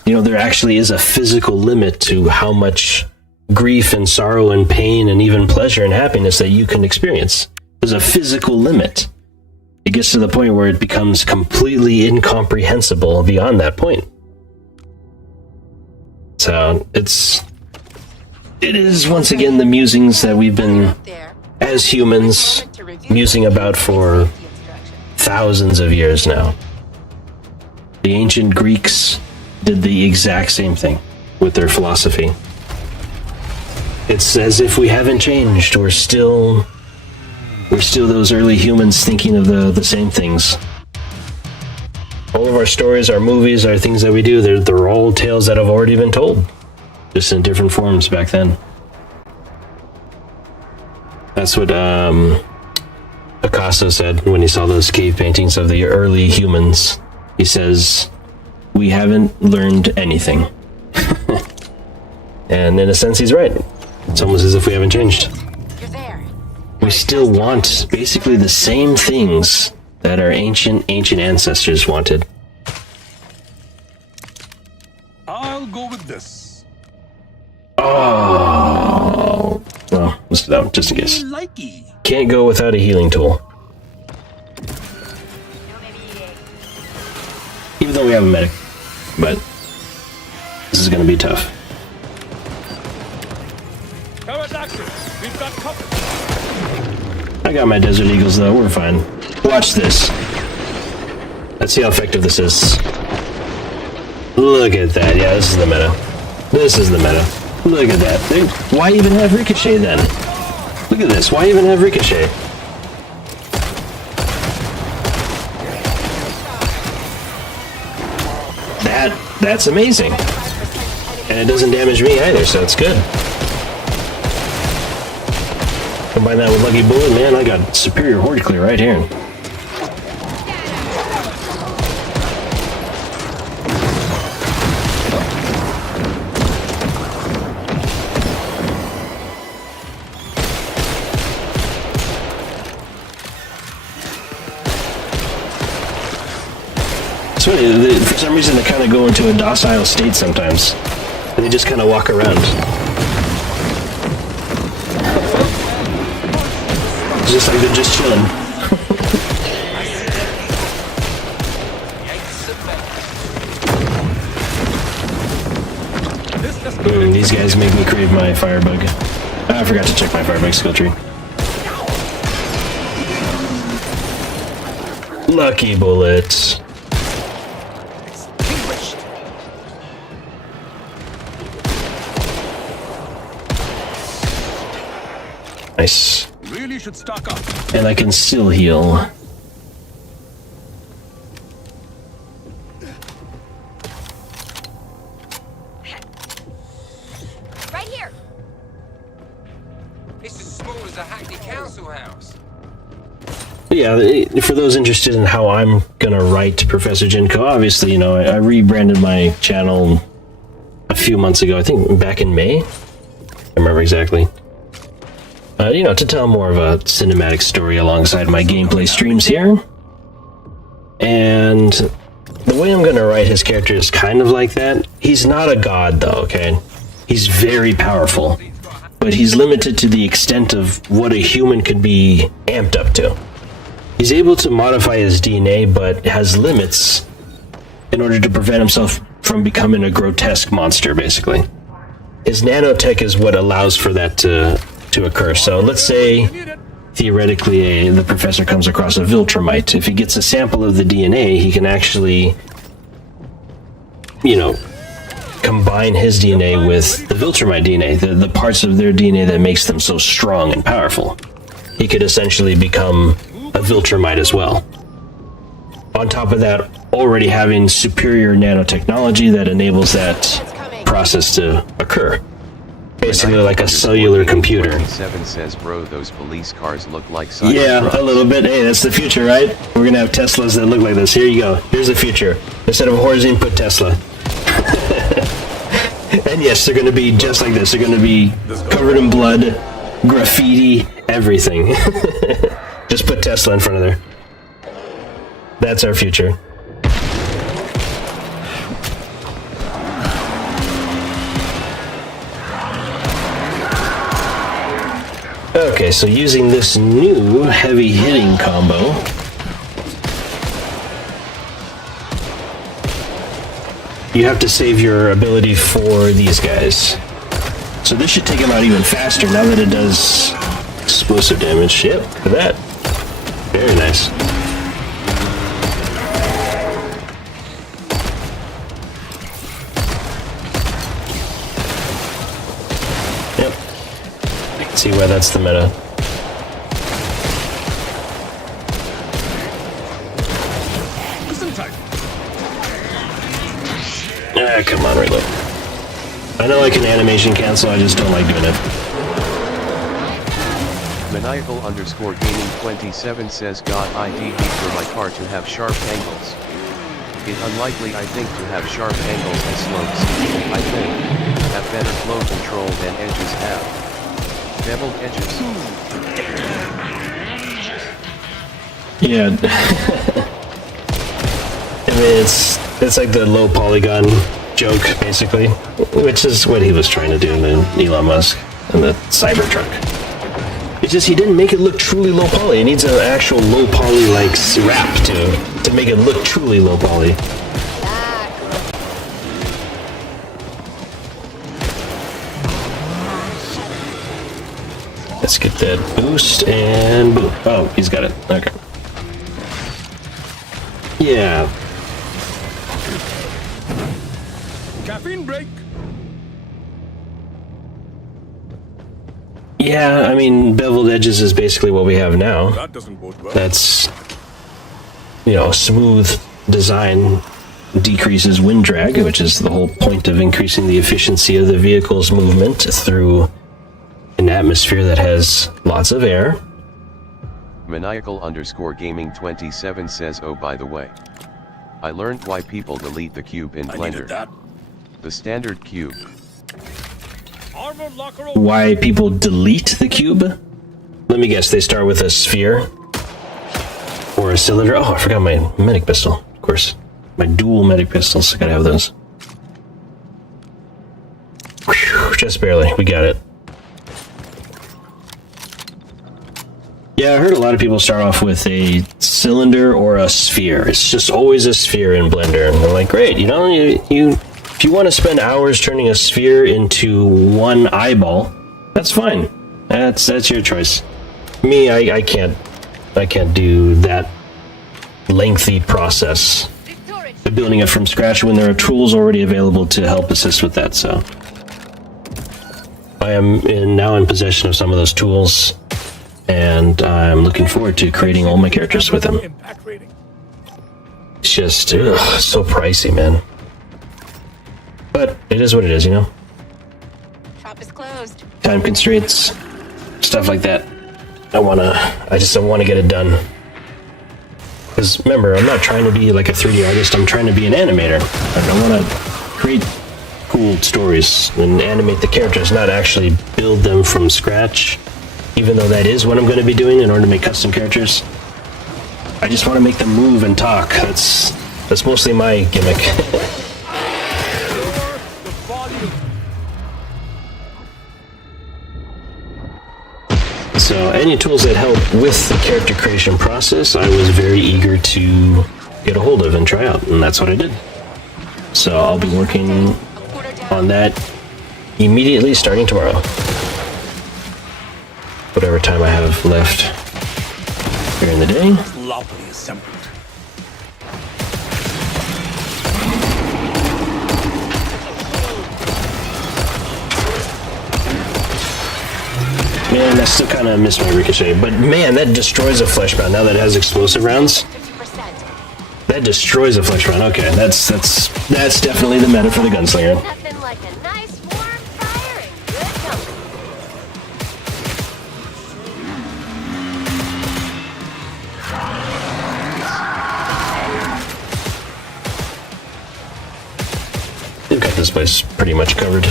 You know, there actually is a physical limit to how much grief and sorrow and pain and even pleasure and happiness that you can experience. There's a physical limit. It gets to the point where it becomes completely incomprehensible beyond that point. So it is once again the musings that we've been, as humans, musing about for thousands of years now. The ancient Greeks did the exact same thing with their philosophy. It's as if we haven't changed. We're still those early humans thinking of the same things. All of our stories, our movies, our things that we do, they're all tales that have already been told, just in different forms back then. That's what Picasso said when he saw those cave paintings of the early humans. He says, "We haven't learned anything." And in a sense, he's right. It's almost as if we haven't changed. We still want basically the same things that our ancient ancestors wanted. I'll go with this. Oh, well, let's do that one, just in case. Likey. Can't go without a healing tool. Even though we have a medic. But this is gonna be tough. We've got cover. I got my Desert Eagles though, we're fine. Watch this. Let's see how effective this is. Look at that. Yeah, this is the meta. This is the meta. Look at that. Why even have Ricochet then? Look at this. Why even have Ricochet? That's amazing. And it doesn't damage me either, so it's good. Combine that with Lucky Bullet, man, I got superior horde clear right here. It's funny, for some reason they kind of go into a docile state sometimes. And they just kind of walk around. It's just like they're just chilling. These guys make me crave my Firebug. I forgot to check my Firebug skill tree. Lucky bullets. Nice. Really should stock up. And I can still heal. Right here. It's as small as a Hackney council house. Yeah, for those interested in how I'm gonna write Professor Jinko, obviously, you know, I rebranded my channel a few months ago, I think back in May. I remember exactly. You know, to tell more of a cinematic story alongside my gameplay streams here. And the way I'm going to write his character is kind of like that. He's not a god, though, okay? He's very powerful. But he's limited to the extent of what a human could be amped up to. He's able to modify his DNA, but has limits in order to prevent himself from becoming a grotesque monster, basically. His nanotech is what allows for that to occur. So let's say, theoretically, the professor comes across a Viltrumite. If he gets a sample of the DNA, he can actually, you know, combine his DNA with the Viltrumite DNA, the parts of their DNA that makes them so strong and powerful. He could essentially become a Viltrumite as well. On top of that, already having superior nanotechnology that enables that process to occur. Basically like a cellular computer. 7 says, bro, those police cars look like yeah, trucks. a little bit. Hey, that's the future, right? We're gonna have Teslas that look like this. Here you go. Here's the future. Instead of Horzine, put Tesla. And yes, they're gonna be just like this. They're gonna be covered in blood, graffiti, everything. Just put Tesla in front of there. That's our future. Okay, so using this new heavy hitting combo, you have to save your ability for these guys. So this should take him out even faster now that it does explosive damage. Yep, look at that. Very nice. See why that's the meta. Ah, come on, reload. I know I can animation cancel, I just don't like doing it. Maniacal _ gaming 27 says, God, I hate for my car to have sharp angles. It unlikely, I think, to have sharp angles and slopes. I think have better flow control than edges have. Beveled edges. Yeah. I mean, it's like the low polygon joke, basically, which is what he was trying to do in Elon Musk and the Cybertruck. It's just he didn't make it look truly low poly. It needs an actual low poly like wrap to make it look truly low poly. Let's get that boost and boom. Oh, he's got it. Okay. Yeah. Caffeine break. Yeah, I mean, beveled edges is basically what we have now. That doesn't bode well. That's, you know, smooth design decreases wind drag, which is the whole point of increasing the efficiency of the vehicle's movement through an atmosphere that has lots of air. Maniacal_gaming27 says, oh, by the way, I learned why people delete the cube in I needed Blender. that. The standard cube. Armor locker. Why people delete the cube? Let me guess, they start with a sphere or a cylinder. Oh, I forgot my medic pistol, of course. My dual medic pistols, I gotta have those. Whew, just barely, we got it. Yeah, I heard a lot of people start off with a cylinder or a sphere. It's just always a sphere in Blender. And they're like, great, you know, if you want to spend hours turning a sphere into one eyeball, that's fine. That's your choice. Me, I can't do that lengthy process of building it from scratch when there are tools already available to help assist with that. So I am now in possession of some of those tools, and I'm looking forward to creating all my characters with them. Impact rating. It's just so pricey, man. But it is what it is, you know? Shop is closed. Time constraints, stuff like that. I just don't want to get it done. Because remember, I'm not trying to be like a 3D artist, I'm trying to be an animator. I want to create cool stories and animate the characters, not actually build them from scratch. Even though that is what I'm going to be doing in order to make custom characters. I just want to make them move and talk. That's mostly my gimmick. So any tools that help with the character creation process, I was very eager to get a hold of and try out, and that's what I did. So I'll be working on that immediately starting tomorrow. Whatever time I have left here in the day. Loudly assembled. Man, I still kind of miss my ricochet, but man, that destroys a flesh round. Now that it has explosive rounds, 50%. that destroys a flesh round. Okay, that's definitely the meta for the gunslinger. Nothing like a nice warm fire and good company. We've got this place pretty much covered.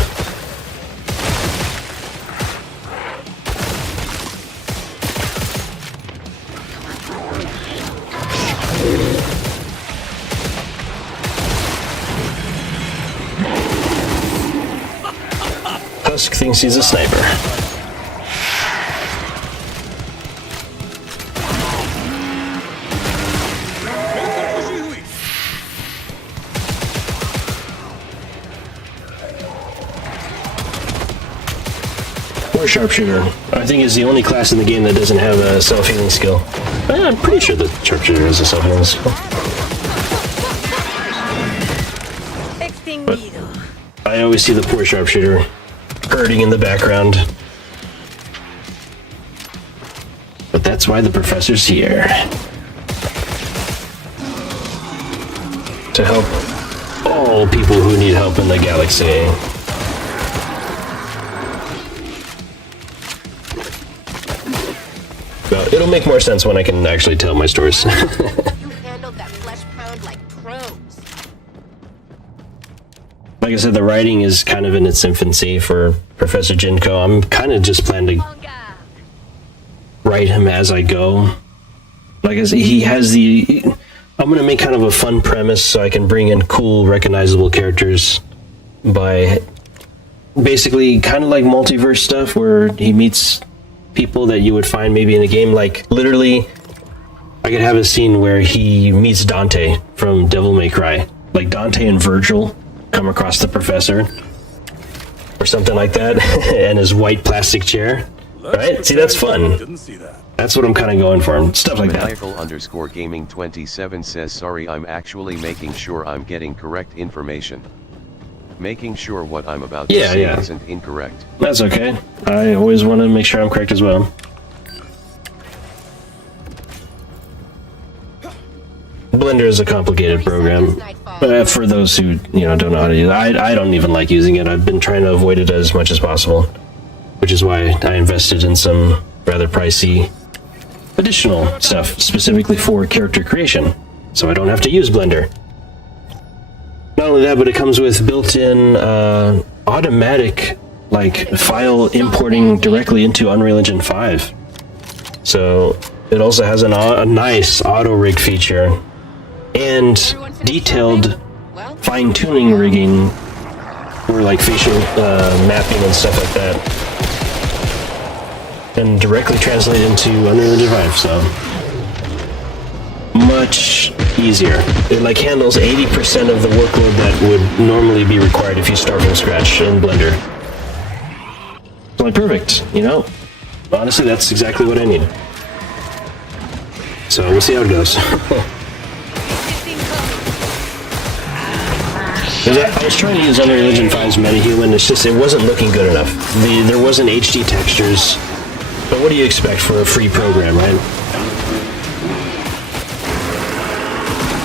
Husk thinks he's a sniper. Or sharpshooter. I think is the only class in the game that doesn't have a self-healing skill. I'm pretty sure the sharpshooter has a self-healing skill. But I always see the poor sharpshooter hurting in the background. But that's why the professor's here. To help all people who need help in the galaxy. Well, it'll make more sense when I can actually tell my stories. You handled that flesh pound like pros. Like I said, the writing is kind of in its infancy for Professor Jinko. I'm kind of just planning to write him as I go. Like I said, he has the... I'm going to make kind of a fun premise so I can bring in cool, recognizable characters by basically kind of like multiverse stuff where he meets people that you would find maybe in a game. Like, literally, I could have a scene where he meets Dante from Devil May Cry. Like, Dante and Virgil come across the professor. Or something like that. And his white plastic chair. Right? See, that's fun. Didn't see that. That's what I'm kind of going for. Stuff like that. Maniacal_gaming27 says, sorry, I'm actually making sure I'm getting correct information. Making sure what I'm about to say isn't incorrect. That's okay. I always want to make sure I'm correct as well. Blender is a complicated program. For those who, don't know how to use it. I don't even like using it. I've been trying to avoid it as much as possible. Which is why I invested in some rather pricey additional stuff, specifically for character creation. So I don't have to use Blender. Not only that, but it comes with built-in automatic file importing directly into Unreal Engine 5. So it also has a nice auto rig feature and detailed fine-tuning rigging for facial mapping and stuff like that, and directly translate into Unreal Engine 5. So much easier. It handles 80% of the workload that would normally be required if you start from scratch in Blender. It's perfect, Honestly, that's exactly what I need. So we'll see how it goes. I was trying to use Unreal Engine 5's MetaHuman, it wasn't looking good enough. There wasn't HD textures, but what do you expect for a free program, right?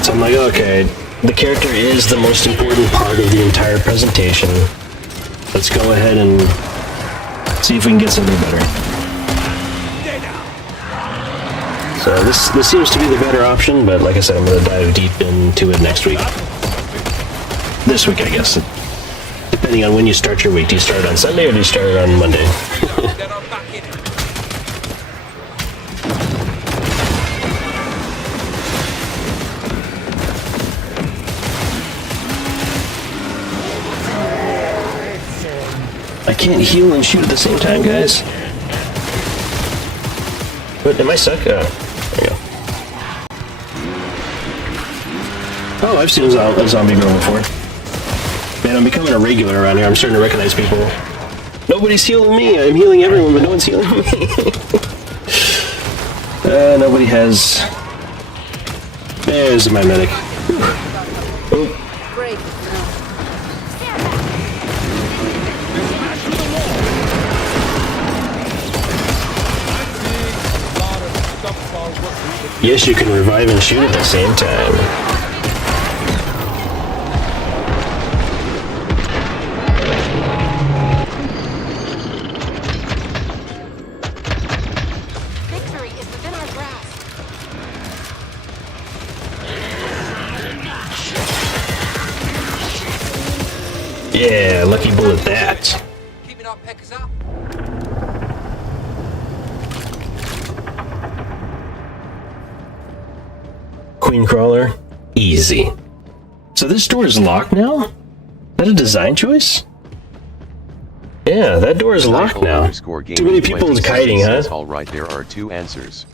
So I'm like, okay, the character is the most important part of the entire presentation. Let's go ahead and see if we can get something better. So this seems to be the better option, but like I said, I'm going to dive deep into it next week. This week, I guess. Depending on when you start your week. Do you start it on Sunday or do you start it on Monday? I can't heal and shoot at the same time, guys. What, am I stuck? Oh, there we go. Oh, I've seen a zombie girl before. Man, I'm becoming a regular around here. I'm starting to recognize people. Nobody's healing me. I'm healing everyone, but no one's healing me. Nobody has... There's my medic. Oh. Yes, you can revive and shoot at the same time. Victory is within our grasp. Yeah, lucky bullet that. Keeping our peckers up. Queen Crawler, easy. So this door is locked now? Is that a design choice? Yeah, that door is locked now. Too many people kiting, huh? Alright, there are two answers.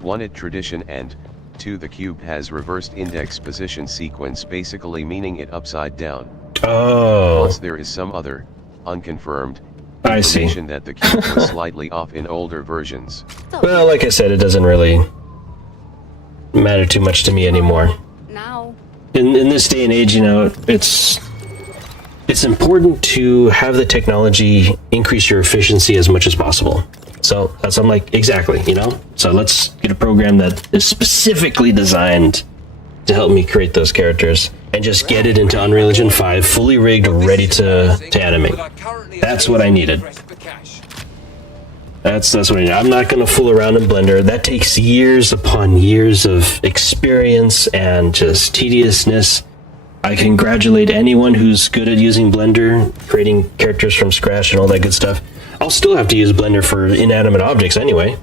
1. It tradition, and 2. The cube has reversed index position sequence, basically meaning it upside down. Oh. Plus there is some other, unconfirmed, I see. information that the cube was slightly off in older versions. Well, like I said, it doesn't really matter too much to me anymore. Now. In this day and age, it's important to have the technology increase your efficiency as much as possible. So that's, I'm like, exactly, So let's get a program that is specifically designed to help me create those characters and just get it into Unreal Engine 5, fully rigged, ready to animate. That's what I needed. That's what I need. I'm not going to fool around in Blender. That takes years upon years of experience and just tediousness. I congratulate anyone who's good at using Blender, creating characters from scratch and all that good stuff. I'll still have to use Blender for inanimate objects anyway,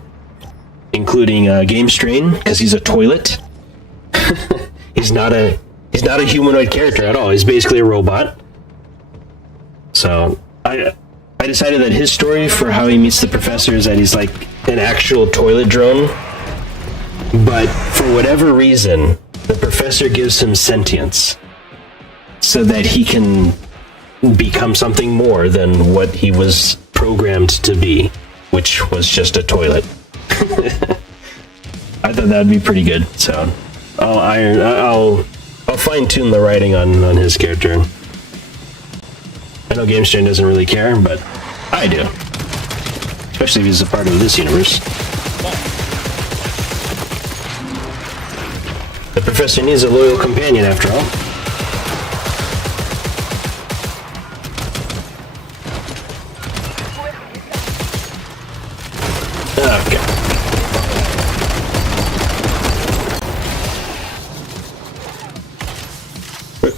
including Game Strain, because he's a toilet. He's not a humanoid character at all. He's basically a robot. So I I decided that his story for how he meets the professor is that he's like an actual toilet drone, but for whatever reason, the professor gives him sentience so that he can become something more than what he was programmed to be, which was just a toilet. I thought that'd be pretty good, so I'll fine-tune the writing on his character. I know GameStream doesn't really care, but I do. Especially if he's a part of this universe. The professor needs a loyal companion, after all. Okay.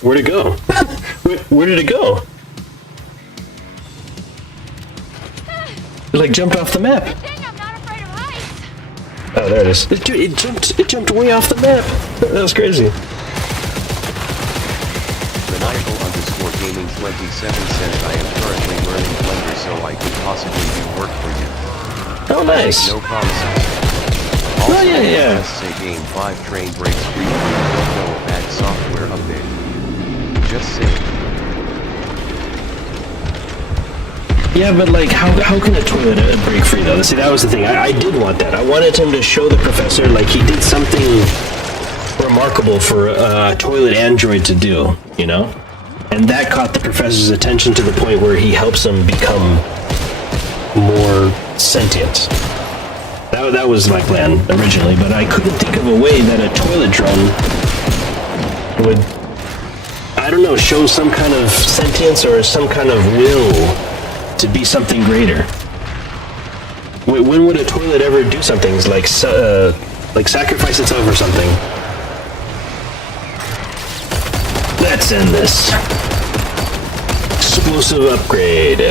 Where'd it go? Where did it go? It like jumped off the map. Dang, I'm not afraid of heights. Oh, there it is. Dude, it jumped way off the map. That was crazy. Maniacal_gaming27 says I am currently learning Blender so I could possibly do work for you. Oh, nice. No promises. Also, Oh, yeah. say game 5 train breaks free for you don't know a bad software update. Just saying. Yeah, but like, how can a toilet break free though? See, that was the thing. I did want that. I wanted him to show the professor like he did something remarkable for a toilet android to do, you know? And that caught the professor's attention to the point where he helps him become more sentient. That was my plan originally, but I couldn't think of a way that a toilet drone would, I don't know, show some kind of sentience or some kind of will to be something greater. When would a toilet ever do something like sacrifice itself or something? Let's end this. Explosive upgrade.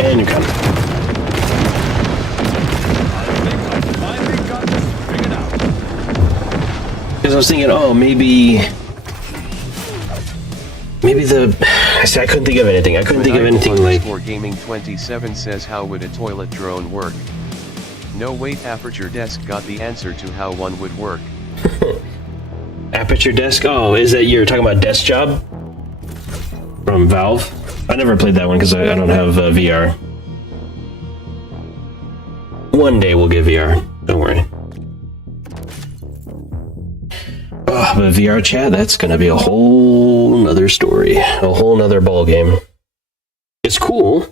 And you're coming. Because I was thinking, oh, maybe the... See, I couldn't think of anything. I couldn't think of anything like... Gaming27 says how would a toilet drone work? No wait, Aperture Desk got the answer to how one would work. Aperture Desk? Oh, is that you're talking about Desk Job? From Valve? I never played that one because I don't have VR. One day we'll get VR. Don't worry. Oh, but VR chat, that's going to be a whole nother story. A whole nother ball game. It's cool,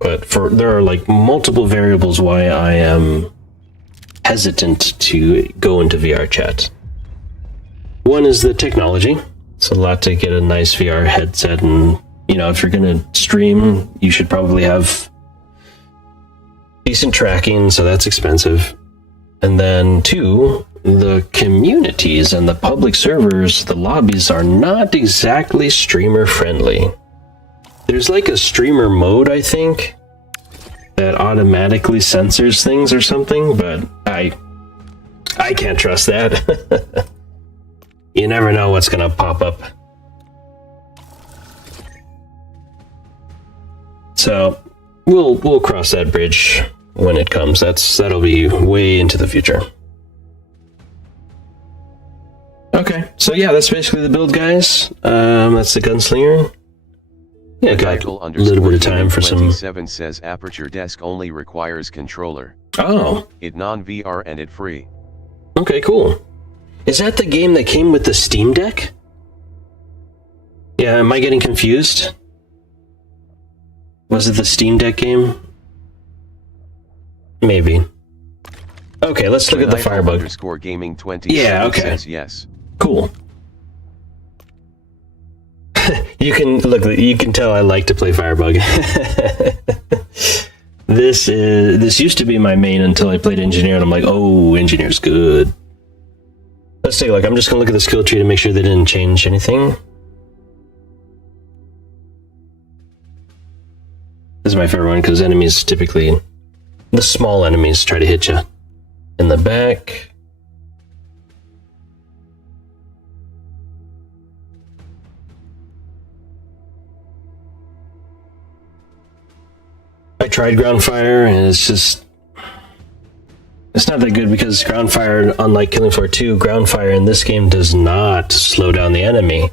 but there are like multiple variables why I am hesitant to go into VR chat. One is the technology. It's a lot to get a nice VR headset, and you know, if you're going to stream, you should probably have decent tracking, so that's expensive. And then two, the communities and the public servers, the lobbies are not exactly streamer friendly. There's like a streamer mode, I think, that automatically censors things or something, but I can't trust that. You never know what's gonna pop up. So we'll cross that bridge when it comes. That'll be way into the future. Okay, so yeah, that's basically the build, guys. That's the gunslinger. Yeah, got a little bit of time for some. 27 says Aperture Desk only requires controller. Oh. It non-VR and it free. Okay, cool. Is that the game that came with the Steam Deck? Yeah, am I getting confused? Was it the Steam Deck game? Maybe. Okay, let's look at the Firebug. _gaming27 yeah, okay. says yes. Cool. You can tell I like to play Firebug. This used to be my main until I played Engineer, and I'm like, oh, Engineer's good. Let's take a look. I'm just gonna look at the skill tree to make sure they didn't change anything. This is my favorite one because enemies typically, the small enemies try to hit you in the back. I tried ground fire, and it's not that good because ground fire, unlike Killing Floor 2, ground fire in this game does not slow down the enemy.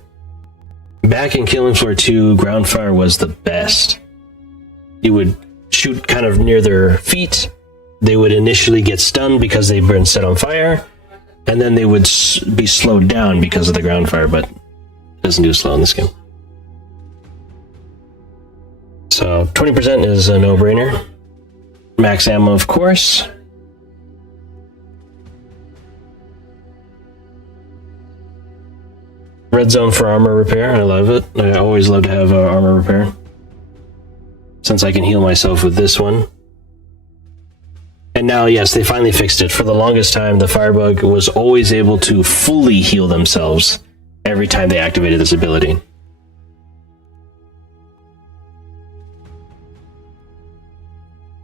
Back in Killing Floor 2, ground fire was the best. You would shoot kind of near their feet. They would initially get stunned because they've been set on fire, and then they would be slowed down because of the ground fire, but it doesn't do slow in this game. So 20% is a no-brainer. Max ammo, of course. Red zone for armor repair. I love it. I always love to have armor repair, since I can heal myself with this one. And now, yes, they finally fixed it. For the longest time, the Firebug was always able to fully heal themselves every time they activated this ability.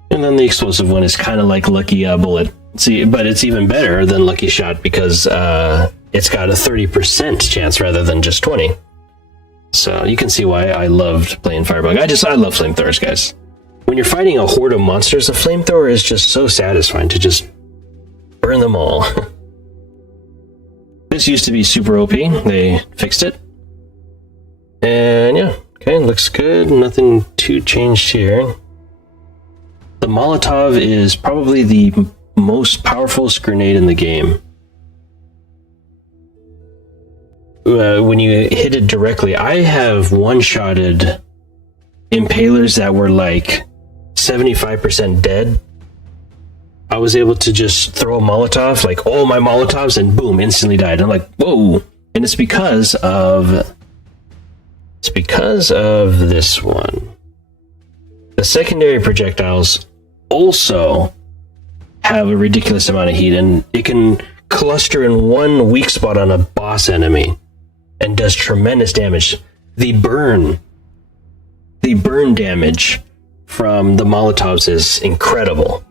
And then the explosive one is kind of like Lucky Bullet. See, but it's even better than Lucky Shot because it's got a 30% chance rather than just 20. So you can see why I loved playing Firebug. I love flamethrowers, guys. When you're fighting a horde of monsters, a flamethrower is just so satisfying to just burn them all. This used to be super OP. They fixed it. And yeah, okay, looks good. Nothing too changed here. The Molotov is probably the most powerful grenade in the game. When you hit it directly, I have one-shotted impalers that were like 75% dead. I was able to just throw a Molotov, like all my Molotovs, and boom, instantly died. I'm like, whoa! And it's because of this one. The secondary projectiles also have a ridiculous amount of heat, and it can cluster in one weak spot on a boss enemy and does tremendous damage. The burn damage from the Molotovs is incredible.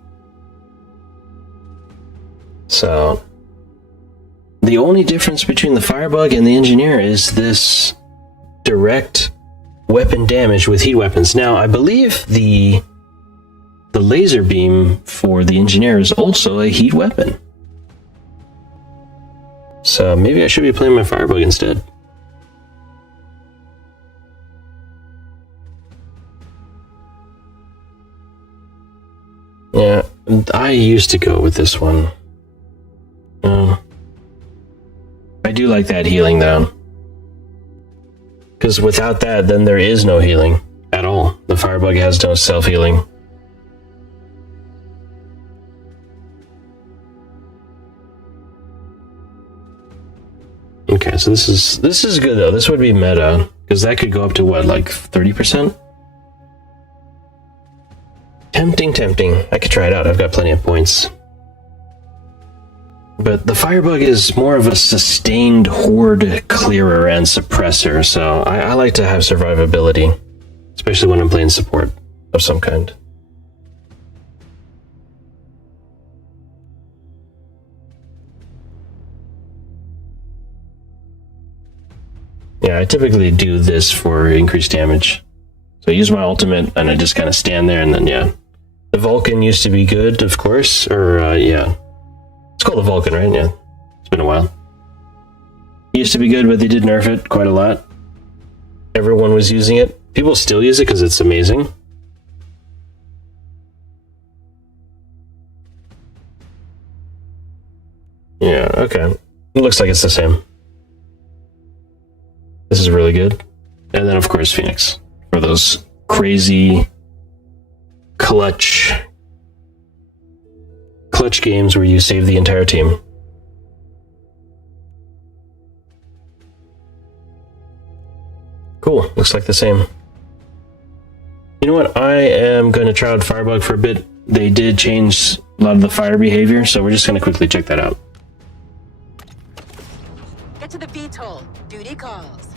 So the only difference between the Firebug and the Engineer is this direct weapon damage with heat weapons. Now, I believe the laser beam for the Engineer is also a heat weapon. So maybe I should be playing my Firebug instead. Yeah, I used to go with this one. I do like that healing though. Because without that, then there is no healing at all. The Firebug has no self-healing. Okay, so this is good though. This would be meta, because that could go up to what, like 30%? Tempting. I could try it out. I've got plenty of points. But the Firebug is more of a sustained horde clearer and suppressor, so I like to have survivability, especially when I'm playing support of some kind. Yeah, I typically do this for increased damage. So I use my ultimate, and I just kind of stand there, and then, yeah. The Vulcan used to be good, of course, or, yeah. It's called the Vulcan, right? Yeah. It's been a while. It used to be good, but they did nerf it quite a lot. Everyone was using it. People still use it because it's amazing. Yeah, okay. It looks like it's the same. This is really good. And then, of course, Phoenix. For those crazy clutch games where you save the entire team. Cool. Looks like the same. You know what? I am going to try out Firebug for a bit. They did change a lot of the fire behavior, so we're just going to quickly check that out. Get to the VTOL. Duty calls.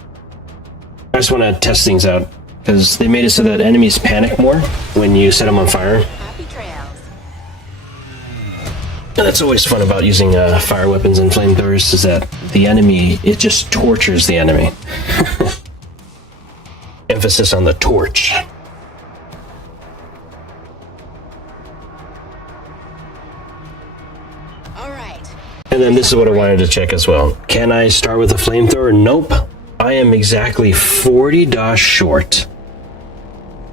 I just want to test things out, because they made it so that enemies panic more when you set them on fire. Happy trails. And that's always fun about using fire weapons and flamethrowers, is that the enemy, it just tortures the enemy. Emphasis on the torch. All right. And then this is what I wanted to check as well. Can I start with a flamethrower? Nope. I am exactly 40 DOS short.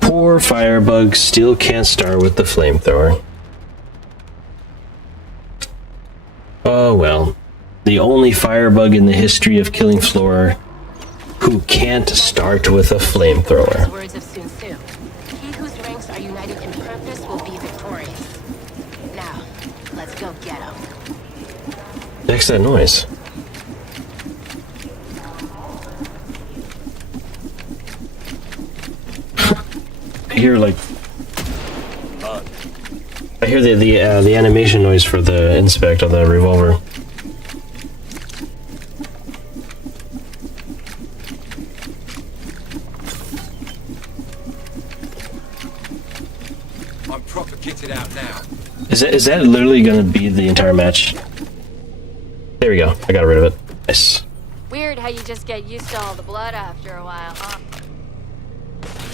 Poor Firebug still can't start with the flamethrower. Oh well. The only Firebug in the history of killing Flora who can't start with a flamethrower. Words of Sun Tzu. He whose ranks are united in purpose will be victorious. Now, let's go get him. Next that noise. I hear like I hear the animation noise for the inspect on the revolver. I'm proper kitted out now. Is that literally gonna be the entire match? There we go. I got rid of it. Nice. Weird how you just get used to all the blood after a while, huh?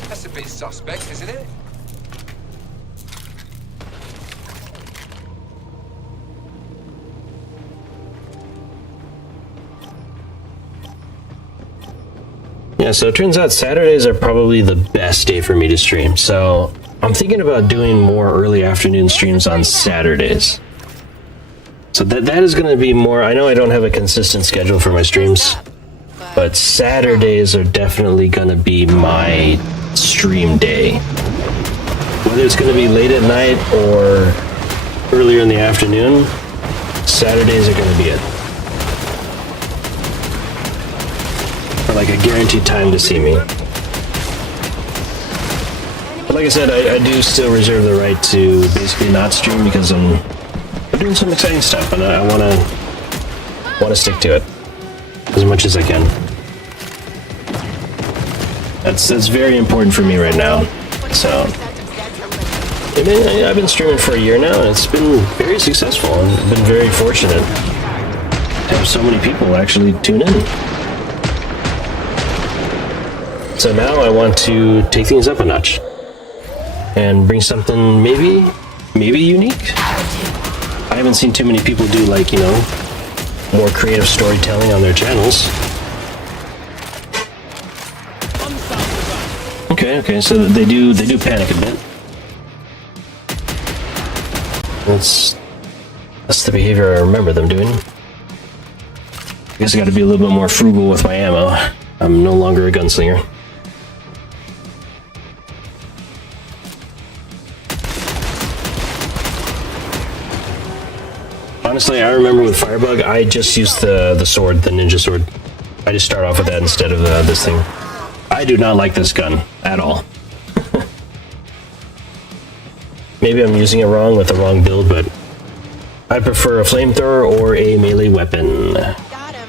That's a bit suspect, isn't it? Yeah, so it turns out Saturdays are probably the best day for me to stream. So I'm thinking about doing more early afternoon streams on Saturdays. So that is going to be more. I know I don't have a consistent schedule for my streams, but Saturdays are definitely going to be my stream day. Whether it's going to be late at night or earlier in the afternoon, Saturdays are going to be it. For like a guaranteed time to see me. But like I said, I do still reserve the right to basically not stream because I'm doing some exciting stuff, and I want to stick to it as much as I can. That's very important for me right now. So I've been streaming for a year now, and it's been very successful. I've been very fortunate to have so many people actually tune in. So now I want to take things up a notch and bring something maybe unique. I haven't seen too many people do, like, you know, more creative storytelling on their channels. Okay, so they do panic a bit. That's the behavior I remember them doing. I guess I gotta be a little bit more frugal with my ammo. I'm no longer a gunslinger. Honestly, I remember with Firebug, I just used the sword, the ninja sword. I just start off with that instead of this thing. I do not like this gun at all. Maybe I'm using it wrong with the wrong build, but I prefer a flamethrower or a melee weapon. Got him.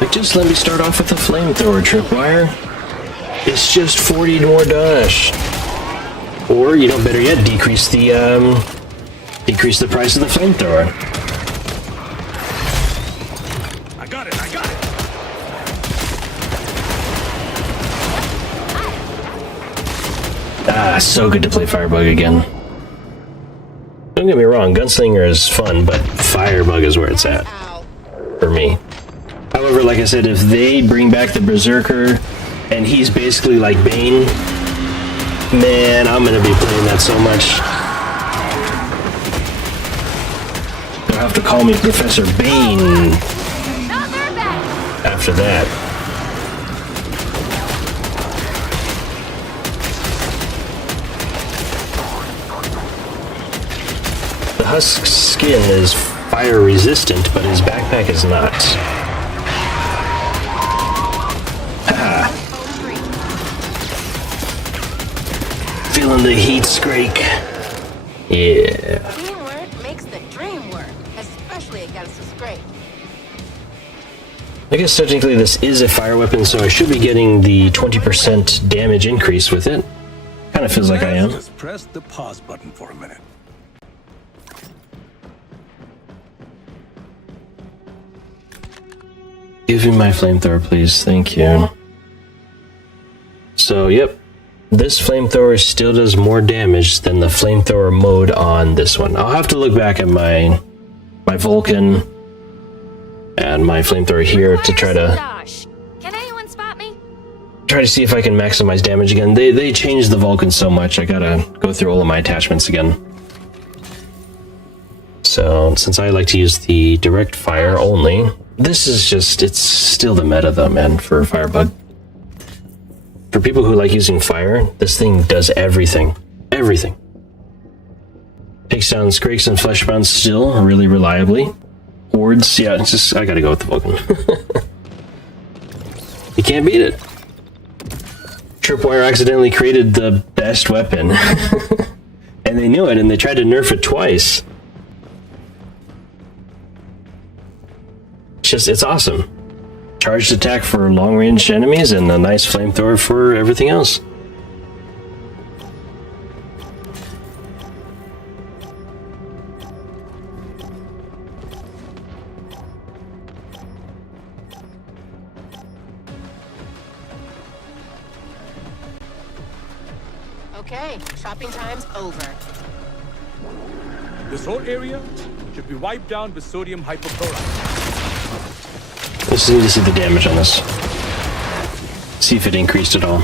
Like, just let me start off with a flamethrower, Tripwire. It's just 40 more dash. Or, you know, better yet, decrease the price of the flamethrower. I got it. Ah, so good to play Firebug again. Don't get me wrong, Gunslinger is fun, but Firebug is where it's at. For me. However, like I said, if they bring back the Berserker, and he's basically like Bane, man, I'm gonna be playing that so much. You'll have to call me Professor Bane after that. The Husk skin is fire resistant, but his backpack is not. Haha. Feeling the heat scrake. Yeah. Teamwork makes the dream work, especially against a scrape. I guess technically this is a fire weapon, so I should be getting the 20% damage increase with it. Kind of feels like I am. Just press the pause button for a minute. Give me my flamethrower, please. Thank you. So, yep. This flamethrower still does more damage than the flamethrower mode on this one. I'll have to look back at my Vulcan and my flamethrower here to try to Can anyone spot me? see if I can maximize damage again. They changed the Vulcan so much, I gotta go through all of my attachments again. So, since I like to use the direct fire only, this is just, it's still the meta though, man, for Firebug. For people who like using fire, this thing does everything. Everything. Takes down Scrakes and Fleshbound still, really reliably. Hordes, yeah, it's just, I gotta go with the Vulcan. You can't beat it. Tripwire accidentally created the best weapon. And they knew it, and they tried to nerf it twice. It's awesome. Charged attack for long-range enemies and a nice flamethrower for everything else. Okay, shopping time's over. This whole area should be wiped down with sodium hypochlorite. Let's need to see the damage on this. See if it increased at all.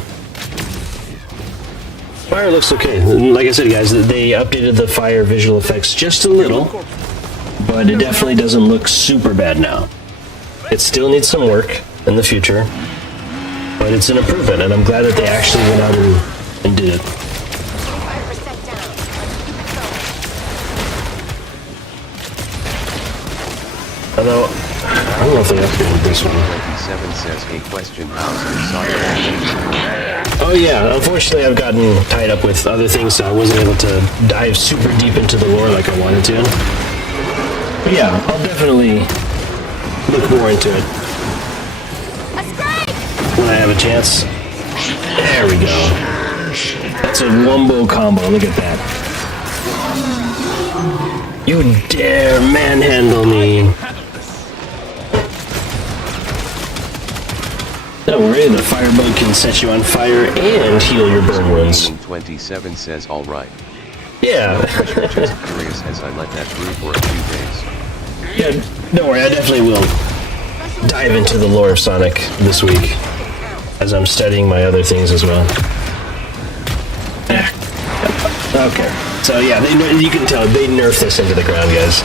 Fire looks okay. Like I said, guys, they updated the fire visual effects just a little, but it definitely doesn't look super bad now. It still needs some work in the future, but it's an improvement, and I'm glad that they actually went out and did it. 25% down. Let's keep it going. Although, I don't know if they updated this one. 27 says a question how's Oh yeah, unfortunately I've gotten tied up with other things, so I wasn't able to dive super deep into the lore like I wanted to. But yeah, I'll definitely look more into it when I have a chance. There we go. That's a wombo combo, look at that. You dare manhandle me. Don't worry, the firebug can set you on fire and heal your burn wounds. 27 says alright. Yeah. No pressure, just curious as I let that brew for a few days. Yeah, don't worry, I definitely will dive into the lore of Sonic this week, as I'm studying my other things as well. Okay, so yeah, you can tell, they nerfed this into the ground, guys.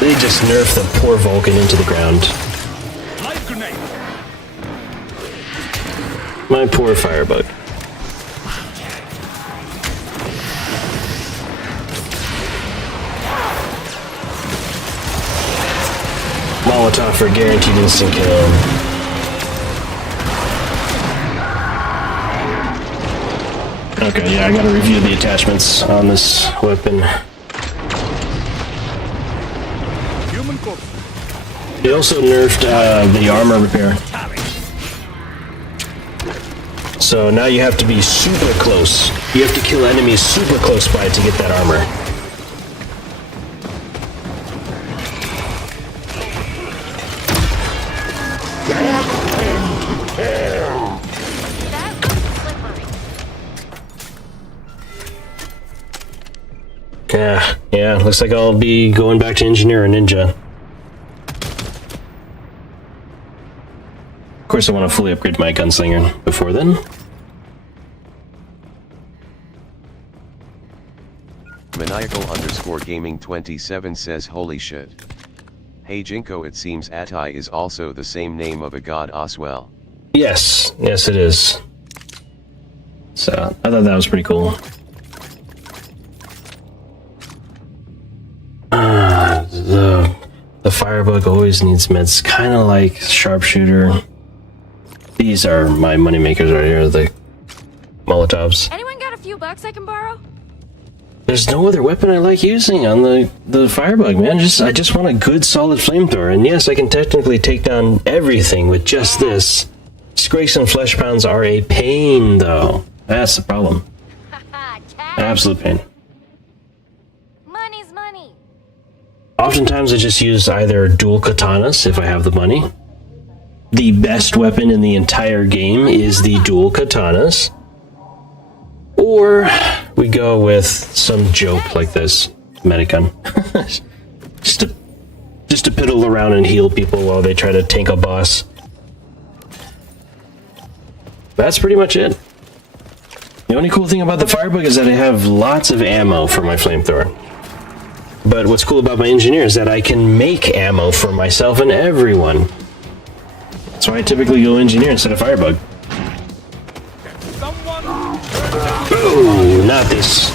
They just nerfed the poor Vulcan into the ground. Light grenade. My poor firebug. Molotov for guaranteed instant kill. Okay, yeah, I gotta review the attachments on this weapon. Human corpse. They also nerfed the armor repair. So now you have to be super close. You have to kill enemies super close by to get that armor. Yeah, looks like I'll be going back to Engineer or Ninja. Of course, I want to fully upgrade my Gunslinger before then. Maniacal_gaming 27 says holy shit. Hey Jinko, it seems Atai is also the same name of a god as well. Yes, it is. So, I thought that was pretty cool. The firebug always needs meds, kind of like sharpshooter. These are my moneymakers right here, the Molotovs. Anyone got a few bucks I can borrow? There's no other weapon I like using on the firebug, man. I just want a good solid flamethrower. And yes, I can technically take down everything with just this. Scrakes and flesh pounds are a pain, though. That's the problem. Absolute pain. Money's money. Oftentimes I just use either dual katanas if I have the money, the best weapon in the entire game is the dual katanas, or we go with some joke like this medigun. just to piddle around and heal people while they try to tank a boss. That's pretty much it. The only cool thing about the Firebug is that I have lots of ammo for my flamethrower. But what's cool about my engineer is that I can make ammo for myself and everyone. That's why I typically go engineer instead of Firebug. Ooh, not this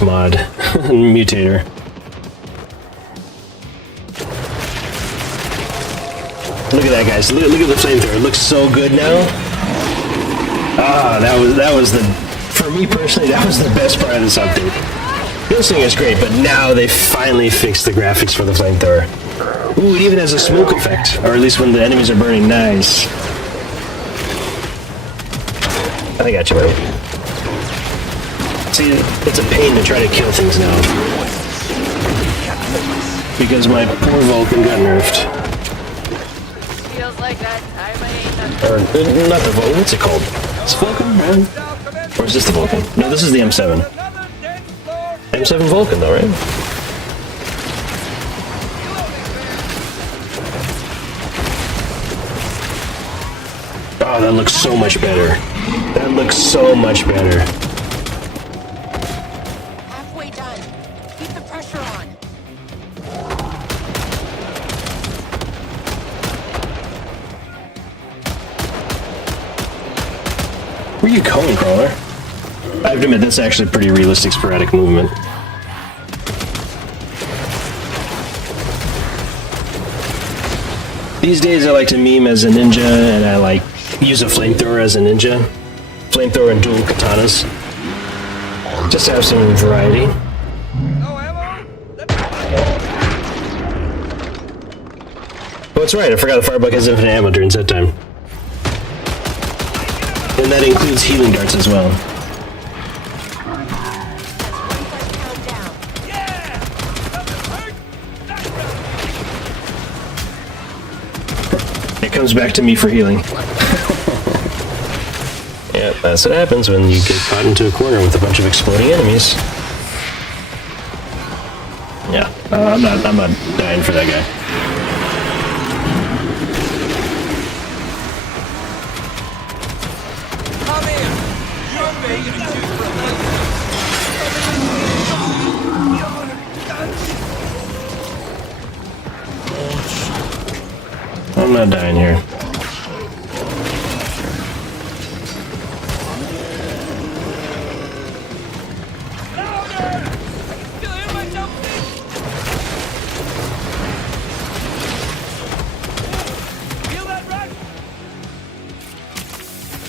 mod. Mutator. Look at that, guys. Look at the flamethrower. It looks so good now. Ah, that was the, for me personally, that was the best part of this update. This thing is great, but now they finally fixed the graphics for the flamethrower. Ooh, it even has a smoke effect, or at least when the enemies are burning. Nice. I got you, buddy. See, it's a pain to try to kill things now. Because my poor Vulcan got nerfed. Feels like that time I ate that. Or, not the Vulcan, what's it called? It's Vulcan, man? Or is this the Vulcan? No, this is the M7. M7 Vulcan, though, right? Oh, that looks so much better. That looks so much better. Halfway done. Keep the pressure on. Where are you going, Crawler? I have to admit, that's actually pretty realistic sporadic movement. These days I like to meme as a ninja, and I like use a flamethrower as a ninja. Flamethrower and dual katanas. Just to have some variety. Oh, that's right, I forgot the Firebug has infinite ammo during set time. And that includes healing darts as well. It comes back to me for healing. Yeah, that's what happens when you get caught into a corner with a bunch of exploding enemies. Yeah, I'm not dying for that guy. I'm not dying here.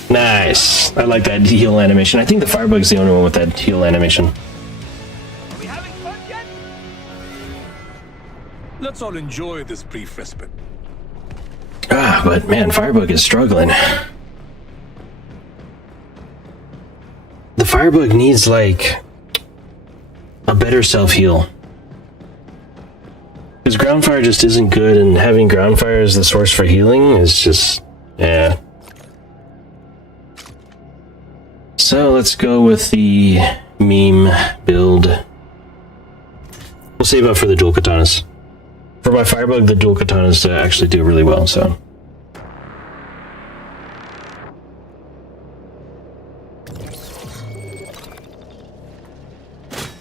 Nice. I like that heal animation. I think the Firebug's the only one with that heal animation. Let's all enjoy this brief respite. Ah, but man, Firebug is struggling. The Firebug needs, like, a better self-heal. Because ground fire just isn't good, and having ground fire as the source for healing is just, yeah. So let's go with the meme build. We'll save up for the dual katanas. For my Firebug, the dual katanas actually do really well, so.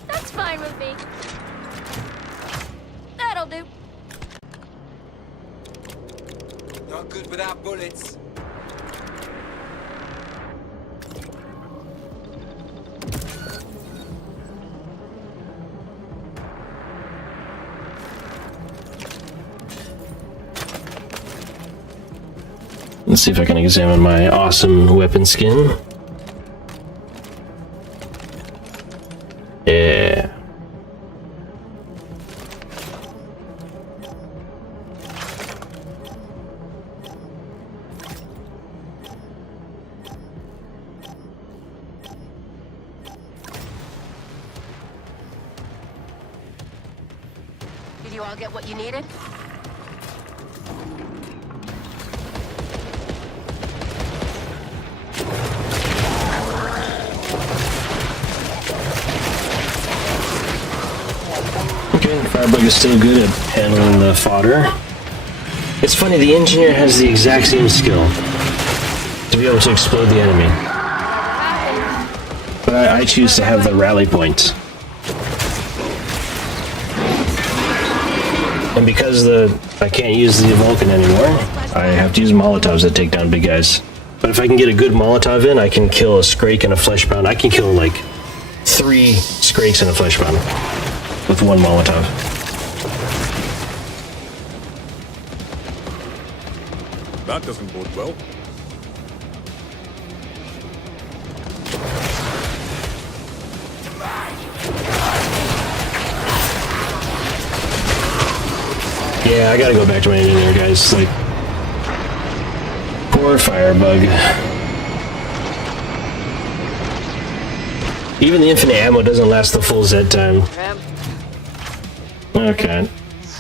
That's fine with me. That'll do. Not good without bullets. Let's see if I can examine my awesome weapon skin. Yeah. Did you all get what you needed? Firebug is still good at handling the fodder. It's funny, the engineer has the exact same skill to be able to explode the enemy. But I choose to have the rally point. And because I can't use the Vulcan anymore, I have to use Molotovs to take down big guys. But if I can get a good Molotov in, I can kill a Scrake and a Fleshbound. I can kill like 3 Skrakes and a Fleshbound with one Molotov. That doesn't bode well. Yeah, I gotta go back to my engineer, guys. Like, poor Firebug. Even the infinite ammo doesn't last the full Z time. Okay.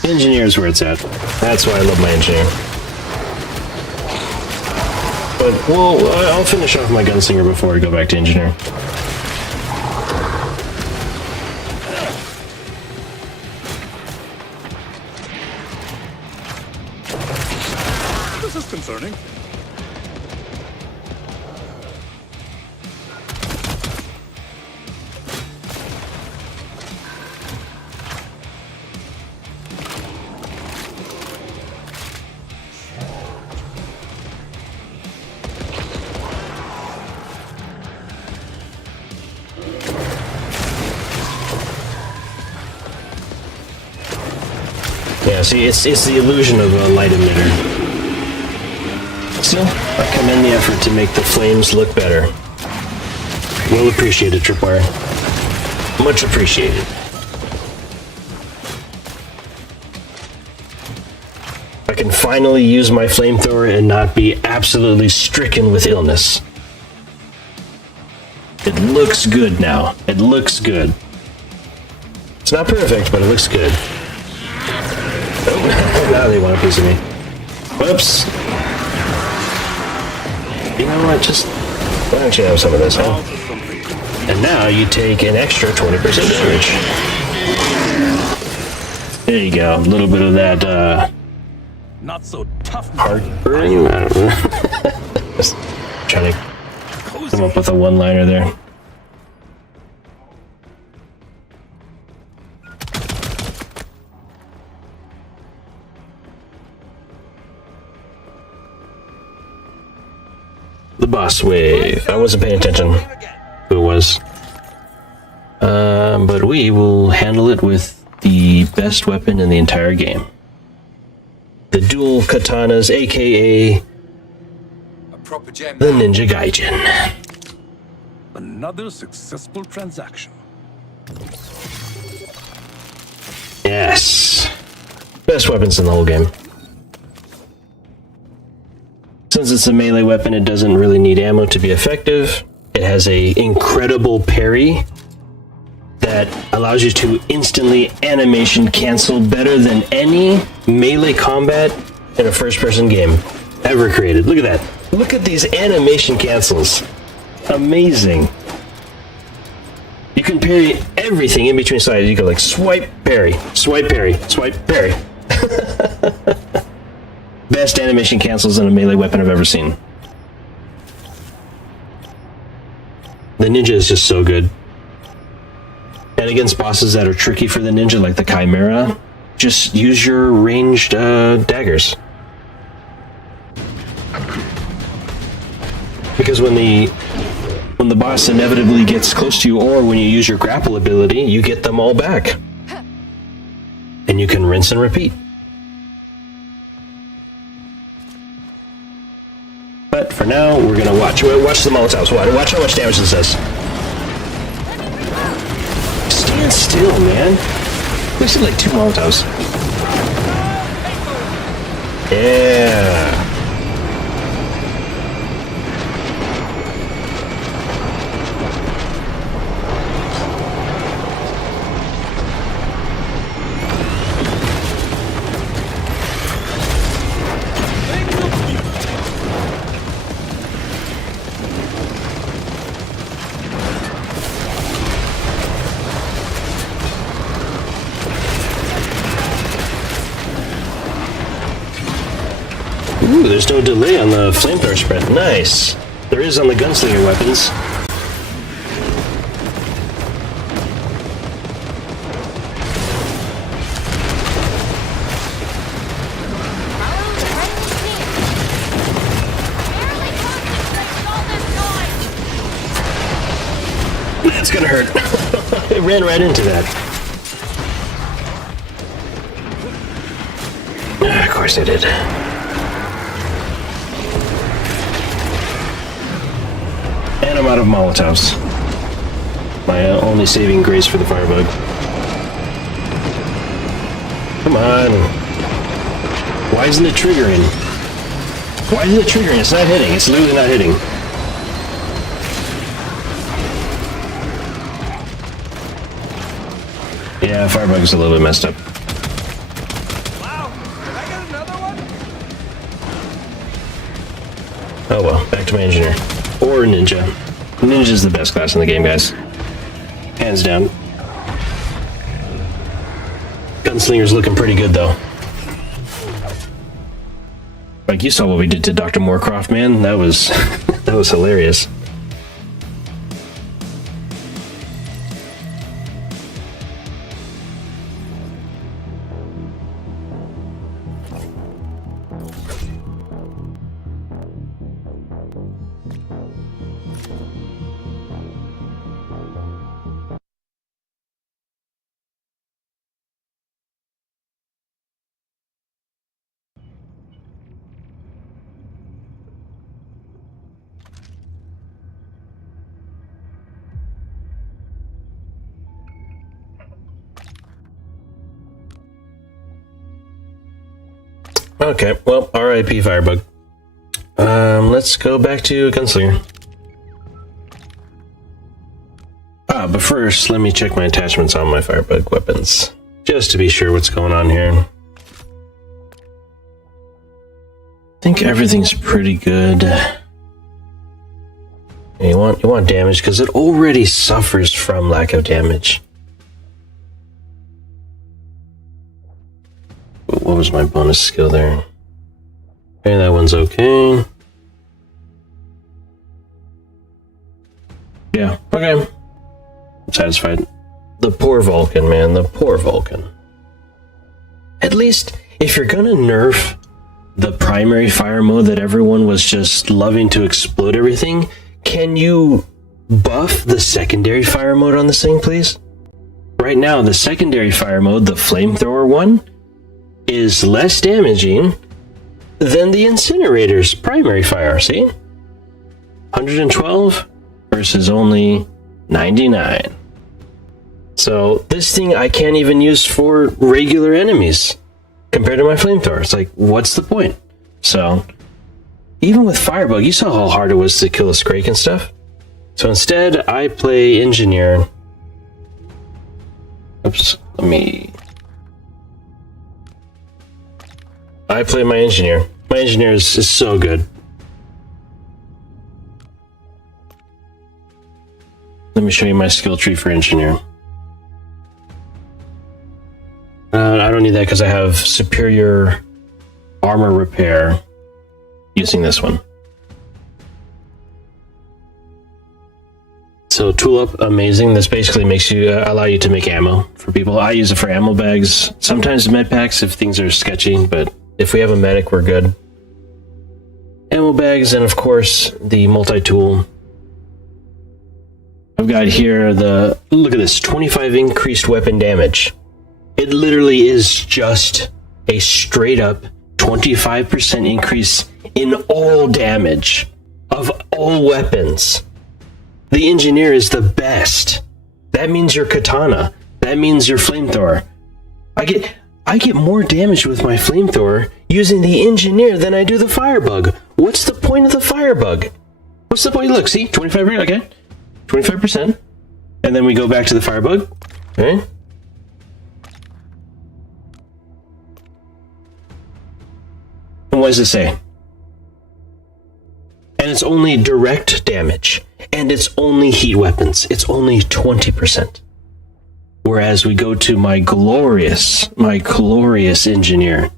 Engineer's where it's at. That's why I love my engineer. But, well, I'll finish off my gunslinger before I go back to engineer. This is concerning. Yeah, see, it's the illusion of a light emitter. Still, I commend the effort to make the flames look better. Well appreciated, Tripwire. Much appreciated. I can finally use my flamethrower and not be absolutely stricken with illness. It looks good now. It looks good. It's not perfect, but it looks good. Oh, now they want a piece of me. Whoops. You know what, just... why don't you have some of this, huh? And now you take an extra 20% damage. There you go. A little bit of that, Not so tough. heartburn? I don't know. Just trying to come up with a one-liner there. The boss wave. I wasn't paying attention who it was. But we will handle it with the best weapon in the entire game. The dual katanas, aka A proper gem. the Ninja Gaijin. Another successful transaction. Yes. Best weapons in the whole game. Since it's a melee weapon, it doesn't really need ammo to be effective. It has a incredible parry that allows you to instantly animation cancel better than any melee combat in a first-person game ever created. Look at that. Look at these animation cancels. Amazing. You can parry everything in between sides. You go like swipe, parry, swipe, parry, swipe, parry. Best animation cancels in a melee weapon I've ever seen. The ninja is just so good. And against bosses that are tricky for the ninja, like the Chimera, just use your ranged daggers. Because when the boss inevitably gets close to you, or when you use your grapple ability, you get them all back. And you can rinse and repeat. But for now, we're gonna watch the Molotovs. Watch how much damage this does. Stand still, man. We said like 2 Molotovs. Yeah. Ooh, there's no delay on the flamethrower spread. Nice. There is on the gunslinger weapons. That's gonna hurt. It ran right into that. Of course I did. And I'm out of Molotovs. My only saving grace for the firebug. Come on. Why isn't it triggering? Why isn't it triggering? It's not hitting. It's literally not hitting. Yeah, firebug's a little bit messed up. Wow, did I get another one? Oh well, back to my engineer. Or ninja. Ninja's the best class in the game, guys. Hands down. Gunslinger's looking pretty good, though. Like, you saw what we did to Dr. Moorcroft, man. That was... that was hilarious. Okay, well, R.I.P. Firebug. Let's go back to Gunslinger. But first, let me check my attachments on my Firebug weapons. Just to be sure what's going on here. I think everything's pretty good. You want damage, because it already suffers from lack of damage. What was my bonus skill there? Okay, that one's okay. Yeah, okay. I'm satisfied. The poor Vulcan, man. The poor Vulcan. At least, if you're gonna nerf the primary fire mode that everyone was just loving to explode everything, can you buff the secondary fire mode on this thing, please? Right now, the secondary fire mode, the flamethrower one, is less damaging than the incinerator's primary fire, see? 112 versus only 99. So this thing I can't even use for regular enemies compared to my flamethrower. It's like, what's the point? So even with Firebug, you saw how hard it was to kill a Scrake and stuff. So instead, I play Engineer. Oops, I play my Engineer. My Engineer is so good. Let me show you my skill tree for Engineer. I don't need that because I have superior armor repair using this one. So tool up, amazing. This basically makes you allow you to make ammo for people. I use it for ammo bags, sometimes med packs if things are sketchy, but if we have a medic, we're good. Ammo bags, and of course the multi-tool. I've got here look at this, 25 increased weapon damage. It literally is just a straight up 25% increase in all damage of all weapons. The Engineer is the best. That means your katana. That means your flamethrower. I get more damage with my flamethrower using the Engineer than I do the Firebug. What's the point of the Firebug? What's the point? Look, see, 25%, okay. 25%. And then we go back to the Firebug. Okay. And what does it say? And it's only direct damage. And it's only heat weapons. It's only 20%. Whereas we go to my glorious Engineer.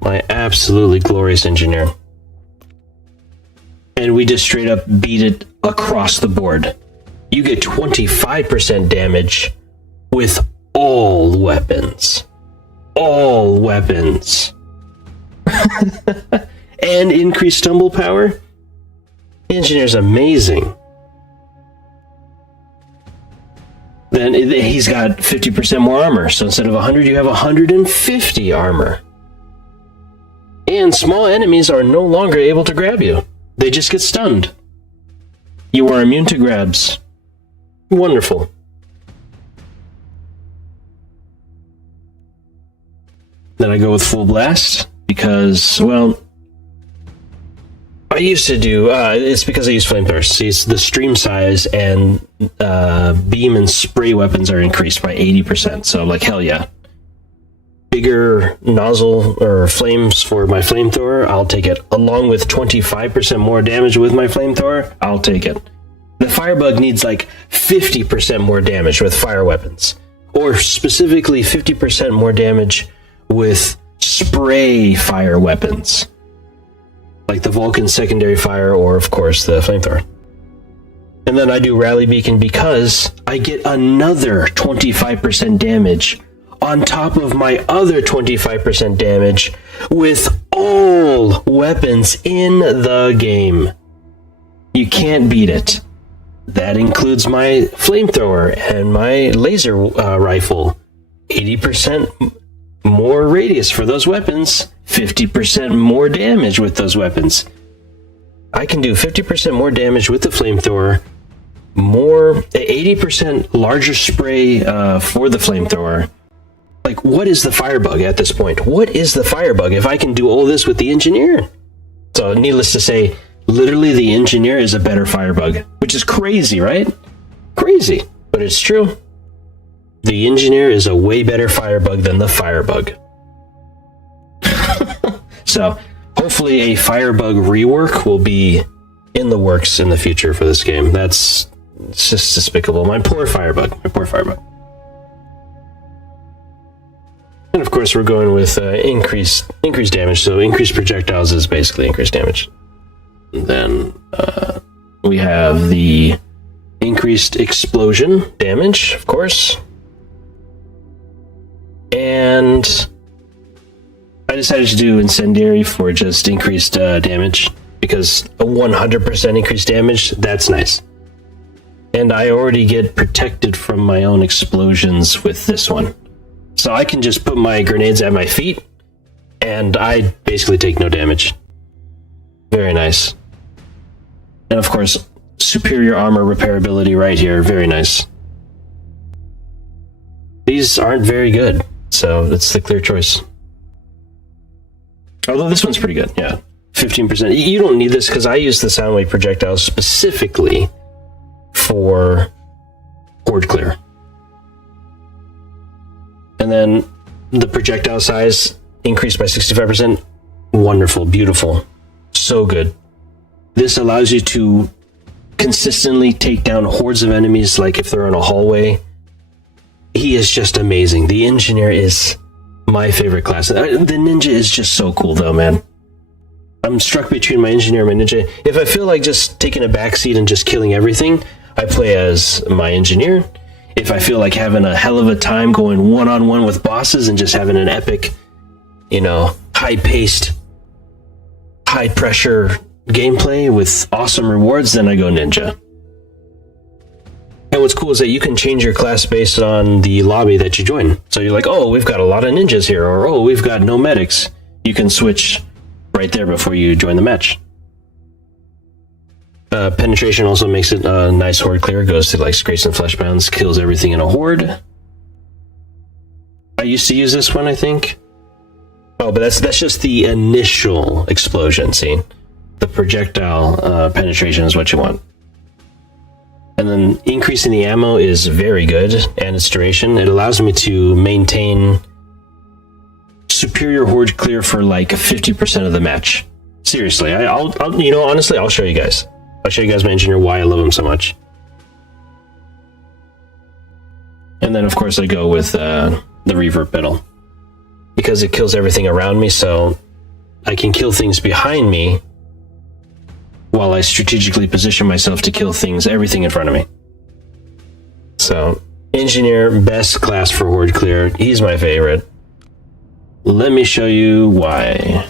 My absolutely glorious engineer. And we just straight up beat it across the board. You get 25% damage with all weapons. All weapons. And increased stumble power. The engineer's amazing. Then he's got 50% more armor. So instead of 100, you have 150 armor. And small enemies are no longer able to grab you. They just get stunned. You are immune to grabs. Wonderful. Then I go with full blast because, well, I used to do, it's because I use flamethrowers. See, the stream size and beam and spray weapons are increased by 80%. So, like, hell yeah. Bigger nozzle or flames for my flamethrower, I'll take it. Along with 25% more damage with my flamethrower, I'll take it. The firebug needs like 50% more damage with fire weapons. Or specifically 50% more damage with spray fire weapons. Like the Vulcan secondary fire or, of course, the flamethrower. And then I do Rally Beacon because I get another 25% damage on top of my other 25% damage with all weapons in the game. You can't beat it. That includes my flamethrower and my laser rifle. 80% more radius for those weapons, 50% more damage with those weapons. I can do 50% more damage with the flamethrower, more 80% larger spray for the flamethrower. Like, what is the firebug at this point? What is the firebug if I can do all this with the engineer? So, needless to say, literally the engineer is a better firebug, which is crazy, right? Crazy, but it's true. The engineer is a way better firebug than the firebug. So, hopefully a firebug rework will be in the works in the future for this game. It's just despicable. My poor firebug. My poor firebug. And of course, we're going with increased damage. So increased projectiles is basically increased damage. And then we have the increased explosion damage, of course. And I decided to do incendiary for just increased damage because a 100% increased damage, that's nice. And I already get protected from my own explosions with this one. So I can just put my grenades at my feet, and I basically take no damage. Very nice. And of course, superior armor repairability right here. Very nice. These aren't very good, so it's the clear choice. Although this one's pretty good, yeah. 15%. You don't need this because I use the soundwave projectiles specifically for horde clear. And then the projectile size increased by 65%. Wonderful, beautiful, so good. This allows you to consistently take down hordes of enemies, like if they're in a hallway. He is just amazing. The engineer is my favorite class. The ninja is just so cool, though, man. I'm struck between my engineer and my ninja. If I feel like just taking a backseat and just killing everything, I play as my engineer. If I feel like having a hell of a time going one-on-one with bosses and just having an epic, high-paced, high-pressure gameplay with awesome rewards, then I go ninja. And what's cool is that you can change your class based on the lobby that you join. So you're like, oh, we've got a lot of ninjas here, or oh, we've got no medics. You can switch right there before you join the match. Penetration also makes it a nice horde clear. Goes to like Scrapes and Fleshbounds, kills everything in a horde. I used to use this one, I think. Oh, but that's just the initial explosion, see? The projectile penetration is what you want. And then increasing the ammo is very good, and its duration. It allows me to maintain superior horde clear for like 50% of the match. Seriously, I'll honestly, I'll show you guys. I'll show you guys my engineer why I love him so much. And then, of course, I go with the reverb pedal because it kills everything around me. So I can kill things behind me while I strategically position myself to kill everything in front of me. So, engineer, best class for horde clear. He's my favorite. Let me show you why.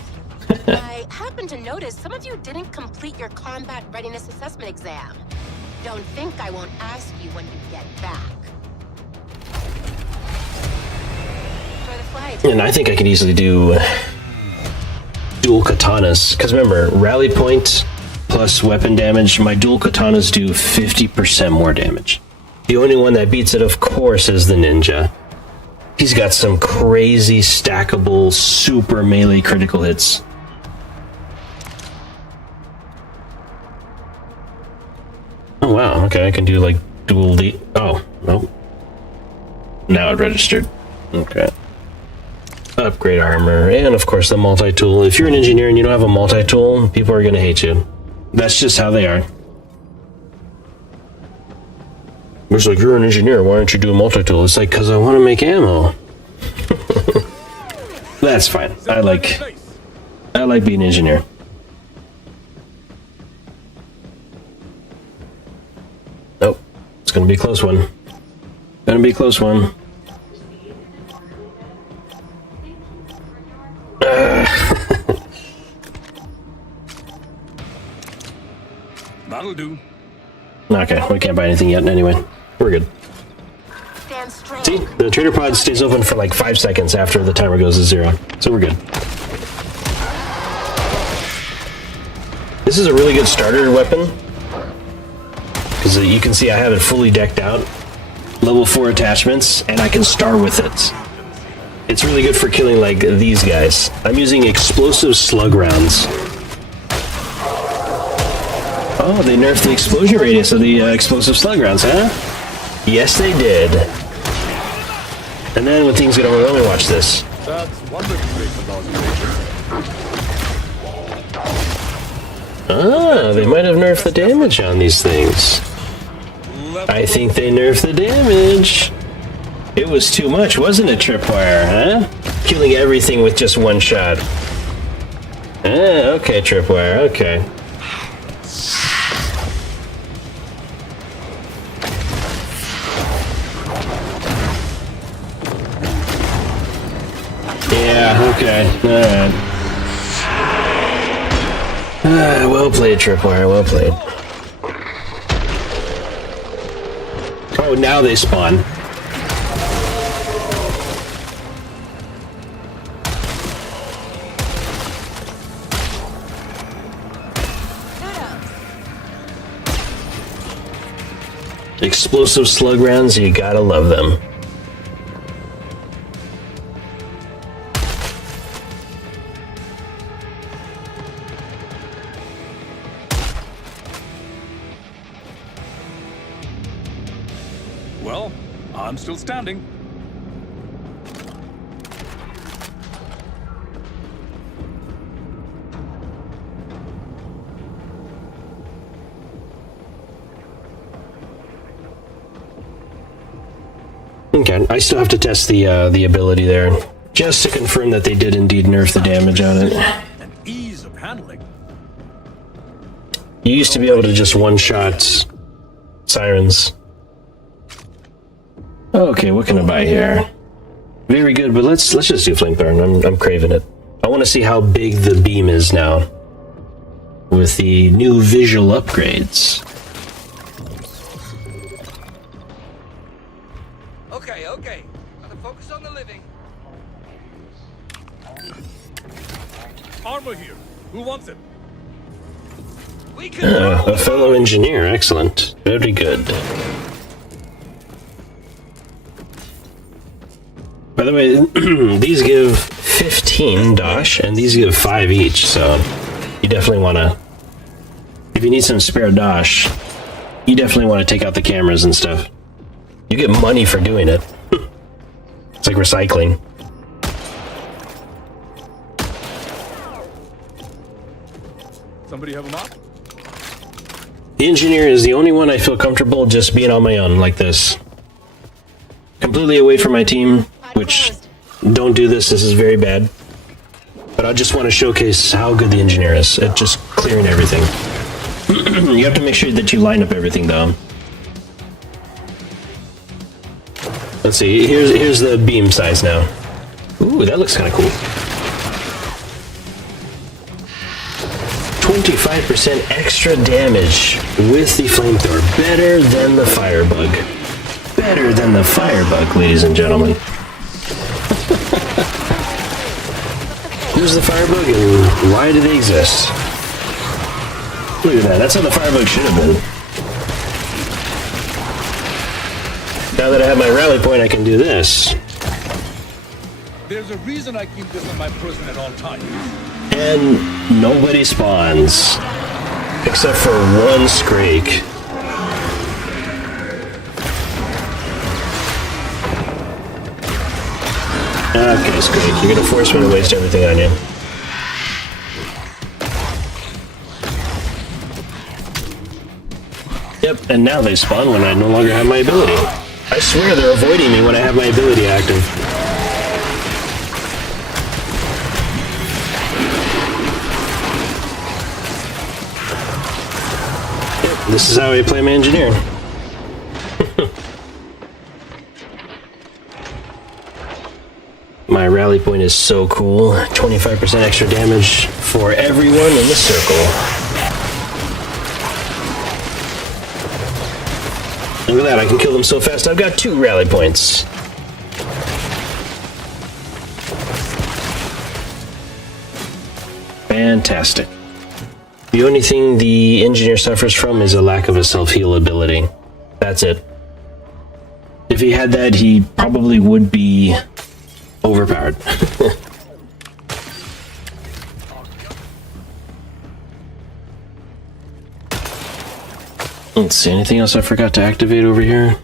I happen to notice some of you didn't complete your combat readiness assessment exam. Don't think I won't ask you when you get back. For the flight. And I think I could easily do dual katanas. Because remember, rally point plus weapon damage, my dual katanas do 50% more damage. The only one that beats it, of course, is the ninja. He's got some crazy stackable super melee critical hits. Oh wow, okay, I can do like dual oh, no. Now it registered. Okay. Upgrade armor, and of course the multi-tool. If you're an engineer and you don't have a multi-tool, people are gonna hate you. That's just how they are. It's like, you're an engineer, why don't you do a multi-tool? It's like, because I want to make ammo. That's fine. I like being an engineer. Nope. It's gonna be a close one. Gonna be a close one. That'll do. Okay, we can't buy anything yet anyway. We're good. Stand strong. See? The trader pod stays open for like 5 seconds after the timer goes to 0. So we're good. This is a really good starter weapon. Because you can see I have it fully decked out. Level 4 attachments, and I can star with it. It's really good for killing like these guys. I'm using explosive slug rounds. Oh, they nerfed the explosion radius of the explosive slug rounds, huh? Yes, they did. And then when things get overwhelming, watch this. That's one way to break the laws of nature. Ah, they might have nerfed the damage on these things. I think they nerfed the damage. It was too much, wasn't it, Tripwire, huh? Killing everything with just one shot. Ah, okay, Tripwire, okay. Yeah, okay, alright. Well played, Tripwire, well played. Oh, now they spawn. Explosive slug rounds, you gotta love them. Well, I'm still standing. Okay, I still have to test the ability there, just to confirm that they did indeed nerf the damage on it. And ease of handling. You used to be able to just one-shot sirens. Okay, what can I buy here? Very good, but let's just do flamethrower. I'm craving it. I want to see how big the beam is now with the new visual upgrades. Okay. Gotta focus on the living. Armor here. Who wants it? We can A fellow engineer, excellent. Very good. By the way, these give 15 dosh, and these give 5 each, so you definitely want to... If you need some spare dosh, you definitely want to take out the cameras and stuff. You get money for doing it. It's like recycling. Somebody have a mop? The engineer is the only one I feel comfortable just being on my own like this. Completely away from my team, which... Don't do this, this is very bad. But I just want to showcase how good the engineer is at just clearing everything. You have to make sure that you line up everything, though. Let's see, here's the beam size now. Ooh, that looks kind of cool. 25% extra damage with the flamethrower. Better than the firebug. Better than the firebug, ladies and gentlemen. Who's the firebug and why do they exist? Look at that, that's how the firebug should have been. Now that I have my rally point, I can do this. There's a reason I keep this in my prison at all times. And nobody spawns. Except for one Scrake. Okay, Scrake, you're gonna force me to waste everything on you. Yep, and now they spawn when I no longer have my ability. I swear they're avoiding me when I have my ability active. Yep, this is how I play my engineer. My rally point is so cool. 25% extra damage for everyone in the circle. Look at that, I can kill them so fast. I've got 2 rally points. Fantastic. The only thing the engineer suffers from is a lack of a self-heal ability. That's it. If he had that, he probably would be overpowered. Let's see, anything else I forgot to activate over here?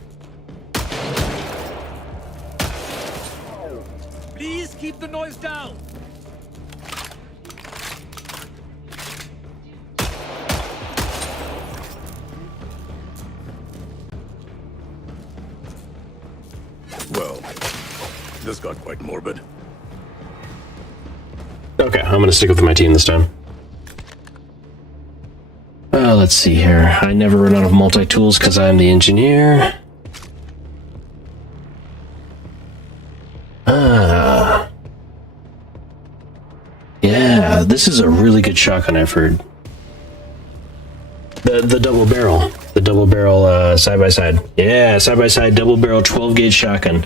Please keep the noise down. Well, this got quite morbid. Okay, I'm gonna stick with my team this time. Let's see here. I never run out of multi-tools because I'm the engineer. Yeah, this is a really good shotgun I've heard. The double barrel. The double barrel side-by-side. Yeah, side-by-side double barrel 12-gauge shotgun.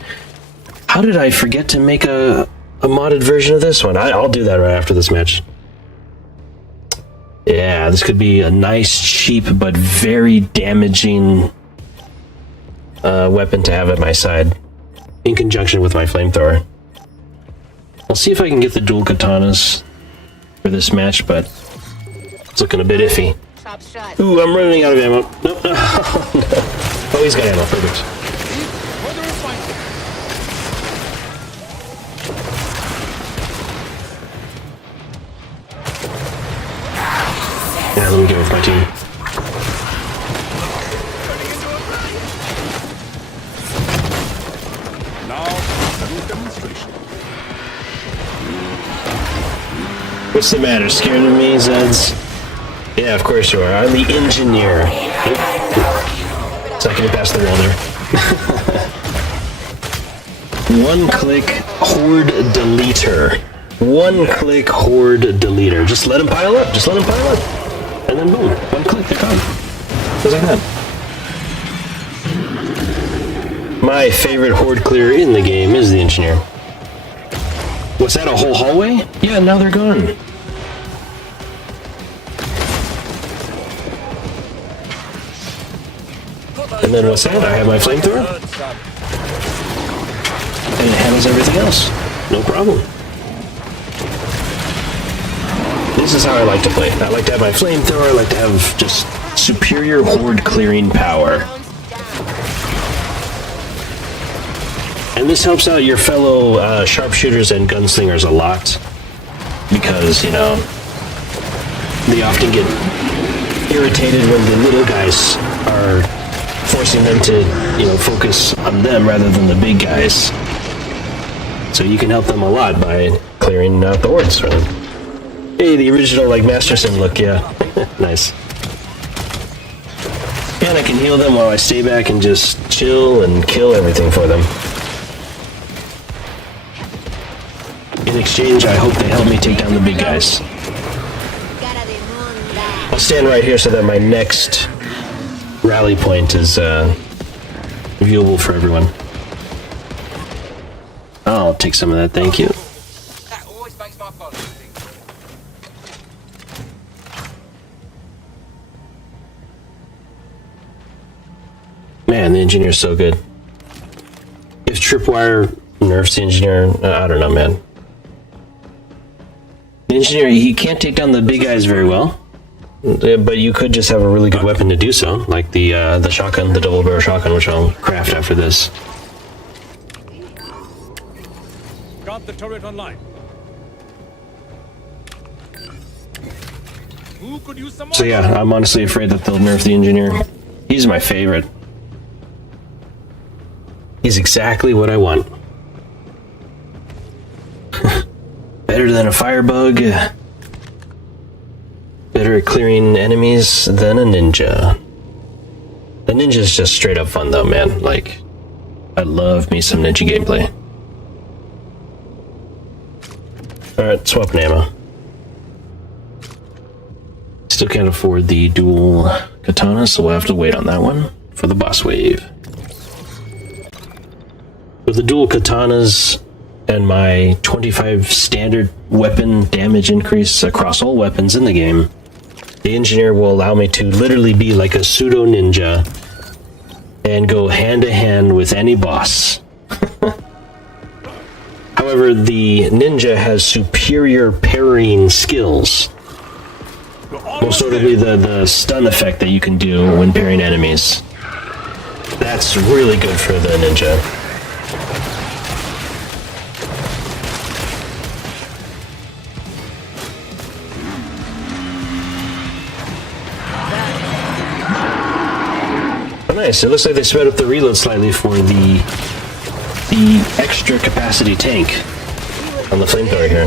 How did I forget to make a modded version of this one? I'll do that right after this match. Yeah, this could be a nice, cheap, but very damaging weapon to have at my side, in conjunction with my flamethrower. I'll see if I can get the dual katanas for this match, but it's looking a bit iffy. Chop shut. Ooh, I'm running out of ammo. Nope. Oh, no. Oh, he's got ammo. Perfect. Yeah, let me go with my team. Now, demonstration. What's the matter? Scared of me, Zeds? Yeah, of course you are. I'm the engineer. It's not gonna pass the welder. One-click horde deleter. One-click horde deleter. Just let them pile up. Just let them pile up. And then boom. One click, they're gone. Just like that. My favorite horde clearer in the game is the engineer. What's that, a whole hallway? Yeah, now they're gone. And then what's that? I have my flamethrower. And it handles everything else. No problem. This is how I like to play. I like to have my flamethrower, I like to have just superior horde clearing power. And this helps out your fellow sharpshooters and gunslingers a lot. Because, you know, they often get irritated when the little guys are forcing them to, you know, focus on them rather than the big guys. So you can help them a lot by clearing out the hordes for them. Hey, the original, like, Masterson look, yeah. Nice. And I can heal them while I stay back and just chill and kill everything for them. In exchange, I hope they help me take down the big guys. I'll stand right here so that my next rally point is viewable for everyone. I'll take some of that, thank you. That always makes my bones sting. Man, the engineer's so good. If Tripwire nerfs the engineer, I don't know, man. The engineer, he can't take down the big guys very well, but you could just have a really good weapon to do so, like the shotgun, the double barrel shotgun, which I'll craft after this. Got the turret online. Who could use some more? So yeah, I'm honestly afraid that they'll nerf the engineer. He's my favorite. He's exactly what I want. Better than a firebug. Better at clearing enemies than a ninja. The ninja's just straight up fun though, man. Like, I love me some ninja gameplay. Alright, swapping ammo. Still can't afford the dual katana, so we'll have to wait on that one for the boss wave. With the dual katanas and my 25 standard weapon damage increase across all weapons in the game, the engineer will allow me to literally be like a pseudo ninja and go hand to hand with any boss. However, the ninja has superior parrying skills. Most notably the stun effect that you can do when parrying enemies. That's really good for the ninja. Oh, nice. It looks like they sped up the reload slightly for the extra capacity tank on the flamethrower here.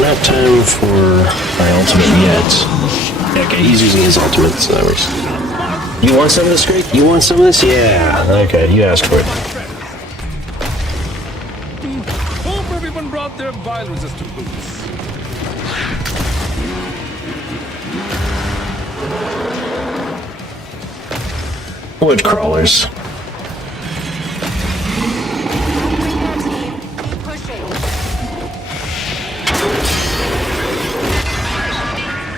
Not time for my ultimate yet. Yeah, okay, he's using his ultimate, so that works. You want some of this, Greg? You want some of this? Yeah. Okay, you asked for it. Hope everyone brought their bile-resistant boots. Wood crawlers. Keep pushing.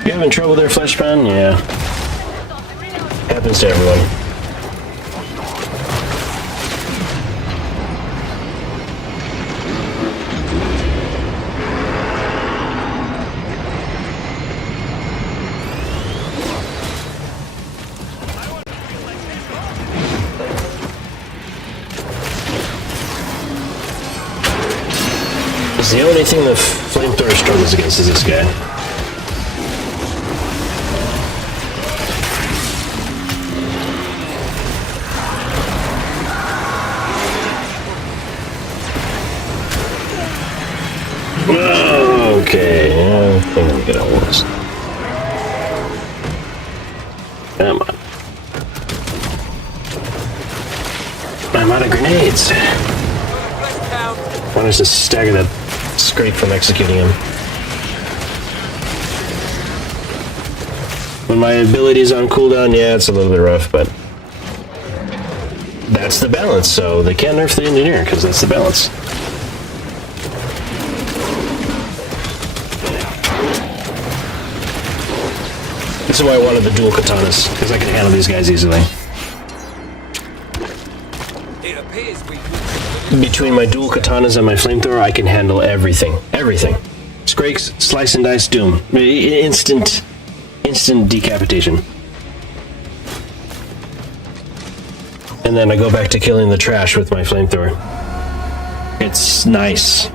You having trouble there, Fleshman? Yeah. Happens to everyone. The only thing the flamethrower struggles against is this guy. Okay, I think I'm gonna hold this. Come on. I'm out of grenades. Why don't I just stagger that scrape from executing him? When my ability's on cooldown, yeah, it's a little bit rough, but that's the balance, so they can't nerf the engineer, because that's the balance. This is why I wanted the dual katanas, because I can handle these guys easily. It appears we Between my dual katanas and my flamethrower, I can handle everything. Everything. Scrakes, slice and dice, doom. Instant decapitation. And then I go back to killing the trash with my flamethrower. It's nice.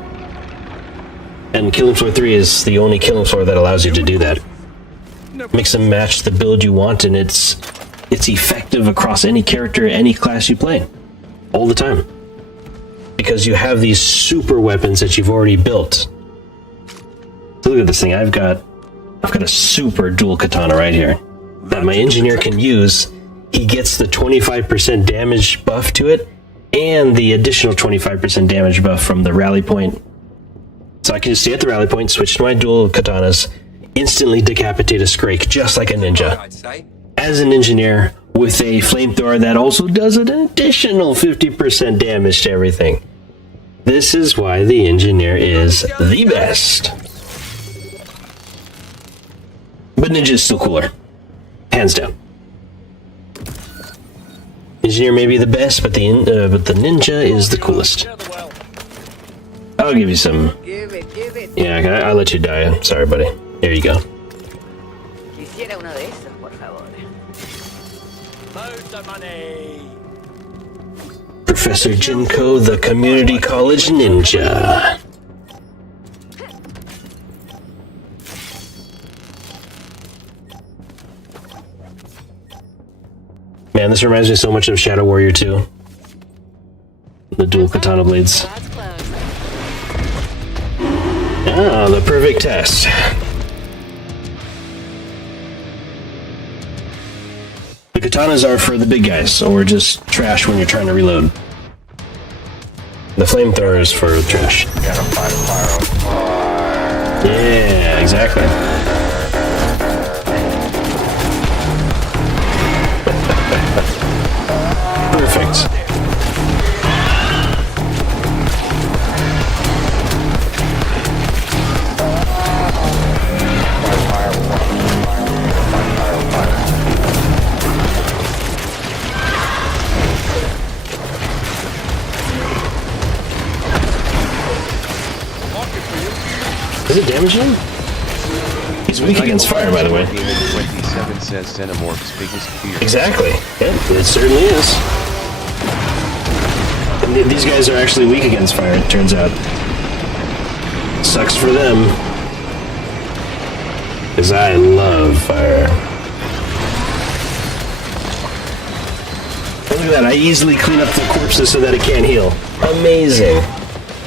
And Killing Floor 3 is the only Killing Floor that allows you to do that. Mix and match the build you want, and it's effective across any character, any class you play. All the time. Because you have these super weapons that you've already built. So look at this thing. I've got a super dual katana right here that my engineer can use. He gets the 25% damage buff to it and the additional 25% damage buff from the rally point. So I can just stay at the rally point, switch to my dual katanas, instantly decapitate a Scrake just like a ninja. I'd say. As an engineer with a flamethrower that also does an additional 50% damage to everything. This is why the engineer is the best. But ninja is still cooler. Hands down. Engineer may be the best, but the ninja is the coolest. I'll give you some. Give it. Yeah, I'll let you die. Sorry, buddy. Here you go. Quisiera uno de esos, por favor. Loads of money. Professor Jinko, the community college ninja. Man, this reminds me so much of Shadow Warrior 2. The dual katana blades. That's close. Ah, the perfect test. The katanas are for the big guys, or just trash when you're trying to reload. The flamethrower is for trash. Yeah, exactly. Perfect. Is it damaging him? He's weak against fire, by the way. 27 says Xenomorph's biggest fear. Exactly. Yeah, it certainly is. And these guys are actually weak against fire, it turns out. Sucks for them. Because I love fire. Look at that, I easily clean up the corpses so that it can't heal. Amazing.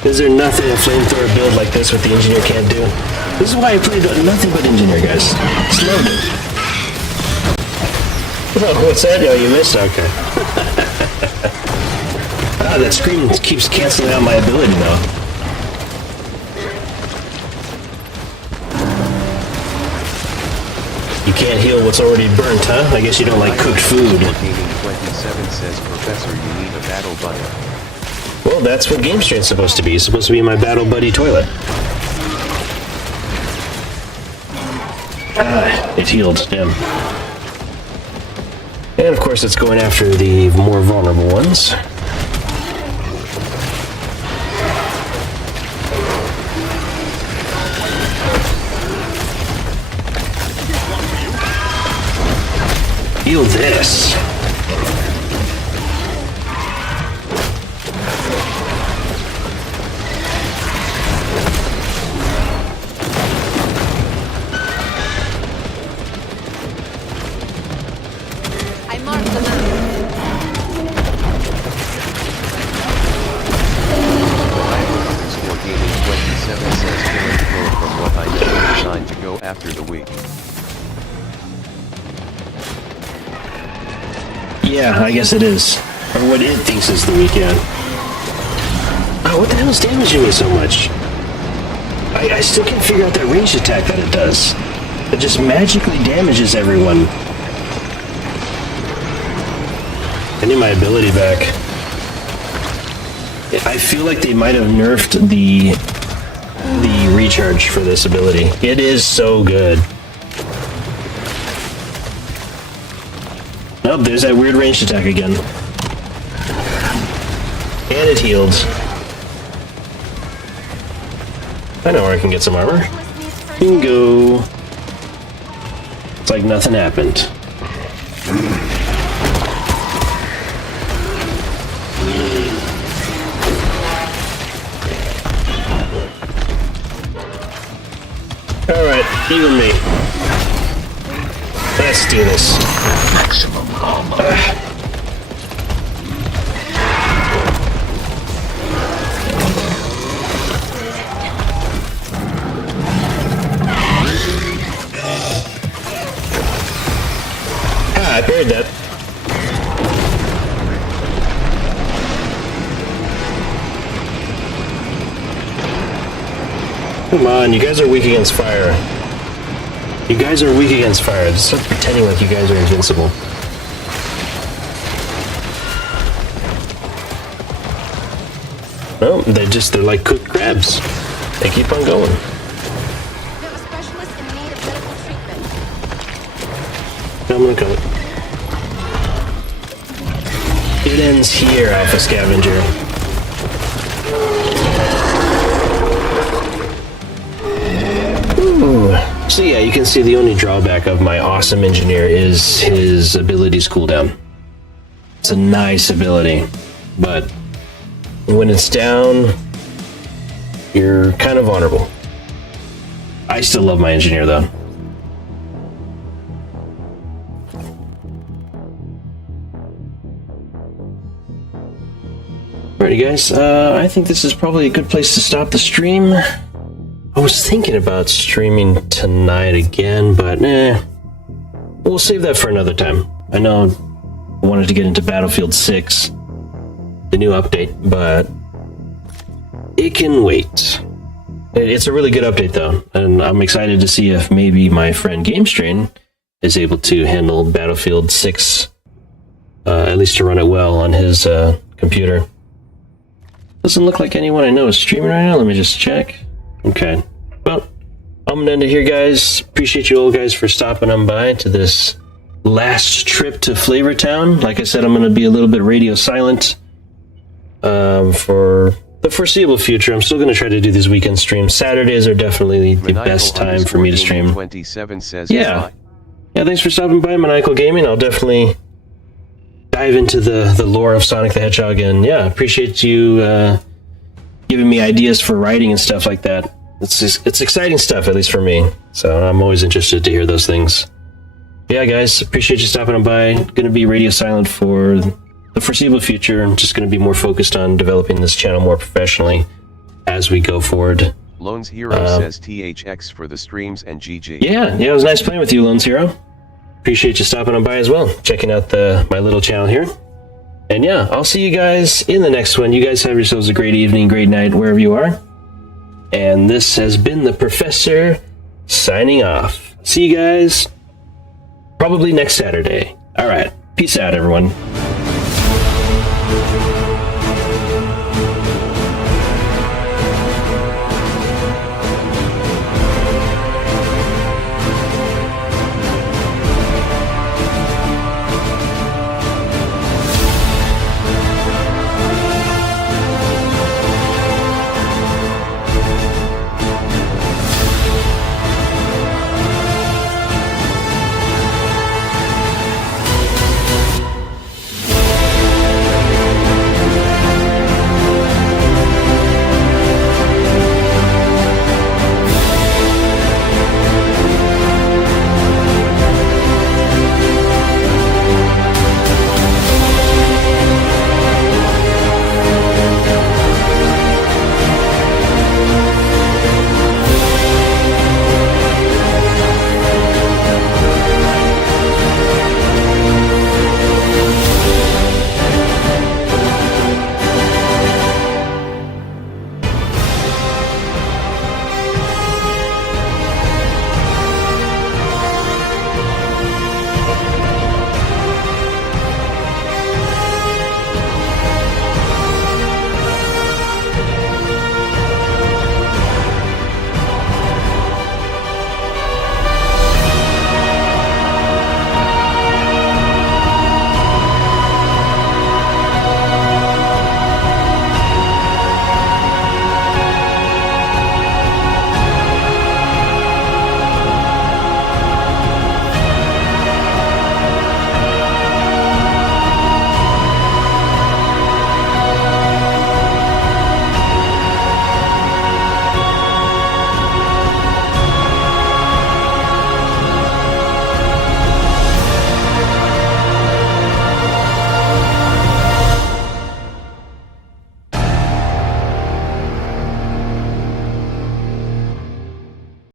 Is there nothing a flamethrower build like this with the engineer can't do? This is why I played nothing but engineer, guys. It's loaded. Oh, what's that? Oh, you missed? Okay. Ah, that screen keeps canceling out my ability, though. You can't heal what's already burnt, huh? I guess you don't like cooked food. Gaming 27 says, Professor, you need a battle buddy. Well, that's what Game Strain's supposed to be. It's supposed to be my battle buddy toilet. Ah, it healed. Damn. And of course, it's going after the more vulnerable ones. Heal this. I marked the map. Underscore gaming 27 says, Killing Floor from what I know is designed to go after the week. Yeah, I guess it is. Or what it thinks is the weekend. Oh, what the hell is damaging me so much? I still can't figure out that range attack that it does. It just magically damages everyone. I need my ability back. I feel like they might have nerfed the recharge for this ability. It is so good. Oh, there's that weird ranged attack again. And it healed. I know where I can get some armor. Bingo. It's like nothing happened. Alright, you and me. Let's do this. Maximum armor. I buried that. Come on, you guys are weak against fire. You guys are weak against fire. Just stop pretending like you guys are invincible. No, they're like cooked crabs. They keep on going. We have a specialist in need of medical treatment. I'm gonna cover it. It ends here, Alpha Scavenger. Ooh. So yeah, you can see the only drawback of my awesome engineer is his abilities cooldown. It's a nice ability, but when it's down, you're kind of vulnerable. I still love my engineer though. Alrighty guys, I think this is probably a good place to stop the stream. I was thinking about streaming tonight again, but we'll save that for another time. I know I wanted to get into Battlefield 6, the new update, but it can wait. It's a really good update though, and I'm excited to see if maybe my friend GameStrain is able to handle Battlefield 6, at least to run it well on his computer. Doesn't look like anyone I know is streaming right now. Let me just check. Okay. Well, I'm gonna end it here, guys. Appreciate you all guys for stopping on by to this last trip to Flavortown. Like I said, I'm gonna be a little bit radio silent for the foreseeable future. I'm still gonna try to do these weekend streams. Saturdays are definitely the best time for me to stream. 27 says Yeah. Yeah, thanks for stopping by, Maniacal Gaming. I'll definitely dive into the lore of Sonic the Hedgehog, and yeah, appreciate you giving me ideas for writing and stuff like that. It's exciting stuff, at least for me. So I'm always interested to hear those things. Yeah, guys, appreciate you stopping by. Going to be radio silent for the foreseeable future. I'm just going to be more focused on developing this channel more professionally as we go forward. Loans Hero says THX for the streams and GG. Yeah, it was nice playing with you, Loans Hero. Appreciate you stopping on by as well, checking out my little channel here. And yeah, I'll see you guys in the next one. You guys have yourselves a great evening, great night, wherever you are. And this has been the Professor signing off. See you guys probably next Saturday. All right, peace out, everyone.